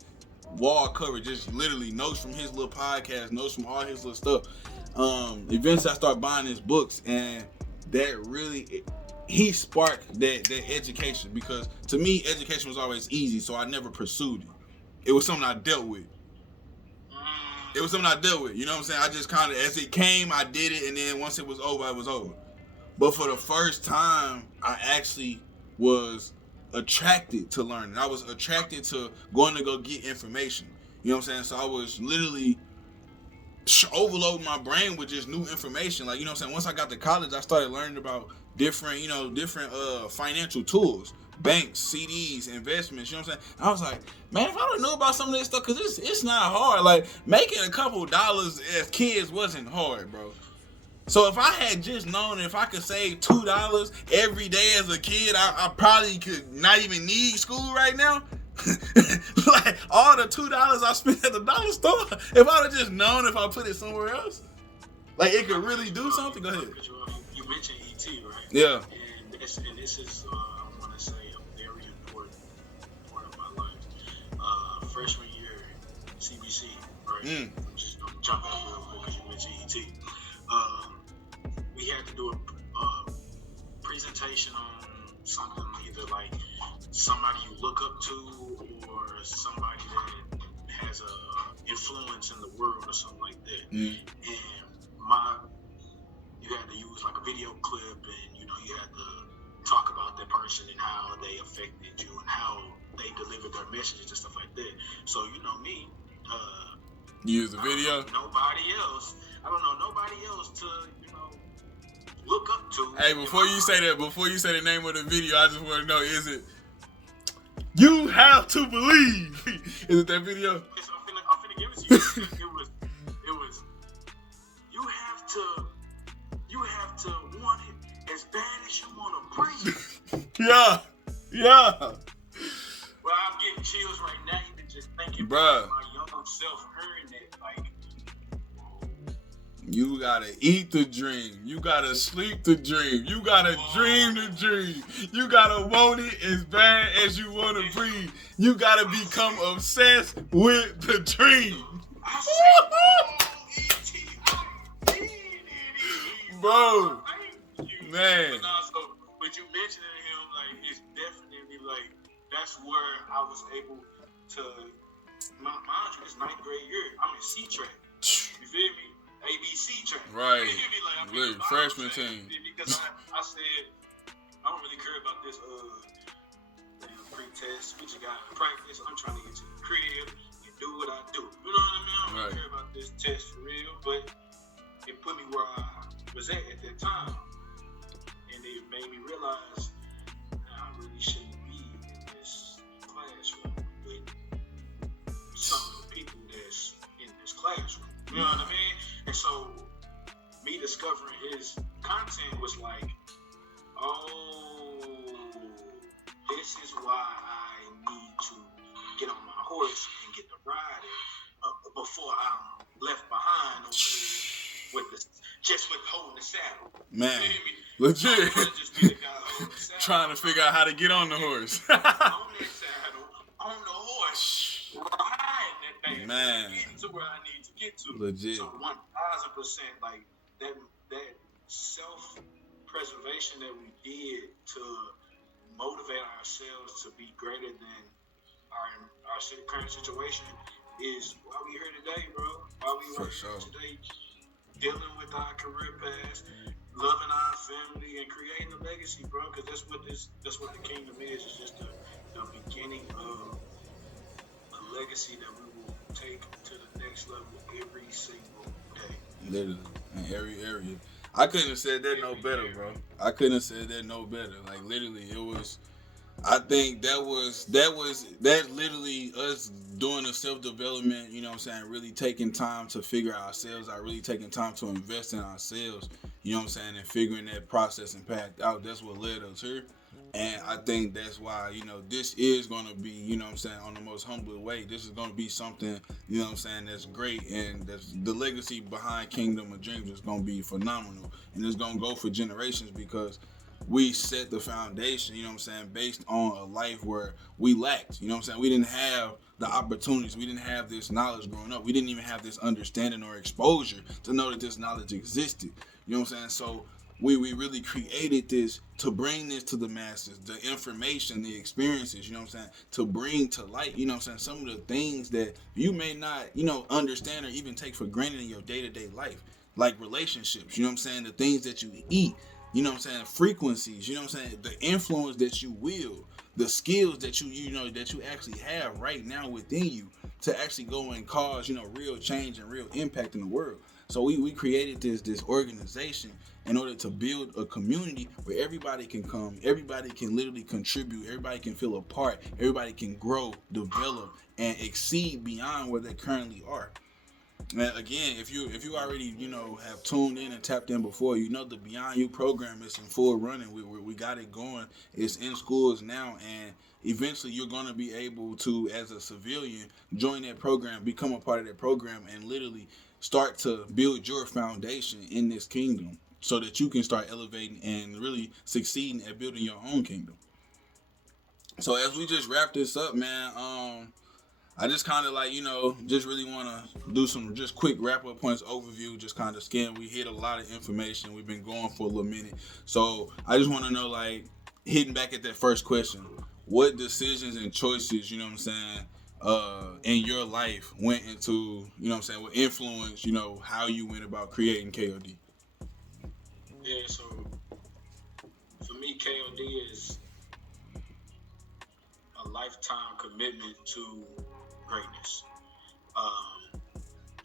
Wall cover, just literally notes from his little podcast, notes from all his little stuff. Eventually I started buying his books, and that really, he sparked that education, because to me education was always easy, so I never pursued it. It was something I dealt with. You know what I'm saying? I just kind of, as it came, I did it, and then once it was over, it was over. But for the first time, I actually was attracted to learning. I was attracted to going to go get information. You know what I'm saying? So I was literally overloading my brain with just new information. Like, you know what I'm saying? Once I got to college, I started learning about different financial tools, banks, CDs, investments. You know what I'm saying? I was like, man, if I don't know about some of this stuff, because it's not hard. Like, making a couple dollars as kids wasn't hard, bro. So if I had just known if I could save $2 every day as a kid, I probably could not even need school right now. Like all the $2 I spent at the dollar store, if I would have just known if I put it somewhere else, like it could really do something. Go ahead. You mentioned ET, right? Yeah. And this is I want to say a very important part of my life. Freshman year, CBC, right? I'm just gonna jump out real quick because you mentioned ET. We had to do a presentation on something either like somebody you look up to or somebody that has a influence in the world or something like that. And you had to use like a video clip, and you know you had to talk about that person and how they affected you and how they delivered their messages and stuff like that. So you know me, you use the video. I don't know nobody else to, you know, look up to. Hey, before you say the name of the video, I just want to know, is it You Have to Believe? Is it that video? I'm finna give it to you. It was you have to want it as bad as you want to breathe. Yeah. Well, I'm getting chills right now even just thinking about my younger self hearing that. Like, you gotta eat the dream. You gotta sleep the dream. You gotta dream the dream. You gotta want it as bad as you want to breathe. You gotta become obsessed with the dream. Bro, man. But you mentioning him, like, it's definitely like that's where I was able to. Mind you, it's 9th grade year. I'm in C track. You feel me? ABC track. Right. Like, freshman team. Because I said I don't really care about this pre-test. We just got to practice. I'm trying to get to the crib and do what I do. You know what I mean? I don't really care about this test for real, but it put me where I was at that time, and it made me realize I really shouldn't be in this classroom with some of the people that's in this classroom. You know what I mean? And so me discovering his content was like, oh, this is why I need to get on my horse and get the riding before I'm left behind over here with just with holding the saddle. Man, You feel me? legit. Just be the guy holding the saddle. Trying to figure out how to get on the horse. On that saddle, on the horse, ride that thing, Man. getting to where I need to get to. Legit. So 1,000%, like that self-preservation that we did to motivate ourselves to be greater than our current situation is why we here today, bro. Why we For here sure. today, dealing with our career paths, loving our family, and creating a legacy, bro. Because that's what the kingdom is. It's just the beginning of a legacy that we will take to the next level every single day. Literally, in every area. I couldn't have said that no better, bro. I couldn't have said that no better. Like literally, it was. I think that literally us doing the self-development, you know what I'm saying, really taking time to figure ourselves out, really taking time to invest in ourselves, you know what I'm saying, and figuring that process and path out. That's what led us here. And I think that's why, you know, this is going to be, you know what I'm saying, on the most humble way. This is going to be something, you know what I'm saying, that's great. And that's the legacy behind Kingdom of Dreams is going to be phenomenal. And it's going to go for generations because we set the foundation, you know what I'm saying, based on a life where we lacked, you know what I'm saying. We didn't have the opportunities. We didn't have this knowledge growing up. We didn't even have this understanding or exposure to know that this knowledge existed. You know what I'm saying? So we really created this to bring this to the masses, the information, the experiences, you know what I'm saying, to bring to light, you know what I'm saying, some of the things that you may not, you know, understand or even take for granted in your day-to-day life, like relationships, you know what I'm saying, the things that you eat, you know what I'm saying, frequencies, you know what I'm saying, the influence that you wield, the skills that you know, that you actually have right now within you to actually go and cause, you know, real change and real impact in the world. So we created this organization in order to build a community where everybody can come, everybody can literally contribute, everybody can feel a part, everybody can grow, develop, and exceed beyond where they currently are. And again, if you already, you know, have tuned in and tapped in before, you know the Beyond You program is in full running. We got it going. It's in schools now, and eventually you're going to be able to, as a civilian, join that program, become a part of that program, and literally start to build your foundation in this kingdom so that you can start elevating and really succeeding at building your own kingdom. So as we just wrap this up, man, I just kind of like, you know, just really want to do some just quick wrap-up points overview, just kind of scan. We hit a lot of information. We've been going for a little minute. So I just want to know, like, hitting back at that first question, what decisions and choices, you know what I'm saying, in your life went into, you know what I'm saying, what influenced, you know, how you went about creating KOD? Yeah, so for me, KOD is a lifetime commitment to greatness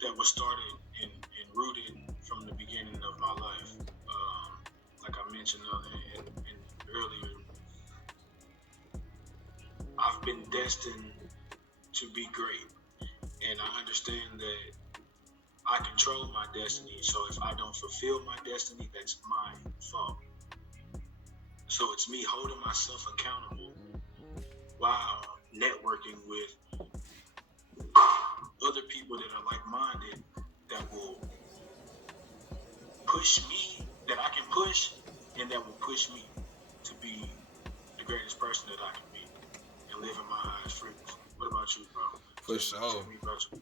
that was started and rooted from the beginning of my life. Like I mentioned earlier, I've been destined to be great, and I understand that I control my destiny. So if I don't fulfill my destiny, that's my fault. So it's me holding myself accountable while networking with other people that are like-minded, that will push me, that I can push, and that will push me to be the greatest person that I can be and live in my highest frequency. What about you, bro? For sure. Tell me about you.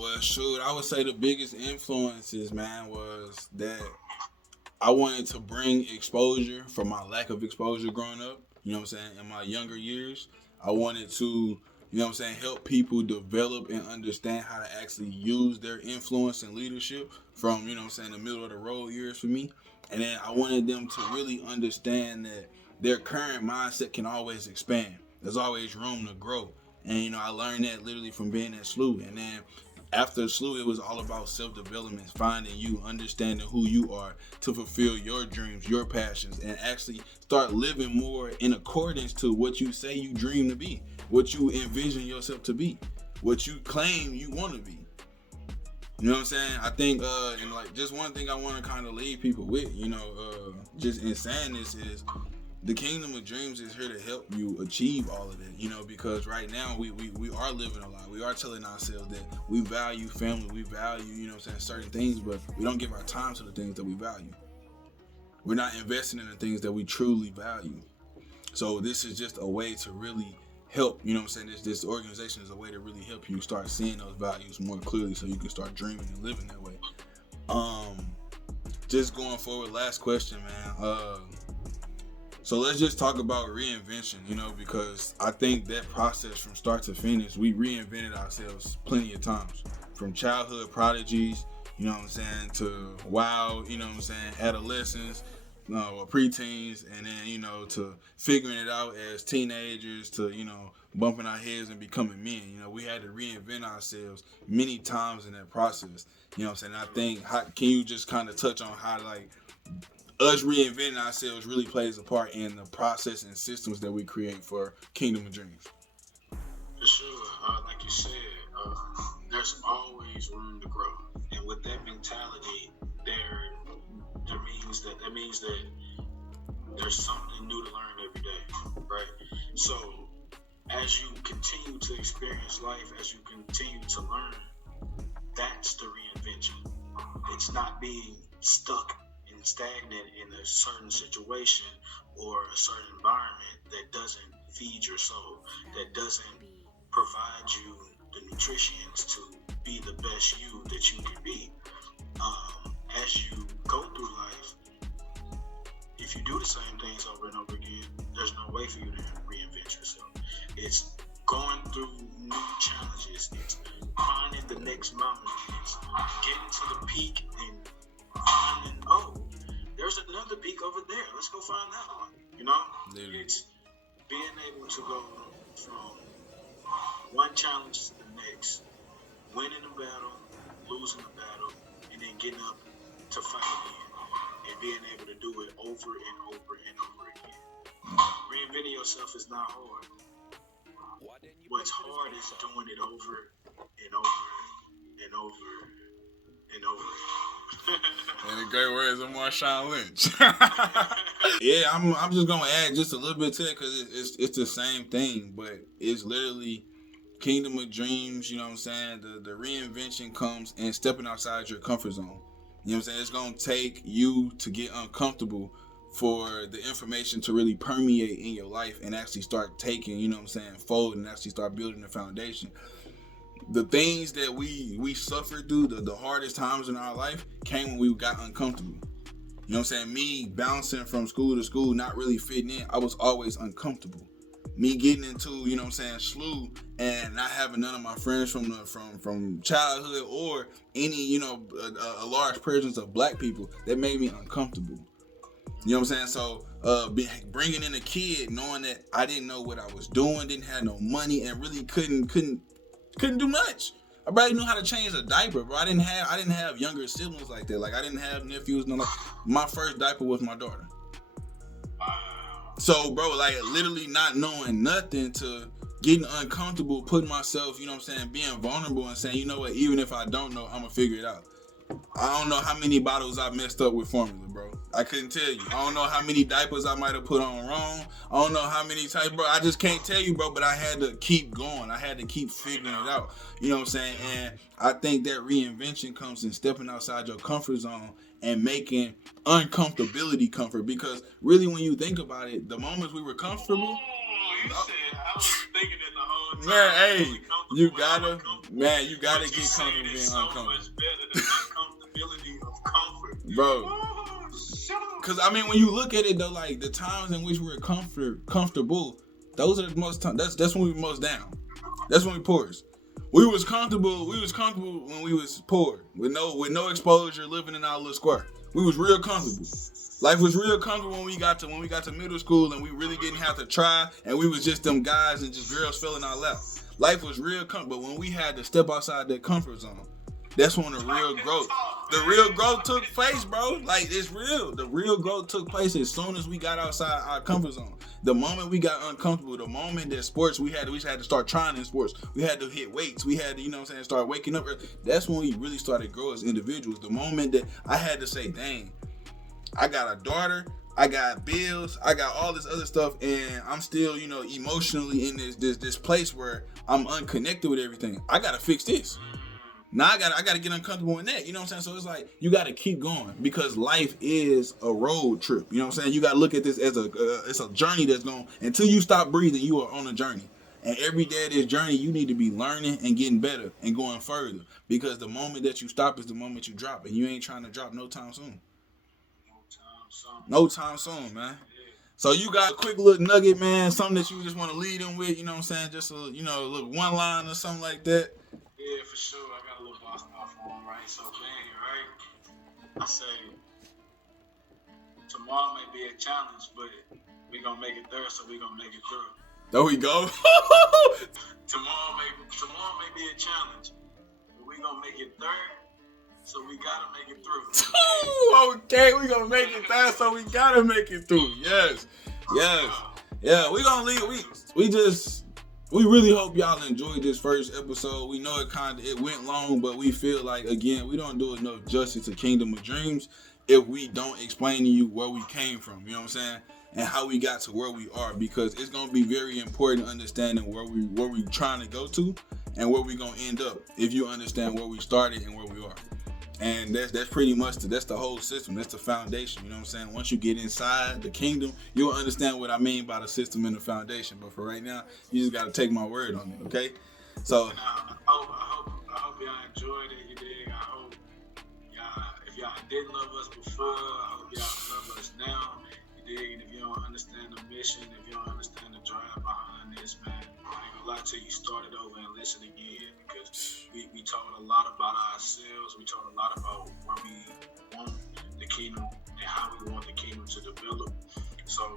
Well, shoot, I would say the biggest influences, man, was that I wanted to bring exposure from my lack of exposure growing up, you know what I'm saying, in my younger years. I wanted to, you know what I'm saying, help people develop and understand how to actually use their influence and leadership from, you know what I'm saying, the middle of the road years for me. And then I wanted them to really understand that their current mindset can always expand. There's always room to grow. And, you know, I learned that literally from being at SLU. And then after SLU, it was all about self-development, finding you, understanding who you are to fulfill your dreams, your passions, and actually start living more in accordance to what you say you dream to be, what you envision yourself to be, what you claim you want to be. You know what I'm saying? I think, and like, just one thing I want to kind of leave people with, you know, just in saying this is, the Kingdom of Dreams is here to help you achieve all of that, because right now we are living a lie. We are telling ourselves that we value family, we value, certain things, but we don't give our time to the things that we value. We're not investing in the things that we truly value. So this is just a way to really help, this organization is a way to really help you start seeing those values more clearly so you can start dreaming and living that way. Just going forward, last question, man. So let's just talk about reinvention, because I think that process from start to finish, we reinvented ourselves plenty of times. From childhood prodigies, to wild, adolescents, or preteens, and then, to figuring it out as teenagers, to, bumping our heads and becoming men. We had to reinvent ourselves many times in that process. I think, can you just kind of touch on how, like, us reinventing ourselves really plays a part in the process and systems that we create for Kingdom of Dreams? For sure. Like you said, there's always room to grow. And with that mentality, that means that there's something new to learn every day, right? So as you continue to experience life, as you continue to learn, that's the reinvention. It's not being stuck and stagnant in a certain situation or a certain environment that doesn't feed your soul, that doesn't provide you the nutrients to be the best you that you can be. As you go through life, if you do the same things over and over again, there's no way for you to reinvent yourself. It's going through new challenges. It's finding the next mountain. It's getting to the peak and finding, there's another peak over there. Let's go find that one. Literally. It's being able to go from one challenge to the next, winning a battle, losing a battle, and then getting up to fight again, and being able to do it over and over and over again. Reinventing yourself is not hard. What's hard is doing it over and over and over and over. In the great words of Marshawn Lynch. Yeah, I'm just gonna add just a little bit to it because it's the same thing, but it's literally Kingdom of Dreams. The reinvention comes in stepping outside your comfort zone. It's gonna take you to get uncomfortable for the information to really permeate in your life and actually start taking, fold and actually start building the foundation. The things that we suffered through, the hardest times in our life, came when we got uncomfortable. Me bouncing from school to school, not really fitting in, I was always uncomfortable. Me getting into, SLU and not having none of my friends from childhood or any, a large presence of black people, that made me uncomfortable. So bringing in a kid, knowing that I didn't know what I was doing, didn't have no money, and really couldn't do much. I barely knew how to change a diaper, bro. I didn't have younger siblings like that. Like, I didn't have nephews. No, like, my first diaper was my daughter. So, bro, like, literally not knowing nothing to getting uncomfortable, putting myself, being vulnerable and saying, you know what, even if I don't know, I'm gonna figure it out. I don't know how many bottles I messed up with formula, bro. I couldn't tell you. I don't know how many diapers I might have put on wrong. I don't know how many types, bro. I just can't tell you, bro, but I had to keep going. I had to keep figuring it out. And I think that reinvention comes in stepping outside your comfort zone and making uncomfortability comfort. Because really, when you think about it, the moments we were comfortable. You said, I was thinking it the whole time. Man, hey, you gotta get comfortable being so uncomfortable. Much better than uncomfortability of comfort. Bro. Because, when you look at it, though, like, the times in which we were comfortable, those are the most time. That's when we were most down. That's when we poorest. We was comfortable when we was poor, with no exposure, living in our little square. We was real comfortable. Life was real comfortable when we got to middle school, and we really didn't have to try, and we was just them guys and just girls filling our lap. Life was real comfortable. But when we had to step outside that comfort zone, that's when the real growth took place, bro. Like, it's real. The real growth took place as soon as we got outside our comfort zone. The moment we got uncomfortable, the moment that sports, we had to start trying in sports. We had to hit weights. We had to, start waking up. That's when we really started to grow as individuals. The moment that I had to say, dang, I got a daughter, I got bills, I got all this other stuff, and I'm still, emotionally in this place where I'm unconnected with everything. I gotta fix this. Now I gotta get uncomfortable in that. You know what I'm saying? So it's like you gotta keep going because life is a road trip. You know what I'm saying? You gotta look at this as it's a journey that's going until you stop breathing. You are on a journey, and every day of this journey, you need to be learning and getting better and going further. Because the moment that you stop is the moment you drop, and you ain't trying to drop no time soon. No time soon, man. So you got a quick little nugget, man. Something that you just want to lead them with. You know what I'm saying? Just a little one line or something like that. Yeah, for sure. I got a little boss off for him, right? So, man, right? I say, tomorrow may be a challenge, but we gonna make it there, so we gonna make it through. There we go. Tomorrow may be a challenge, but we gonna make it there, so we gotta make it through. Okay, we gonna make it there, so we gotta make it through. Yes. Yeah, we gonna leave. We really hope y'all enjoyed this first episode. We know it went long, but we feel like, again, we don't do enough justice to Kingdom of Dreams if we don't explain to you where we came from, you know what I'm saying? And how we got to where we are, because it's going to be very important understanding where we trying to go to and where we going to end up if you understand where we started and where we are. And that's pretty much that's the whole system. That's the foundation. You know what I'm saying? Once you get inside the kingdom, you'll understand what I mean by the system and the foundation. But for right now, you just got to take my word on it, okay? So I hope y'all enjoyed it. You dig? I hope y'all, if y'all didn't love us before, I hope y'all love us now. You dig? And if you don't understand the mission, if you don't understand the drive behind this, man, I ain't gonna lie to you, start it over and listen again, because we talked a lot about ourselves. We talked a lot about where we want the kingdom and how we want the kingdom to develop. So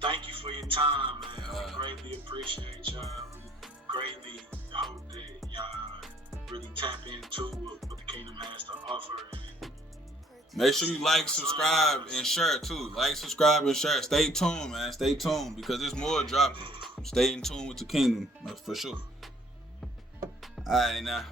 thank you for your time, man. We greatly appreciate y'all. We greatly hope that y'all really tap into what the kingdom has to offer. Make sure you like, subscribe, and share too. Like, subscribe, and share. Stay tuned, man. Stay tuned, because there's more dropping. Stay in tune with the kingdom, for sure. All right, now.